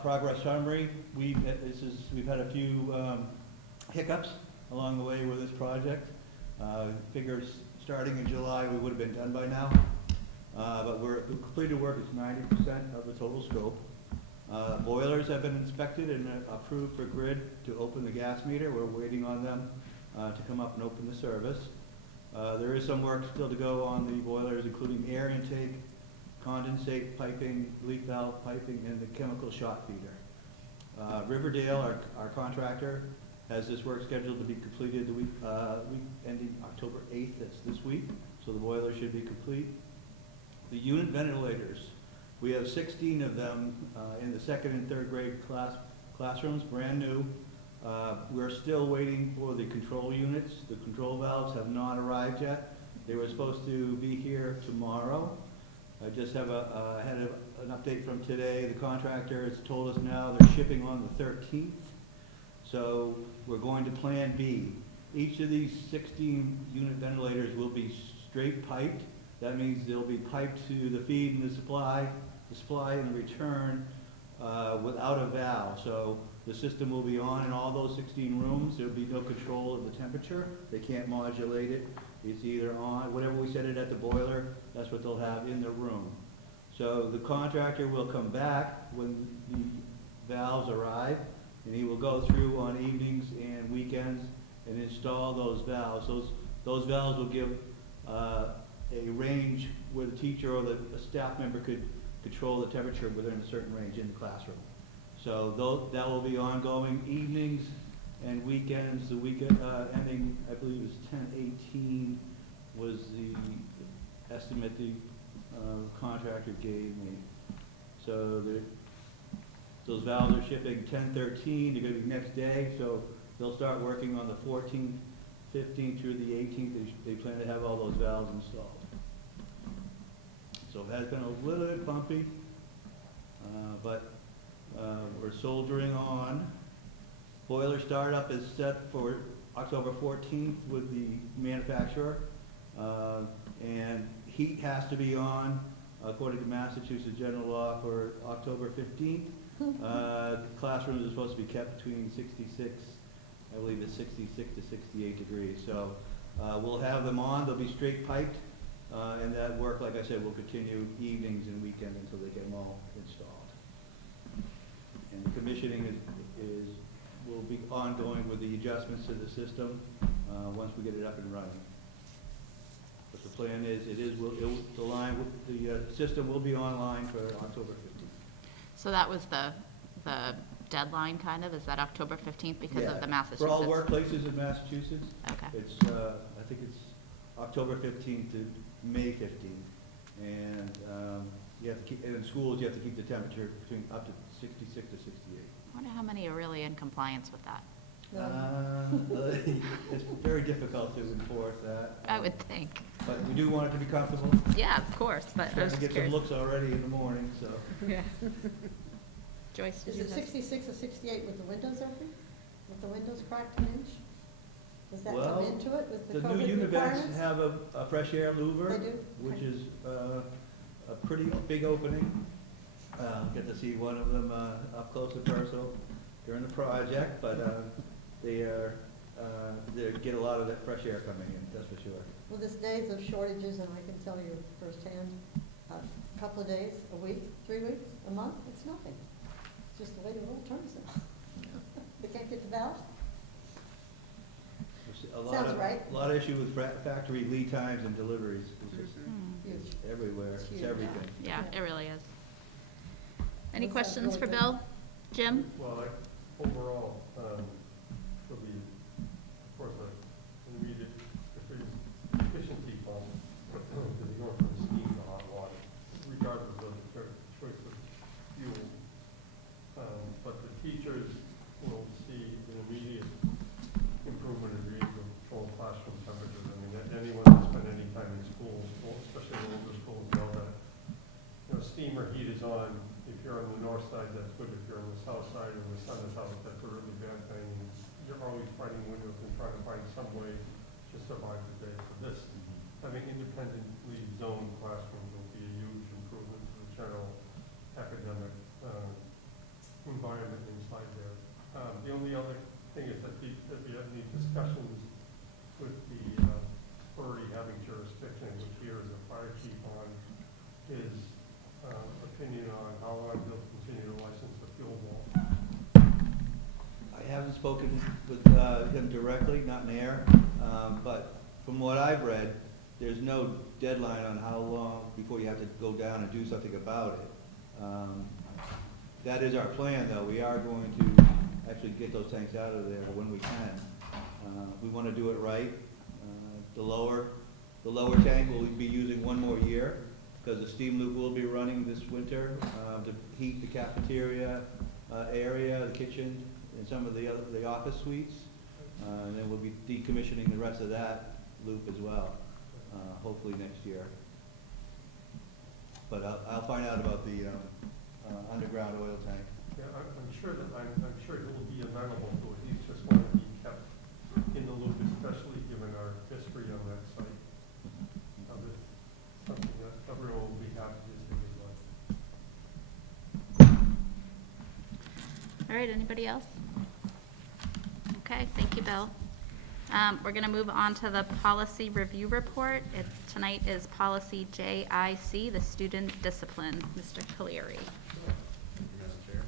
Progress summary, we've had a few hiccups along the way with this project. Figures starting in July, we would have been done by now, but the completed work is 90% of the total scope. Boilers have been inspected and approved for grid to open the gas meter. We're waiting on them to come up and open the service. There is some work still to go on the boilers, including air intake, condensate piping, leak valve piping, and the chemical shot feeder. Riverdale, our contractor, has this work scheduled to be completed the week ending October 8th. That's this week, so the boiler should be complete. The unit ventilators, we have 16 of them in the second and third grade classrooms, brand new. We're still waiting for the control units. The control valves have not arrived yet. They were supposed to be here tomorrow. I just have had an update from today. The contractor has told us now they're shipping on the 13th. So we're going to Plan B. Each of these 16 unit ventilators will be straight piped. That means they'll be piped to the feed and the supply and the return without a valve. So the system will be on in all those 16 rooms. There'll be no control of the temperature. They can't modulate it. It's either on, whatever we set it at the boiler, that's what they'll have in the room. So the contractor will come back when the valves arrive, and he will go through on evenings and weekends and install those valves. Those valves will give a range where the teacher or a staff member could control the temperature within a certain range in the classroom. So that will be ongoing evenings and weekends. The weekend ending, I believe, is 10/18 was the estimate the contractor gave me. So those valves are shipping 10/13. They're going to be next day, so they'll start working on the 14th, 15th through the 18th. They plan to have all those valves installed. So it has been a little bit bumpy, but we're soldiering on. Boiler startup is set for October 14th with the manufacturer, and heat has to be on, according to Massachusetts general law, for October 15th. Classrooms are supposed to be kept between 66, I believe it's 66 to 68 degrees. So we'll have them on. They'll be straight piped, and that work, like I said, will continue evenings and weekends until they get them all installed. And the commissioning will be ongoing with the adjustments to the system once we get it up and running. But the plan is, the system will be online for October 15th. So that was the deadline, kind of? Is that October 15th because Yeah, of the Massachusetts? For all workplaces in Massachusetts, Okay. it's, I think it's October 15th to May 15th. And you have to keep, in schools, you have to keep the temperature between up to 66 to 68. I wonder how many are really in compliance with that. It's very difficult to enforce that. I would think. But we do want it to be comfortable. Yeah, of course, but I was Starting to just get some curious. looks already in the morning, so. Yeah. Joyce, did Is you it have? 66 or 68 with the windows open? With the windows cracked an inch? Does that Well, come into it with the The new COVID univents requirements? have a fresh air louver. They do? Which Okay. is a pretty big opening. Get to see one of them up close and personal during the project, but they get a lot of that fresh air coming in, that's for sure. Well, there's days of shortages, and I can tell you firsthand, a couple of days, a week, 3 weeks, a month, it's nothing. It's just the way the world turns now. They can't get the valves? Sounds right. A lot of issue with factory lead times and deliveries. It's just Huge. everywhere, It's it's huge. everything. Yeah, it really is. Any That sounds questions really for good. Bill? Jim? Well, overall, there'll be, of course, an immediate efficiency bump, because you're going from steam to hot water, regardless of their choice of fuel. But the teachers will see an immediate improvement in being able to control classroom temperatures. I mean, anyone that's spent any time in schools, especially in older schools, know that, steam or heat is on. If you're on the north side, that's good. If you're on the south side and the sun is out, that's a really bad thing. You're always fighting windows and trying to find some way to survive the day. So this, having independently zoned classrooms will be a huge improvement to the general academic environment inside there. The only other thing is that we have these discussions with the authority having jurisdiction, which here is the fire chief on his opinion on how long they'll continue to license the fuel wall. I haven't spoken with him directly, not in air, but from what I've read, there's no deadline on how long before you have to go down and do something about it. That is our plan, though. We are going to actually get those tanks out of there when we can. We want to do it right. The lower tank will be using one more year, because the steam loop will be running this winter to heat the cafeteria area, the kitchen, and some of the office suites. And then we'll be decommissioning the rest of that loop as well, hopefully next year. But I'll find out about the underground oil tank. Yeah, I'm sure he'll be amenable to it. He's just want to be kept in the loop, especially given our history on that site. It's something that everyone will be happy to see as well. All right, anybody else? Okay, thank you, Bill. We're going to move on to the policy review report. Tonight is policy JIC, the student discipline. Mr. Cleary. Thank you, Madam Chair.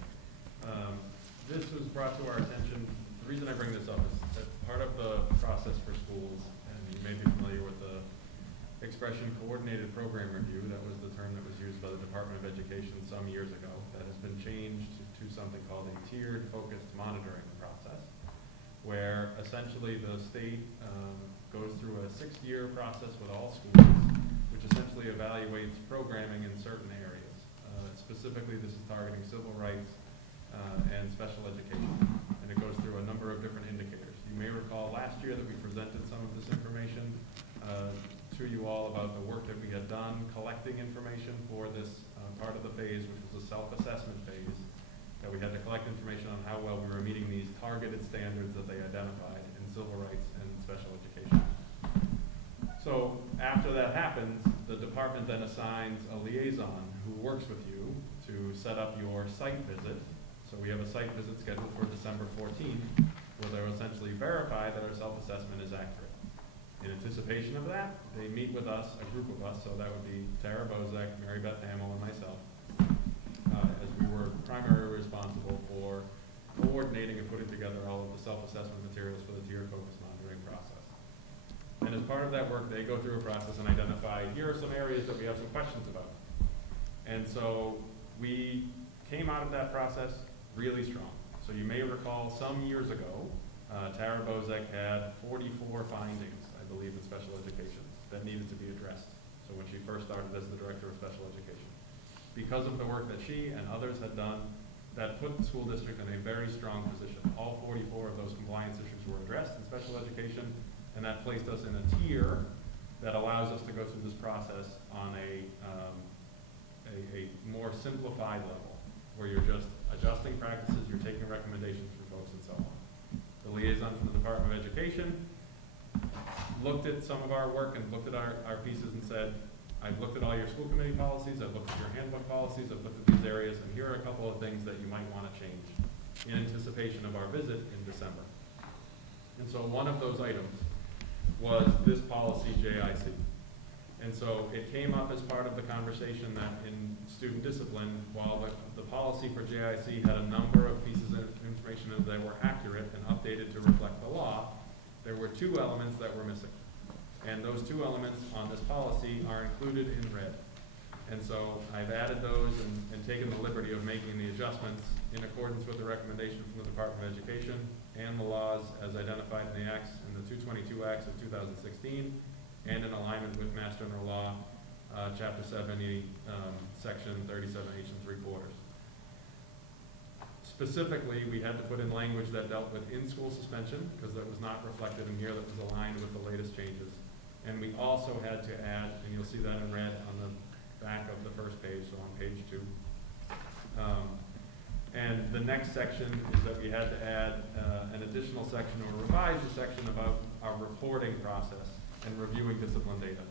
This was brought to our attention, the reason I bring this up is that part of the process for schools, and you may be familiar with the expression coordinated program review, that was the term that was used by the Department of Education some years ago, that has been changed to something called a tiered focused monitoring process, where essentially the state goes through a 6-year process with all schools, which essentially evaluates programming in certain areas. Specifically, this is targeting civil rights and special education, and it goes through a number of different indicators. You may recall last year that we presented some of this information to you all about the work that we had done collecting information for this part of the phase, which was a self-assessment phase, that we had to collect information on how well we were meeting these targeted standards that they identified in civil rights and special education. So after that happens, the department then assigns a liaison who works with you to set up your site visit. So we have a site visit scheduled for December 14th, where they'll essentially verify that our self-assessment is accurate. In anticipation of that, they meet with us, a group of us, so that would be Tara Bozek, Mary Beth Hamill, and myself, as we were primarily responsible for coordinating and putting together all of the self-assessment materials for the tiered focus monitoring process. And as part of that work, they go through a process and identify, here are some areas that we have some questions about. And so we came out of that process really strong. So you may recall some years ago, Tara Bozek had 44 findings, I believe, in special education that needed to be addressed. So when she first started as the director of special education. Because of the work that she and others had done, that put the school district in a very strong position. All 44 of those compliance issues were addressed in special education, and that placed us in a tier that allows us to go through this process on a more simplified level, where you're just adjusting practices, you're taking recommendations from folks, and so on. The liaison from the Department of Education looked at some of our work and looked at our pieces and said, I've looked at all your school committee policies, I've looked at your handbook policies, I've looked at these areas, and here are a couple of things that you might want to change in anticipation of our visit in December. And so one of those items was this policy, JIC. And so it came up as part of the conversation that in student discipline, while the policy for JIC had a number of pieces of information that were accurate and updated to reflect the law, there were two elements that were missing. And those two elements on this policy are included in red. And so I've added those and taken the liberty of making the adjustments in accordance with the recommendation from the Department of Education and the laws as identified in the acts, in the 222 Acts of 2016, and in alignment with Mass General Law, Chapter 70, Section 37H and 3/4. Specifically, we had to put in language that dealt with in-school suspension, because that was not reflected in here, that was aligned with the latest changes. And we also had to add, and you'll see that in red on the back of the first page, so on page 2. And the next section is that we had to add an additional section, or revise the section about our reporting process and reviewing discipline data.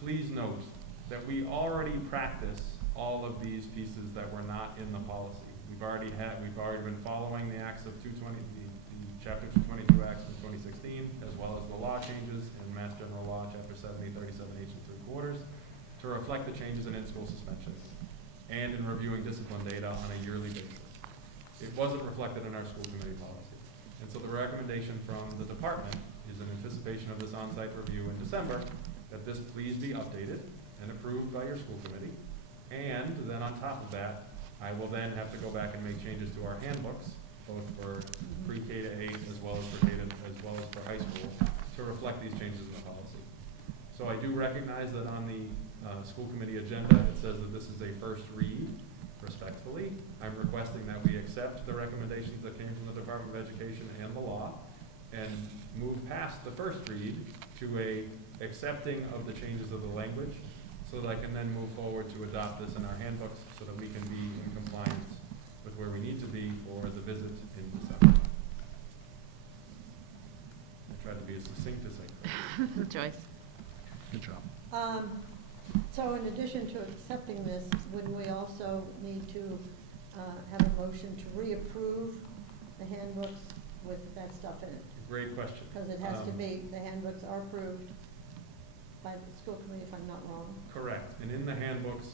Please note that we already practice all of these pieces that were not in the policy. We've already been following the acts of 220, the Chapter 222 Acts of 2016, as well as the law changes in Mass General Law, Chapter 70, 37H and 3/4, to reflect the changes in in-school suspensions, and in reviewing discipline data on a yearly basis. It wasn't reflected in our school committee policy. And so the recommendation from the department is in anticipation of this on-site review in December, that this please be updated and approved by your school committee. And then on top of that, I will then have to go back and make changes to our handbooks, both for pre-K to 8 as well as for K to, as well as for high school, to reflect these changes in the policy. So I do recognize that on the school committee agenda, it says that this is a first read. Respectfully, I'm requesting that we accept the recommendations that came from the Department of Education and the law, and move past the first read to a accepting of the changes of the language, so that I can then move forward to adopt this in our handbooks, so that we can be in compliance with where we need to be for the visit in December. I tried to be as succinct as I could. Joyce? Good job. So in addition to accepting this, would we also need to have a motion to reapprove the handbooks with that stuff in it? Great question. Because it has to be, the handbooks are approved by the school committee, if I'm not wrong. Correct. And in the handbooks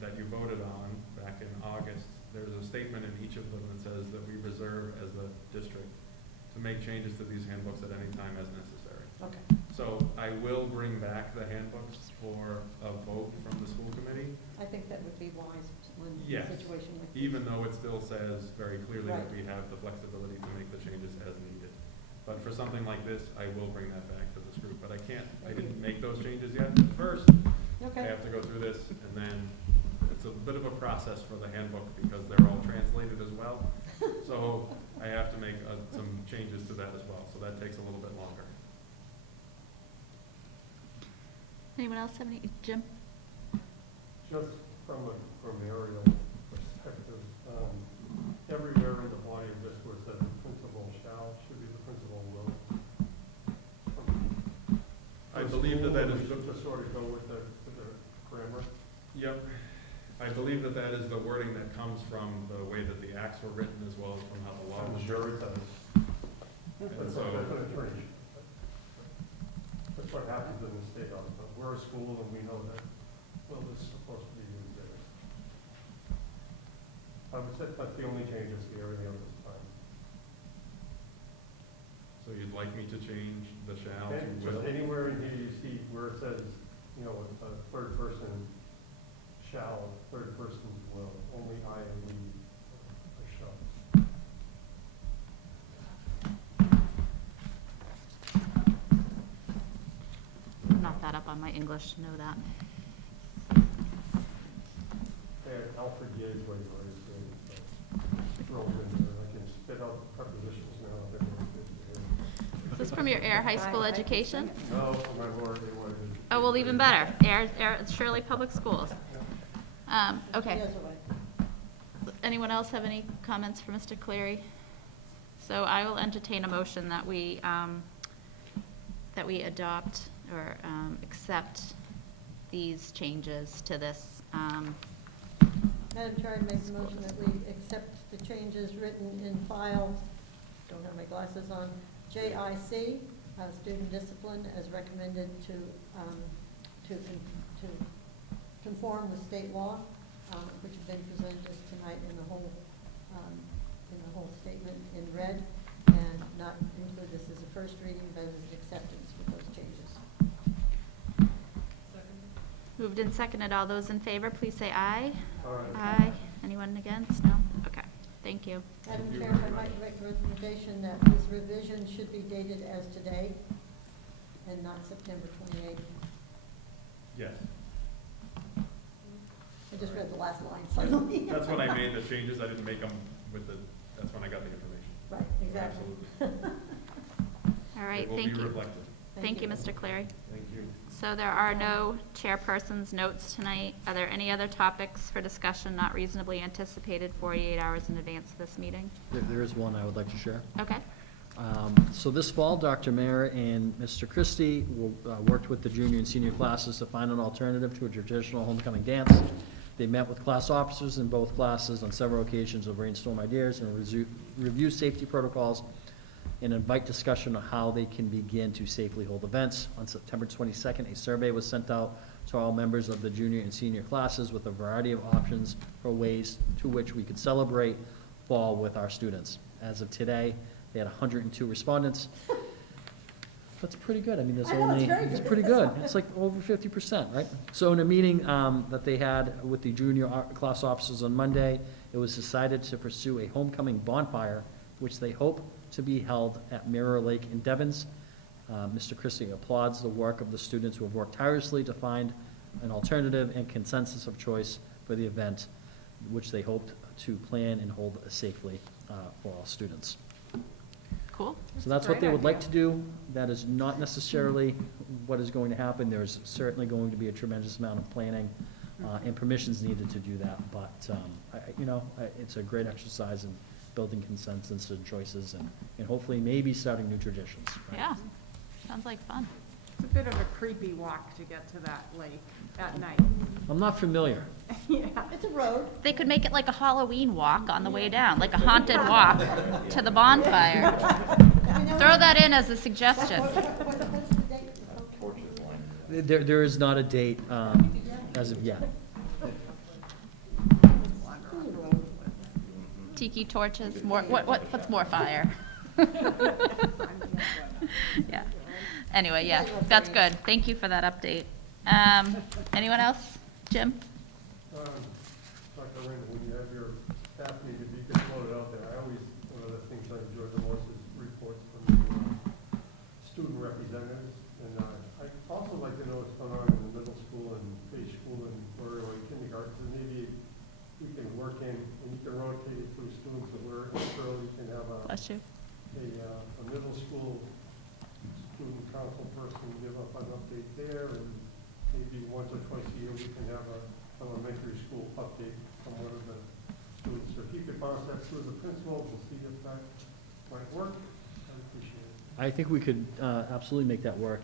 that you voted on back in August, there's a statement in each of them that says that we reserve as the district to make changes to these handbooks at any time as necessary. Okay. So I will bring back the handbooks for a vote from the school committee, I think that would be wise when Yes. a situation like this. even though it still says very clearly that Right. we have the flexibility to make the changes as needed. But for something like this, I will bring that back to this group, but I didn't make those changes yet. First, I Okay, have to go through this, and then it's a bit of a process for the handbook, because they're all translated as well. So I have to make some changes to that as well, so that takes a little bit longer. Anyone else have any? Jim? Just from a grammarial perspective, everywhere in the body of this where it says the principal shall, should be the principal will. I believe that is, To sort of go with the grammar. yep, I believe that is the wording that comes from the way that the acts were written, as well as from how the law I'm was sure written. it does. And That's so, an attorney. That's what happens in the state office. We're a school and we know that, well, this is supposed to be used there. I would say that's the only changes here, everything else is fine. so you'd like me to change the shall to And will? just anywhere in here you see where it says, you know, a third person shall, third person will, only I and we shall. caught up on my English to know that. Alfred Yea's way was thrown in there. I can spit out prepositions now. They're really good. Is this from your Air High School education? No, for my Lord, they wanted to. Oh, well, even better. Air Shirley Public Schools. Okay. Yes, away. Anyone else have any comments for Mr. Cleary? So I will entertain a motion that we adopt or accept these changes to this. Madam Chair, I make a motion that we accept the changes written in file, don't have my glasses on, JIC, student discipline, as recommended to conform with state law, which have been presented tonight in the whole statement in red, and not include this as a first reading, but as an acceptance with those changes. Moved and seconded. All those in favor, please say aye. Aye. Aye. Anyone against? No? Okay. Thank you. Madam Chair, if I might make a recommendation that this revision should be dated as today and not September 28th. Yes. I just read the last line suddenly. That's when I made the changes. I didn't make them that's when I got the information. Right, exactly. All right, It will thank be you. reflected. Thank you, Mr. Cleary. Thank you. So there are no chairperson's notes tonight. Are there any other topics for discussion not reasonably anticipated 48 hours in advance of this meeting? There is one I would like to share. Okay. So this fall, Dr. Mayer and Mr. Christie worked with the junior and senior classes to find an alternative to a traditional homecoming dance. They met with class officers in both classes on several occasions to brainstorm ideas and review safety protocols and invite discussion on how they can begin to safely hold events. On September 22nd, a survey was sent out to all members of the junior and senior classes with a variety of options for ways to which we could celebrate fall with our students. As of today, they had 102 respondents. That's pretty good. I mean, there's I know, it's only, very it's good. pretty good. It's like over 50%, right? So in a meeting that they had with the junior class officers on Monday, it was decided to pursue a homecoming bonfire, which they hope to be held at Mirror Lake in Devens. Mr. Christie applauds the work of the students who have worked tirelessly to find an alternative and consensus of choice for the event, which they hoped to plan and hold safely for all students. Cool. So that's what they would like to do. That is not necessarily what is going to happen. There's certainly going to be a tremendous amount of planning and permissions needed to do that. But, it's a great exercise in building consensus and choices and hopefully maybe starting new traditions. Right? Yeah. Sounds like fun. It's a bit of a creepy walk to get to that lake at night. I'm not familiar. Yeah. It's a road. They could make it like a Halloween walk on the way down, like a haunted walk to the bonfire. Throw that in as a suggestion. What's the date? There is not a date as of yet. Tiki torches, more, what's more fire? Yeah. Anyway, yeah, that's good. Thank you for that update. Anyone else? Jim? Dr. Randall, when you have your staff meeting, you can float it out there. One of the things I enjoy the most is reports from the student representatives. And I'd also like to know what's going on in the middle school and preschool and early kindergarten. So maybe we can work in, and you can rotate it through students, so we're early, we can have a Bless you. middle school student council person give up an update there, and maybe once or twice a year we can have a elementary school update from one of the students. So if you could bounce that through the principal, we'll see if that might work. I'd appreciate it. I think we could absolutely make that work.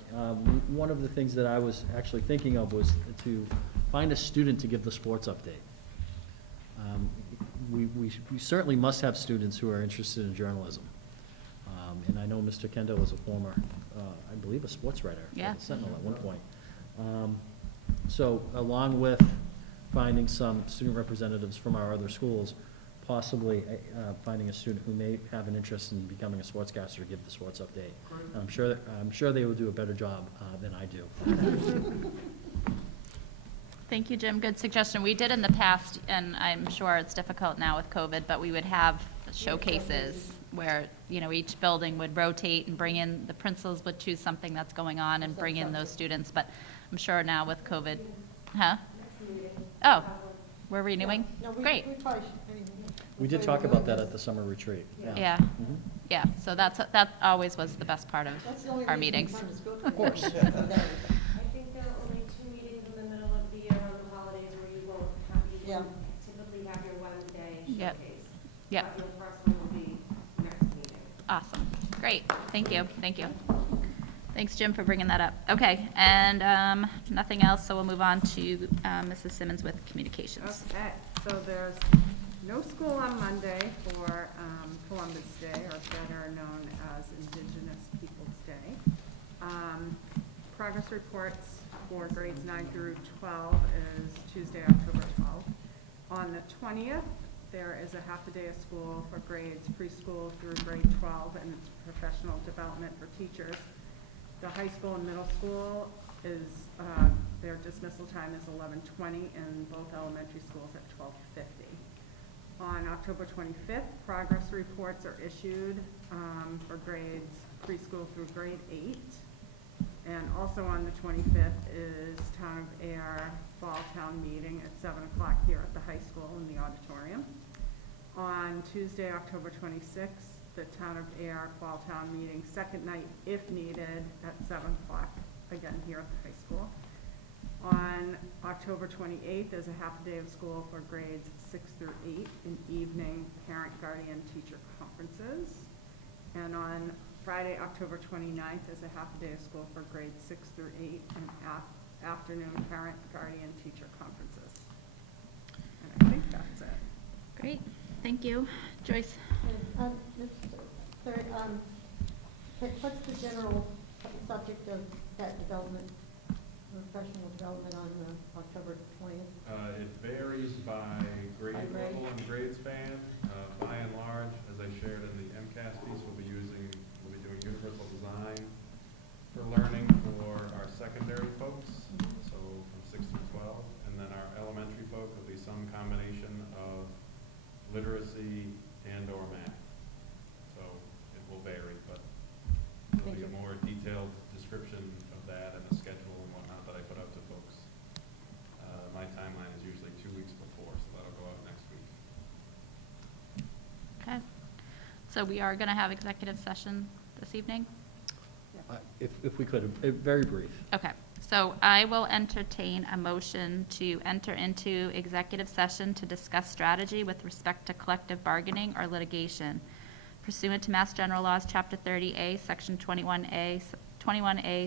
One of the things that I was actually thinking of was to find a student to give the sports update. We certainly must have students who are interested in journalism. And I know Mr. Kendall was a former, I believe, a sports writer Yeah. at the Sentinel at one point. So along with finding some student representatives from our other schools, possibly finding a student who may have an interest in becoming a sportscaster to give the sports update. I'm sure they will do a better job than I do. Thank you, Jim. Good suggestion. We did in the past, and I'm sure it's difficult now with COVID, but we would have showcases where, each building would rotate and bring in, the principals would choose something that's going on and bring in those students. But I'm sure now with COVID, huh? Oh, we're renewing? No, we Great. probably should, I mean, We did that's talk why we're about doing that at this. the summer retreat. Yeah, Mhm. yeah, so that always was the best part of That's the only our reason we meetings. come to school Of course. committee. I think there are only 2 meetings in the middle of the year on the holidays where you won't have, you Yeah. won't typically have your Wednesday Yep. showcase. Yep. But your first one will be next meeting. Awesome, great, thank you, thank you. Thanks, Jim, for bringing that up. Okay, and nothing else, so we'll move on to Mrs. Simmons with communications. Okay, so there's no school on Monday for Columbus Day, or better known as Indigenous Peoples' Day. Progress reports for grades 9 through 12 is Tuesday, October 12th. On the 20th, there is a half a day of school for grades preschool through grade 12, and it's professional development for teachers. The high school and middle school is, their dismissal time is 11:20, and both elementary schools at 12:50. On October 25th, progress reports are issued for grades preschool through grade 8. And also on the 25th is Town of Air Fall Town Meeting at 7 o'clock here at the high school in the auditorium. On Tuesday, October 26th, the Town of Air Fall Town Meeting, second night if needed, at 7 o'clock, again here at the high school. On October 28th, there's a half a day of school for grades 6 through 8 in evening parent, guardian, teacher conferences. And on Friday, October 29th, is a half a day of school for grades 6 through 8 and afternoon parent, guardian, teacher conferences. And I think that's it. Great, thank you. Joyce? Third, what's the general subject of that development, professional development on October 20th? It varies by grade By grade. level and grade span. By and large, as I shared in the MCAS piece, we'll be doing universal design for learning for our secondary folks, so from 6 through 12. And then our elementary folk will be some combination of literacy and or math. So it will vary, but there'll be a more detailed description of that and a schedule and whatnot that I put out to folks. My timeline is usually 2 weeks before, so that'll go out next week. Okay, so we are gonna have executive session this evening? If we could, very brief. Okay, so I will entertain a motion to enter into executive session to discuss strategy with respect to collective bargaining or litigation pursuant to Mass General Laws, Chapter 30A, Section 21A,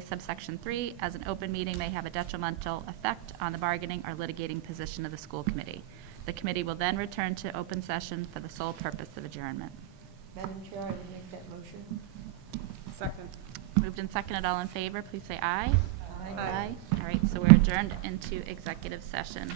subsection 3, as an open meeting may have a detrimental effect on the bargaining or litigating position of the school committee. The committee will then return to open session for the sole purpose of adjournment. Madam Chair, I would make that motion. Second. Moved and seconded, all in favor, please say aye. Aye. All right, so we're adjourned into executive session.